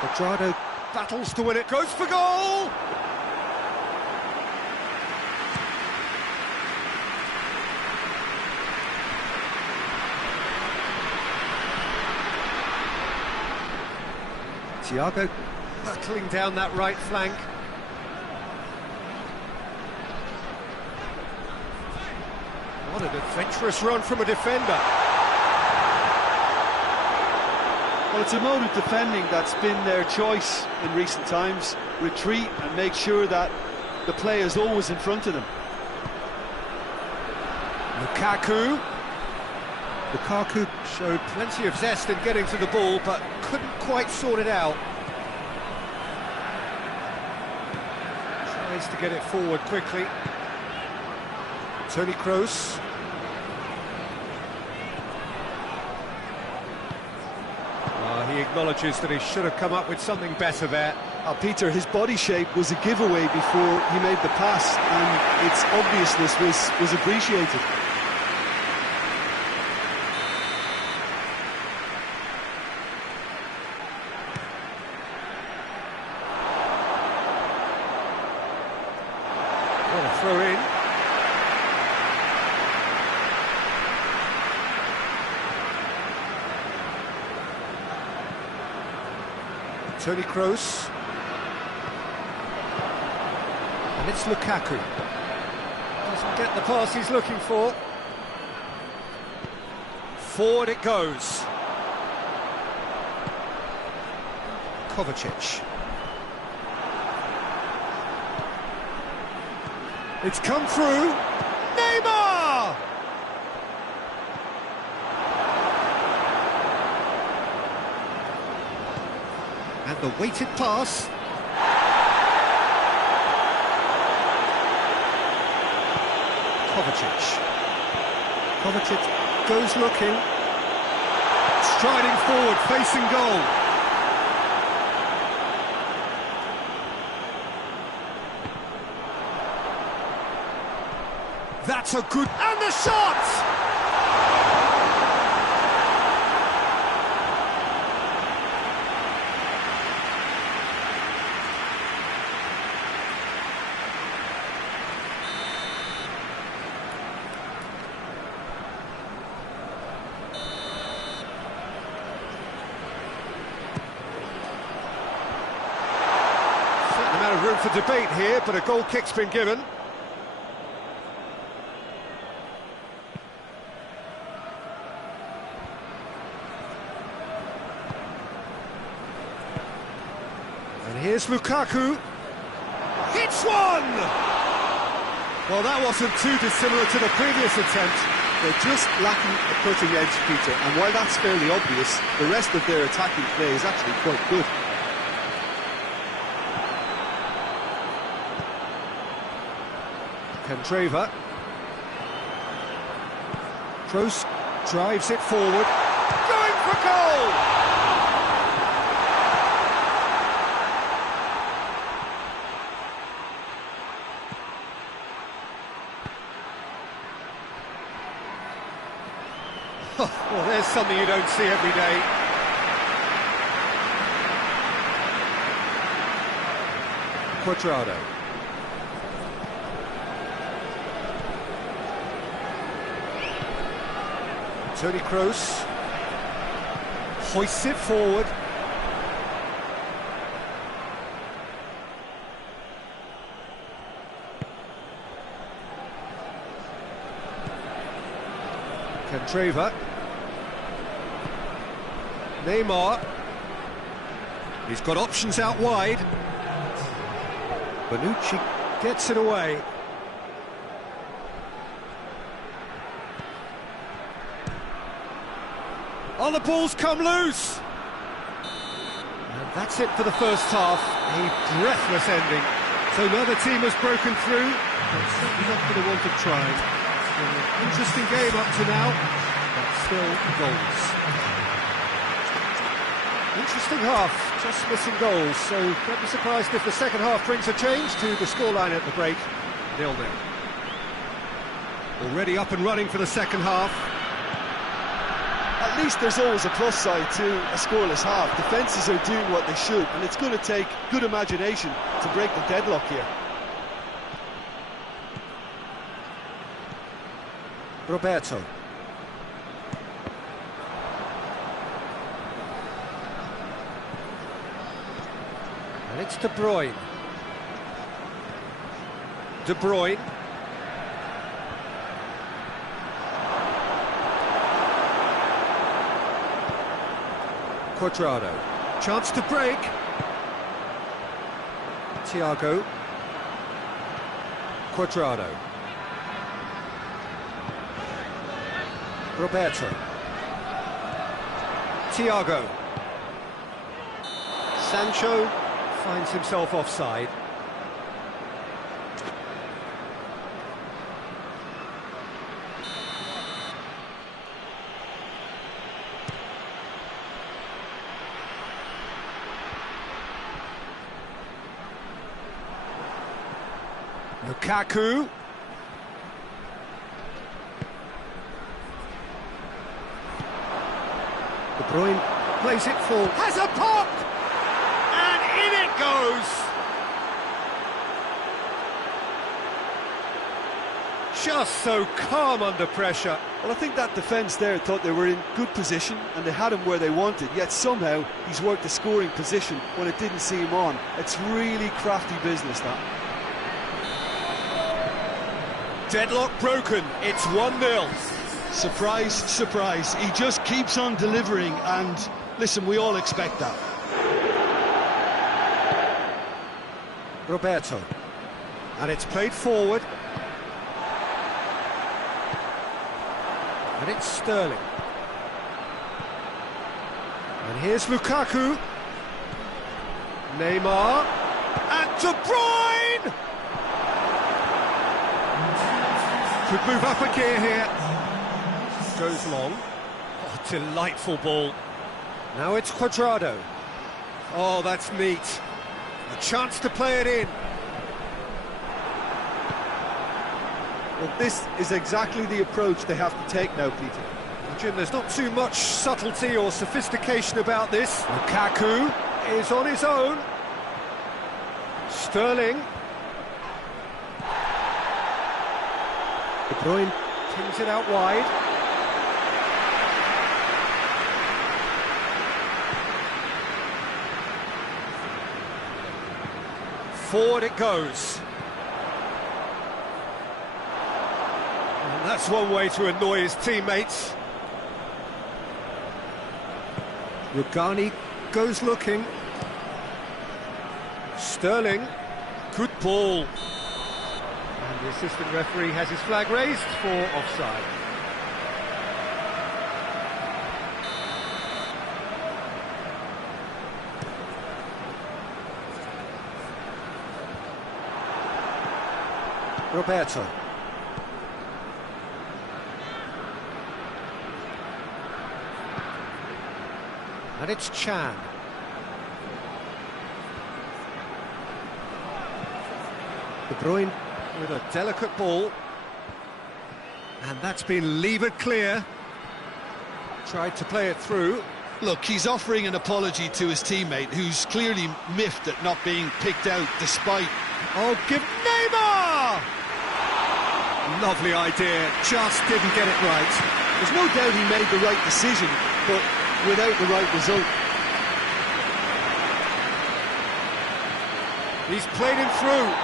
Quadrado battles to win it, goes for goal! Thiago battling down that right flank. What an adventurous run from a defender. Well, it's a mode of defending that's been their choice in recent times. Retreat and make sure that the play is always in front of them. Lukaku. Lukaku showed plenty of zest in getting to the ball, but couldn't quite sort it out. Tries to get it forward quickly. Toni Kroos. He acknowledges that he should have come up with something better there. Peter, his body shape was a giveaway before he made the pass, and its obviousness was appreciated. What a throw in. Toni Kroos. And it's Lukaku. Doesn't get the pass he's looking for. Forward it goes. Kovacic. It's come through. Neymar! And the weighted pass. Kovacic. Kovacic goes looking. Striding forward, facing goal. That's a good... And the shot! Room for debate here, but a goal kick's been given. here's Lukaku. Hits one! Well, that wasn't too dissimilar to the previous attempt. They're just lacking a cutting edge, Peter, and while that's fairly obvious, the rest of their attacking play is actually quite good. Candreva. Kroos drives it forward. Going for goal! Well, there's something you don't see every day. Cuadrado. Toni Kroos hoists it forward. Candreva. Neymar. He's got options out wide. Bonucci gets it away. Oh, the ball's come loose! And that's it for the first half. A breathless ending. So neither team has broken through, but certainly not for the want of trying. Interesting game up to now, but still goals. Interesting half, just missing goals, so don't be surprised if the second half brings a change to the scoreline at the break. 0-0. Already up and running for the second half. At least there's always a plus side to a scoreless half. Defences are doing what they should, and it's going to take good imagination to break the deadlock here. Roberto. And it's De Bruyne. De Bruyne. Cuadrado. Chance to break. Thiago. Cuadrado. Roberto. Thiago. Sancho finds himself offside. Lukaku. De Bruyne plays it full. Has a pop! And in it goes! Just so calm under pressure. Well, I think that defence there thought they were in good position and they had him where they wanted, yet somehow he's worked the scoring position when it didn't see him on. It's really crafty business, that. Deadlock broken, it's 1-0. Surprise, surprise, he just keeps on delivering, and listen, we all expect that. Roberto. And it's played forward. And it's Sterling. And here's Lukaku. Neymar. And De Bruyne! Could move up a gear here. Goes long. Oh, delightful ball. Now it's Cuadrado. Oh, that's neat. A chance to play it in. Well, this is exactly the approach they have to take now, Peter. Well, Jim, there's not too much subtlety or sophistication about this. Lukaku is on his own. Sterling. De Bruyne pings it out wide. Forward it goes. And that's one way to annoy his teammates. Rugani goes looking. Sterling, good ball. And the assistant referee has his flag raised for offside. Roberto. And it's Chan. De Bruyne with a delicate ball. And that's been levered clear. Tried to play it through. Look, he's offering an apology to his teammate, who's clearly miffed at not being picked out despite... Oh, give Neymar! Lovely idea, just didn't get it right. There's no doubt he made the right decision, but without the right result. He's played him through.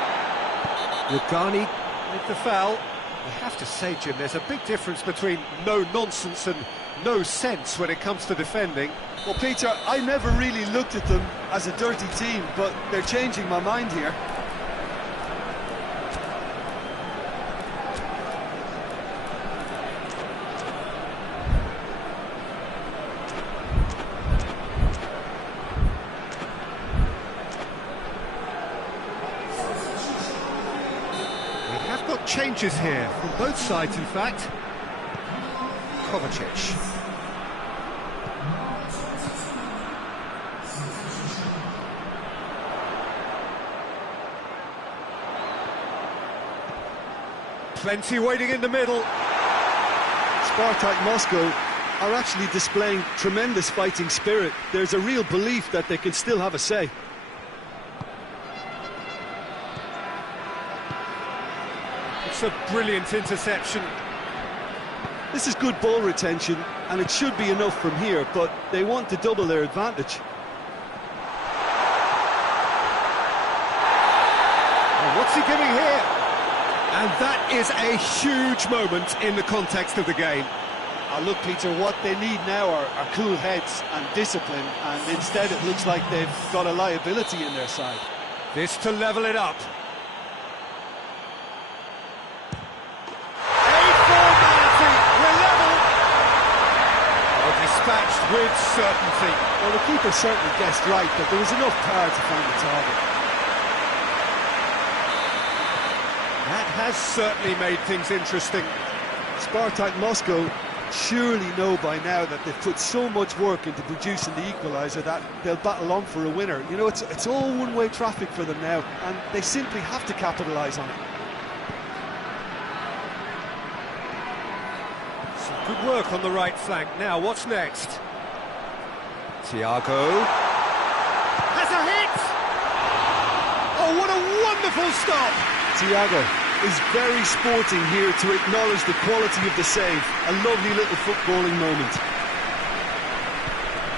Rugani with the foul. I have to say, Jim, there's a big difference between no nonsense and no sense when it comes to defending. Well, Peter, I never really looked at them as a dirty team, but they're changing my mind here. Changes here from both sides, in fact. Kovacic. Plenty waiting in the middle. Spartak Moscow are actually displaying tremendous fighting spirit. There's a real belief that they can still have a say. It's a brilliant interception. This is good ball retention, and it should be enough from here, but they want to double their advantage. Oh, what's he giving here? And that is a huge moment in the context of the game. Look, Peter, what they need now are cool heads and discipline, and instead it looks like they've got a liability in their side. This to level it up. Dispatched with certainty. Well, the keeper certainly guessed right that there was enough power to find the target. That has certainly made things interesting. Spartak Moscow surely know by now that they've put so much work into producing the equaliser that they'll battle on for a winner. You know, it's all one-way traffic for them now, and they simply have to capitalise on it. Good work on the right flank. Now, what's next? Thiago has a hit! Oh, what a wonderful stop! Thiago is very sporting here to acknowledge the quality of the save. A lovely little footballing moment.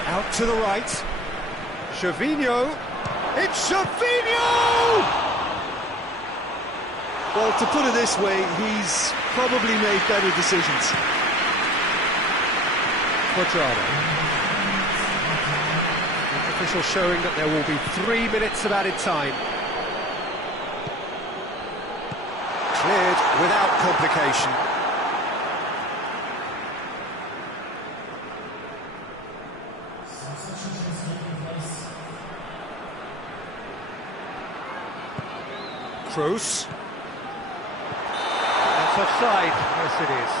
Out to the right. Gervinho. It's Gervinho! Well, to put it this way, he's probably made better decisions. Quadrado. The official showing that there will be 3 minutes of added time. Cleared without complication. Kroos. That's offside. Yes, it is.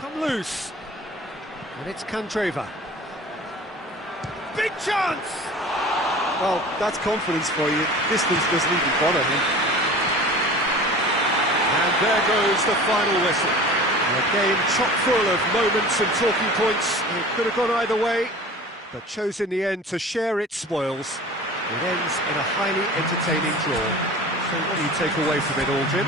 Come loose, and it's Candreva. Big chance! Well, that's confidence for you. Distance doesn't even bother him. And there goes the final whistle. A game chock full of moments and talking points. It could have gone either way, but chose in the end to share its spoils. It ends in a highly entertaining draw. So what do you take away from it all, Jim?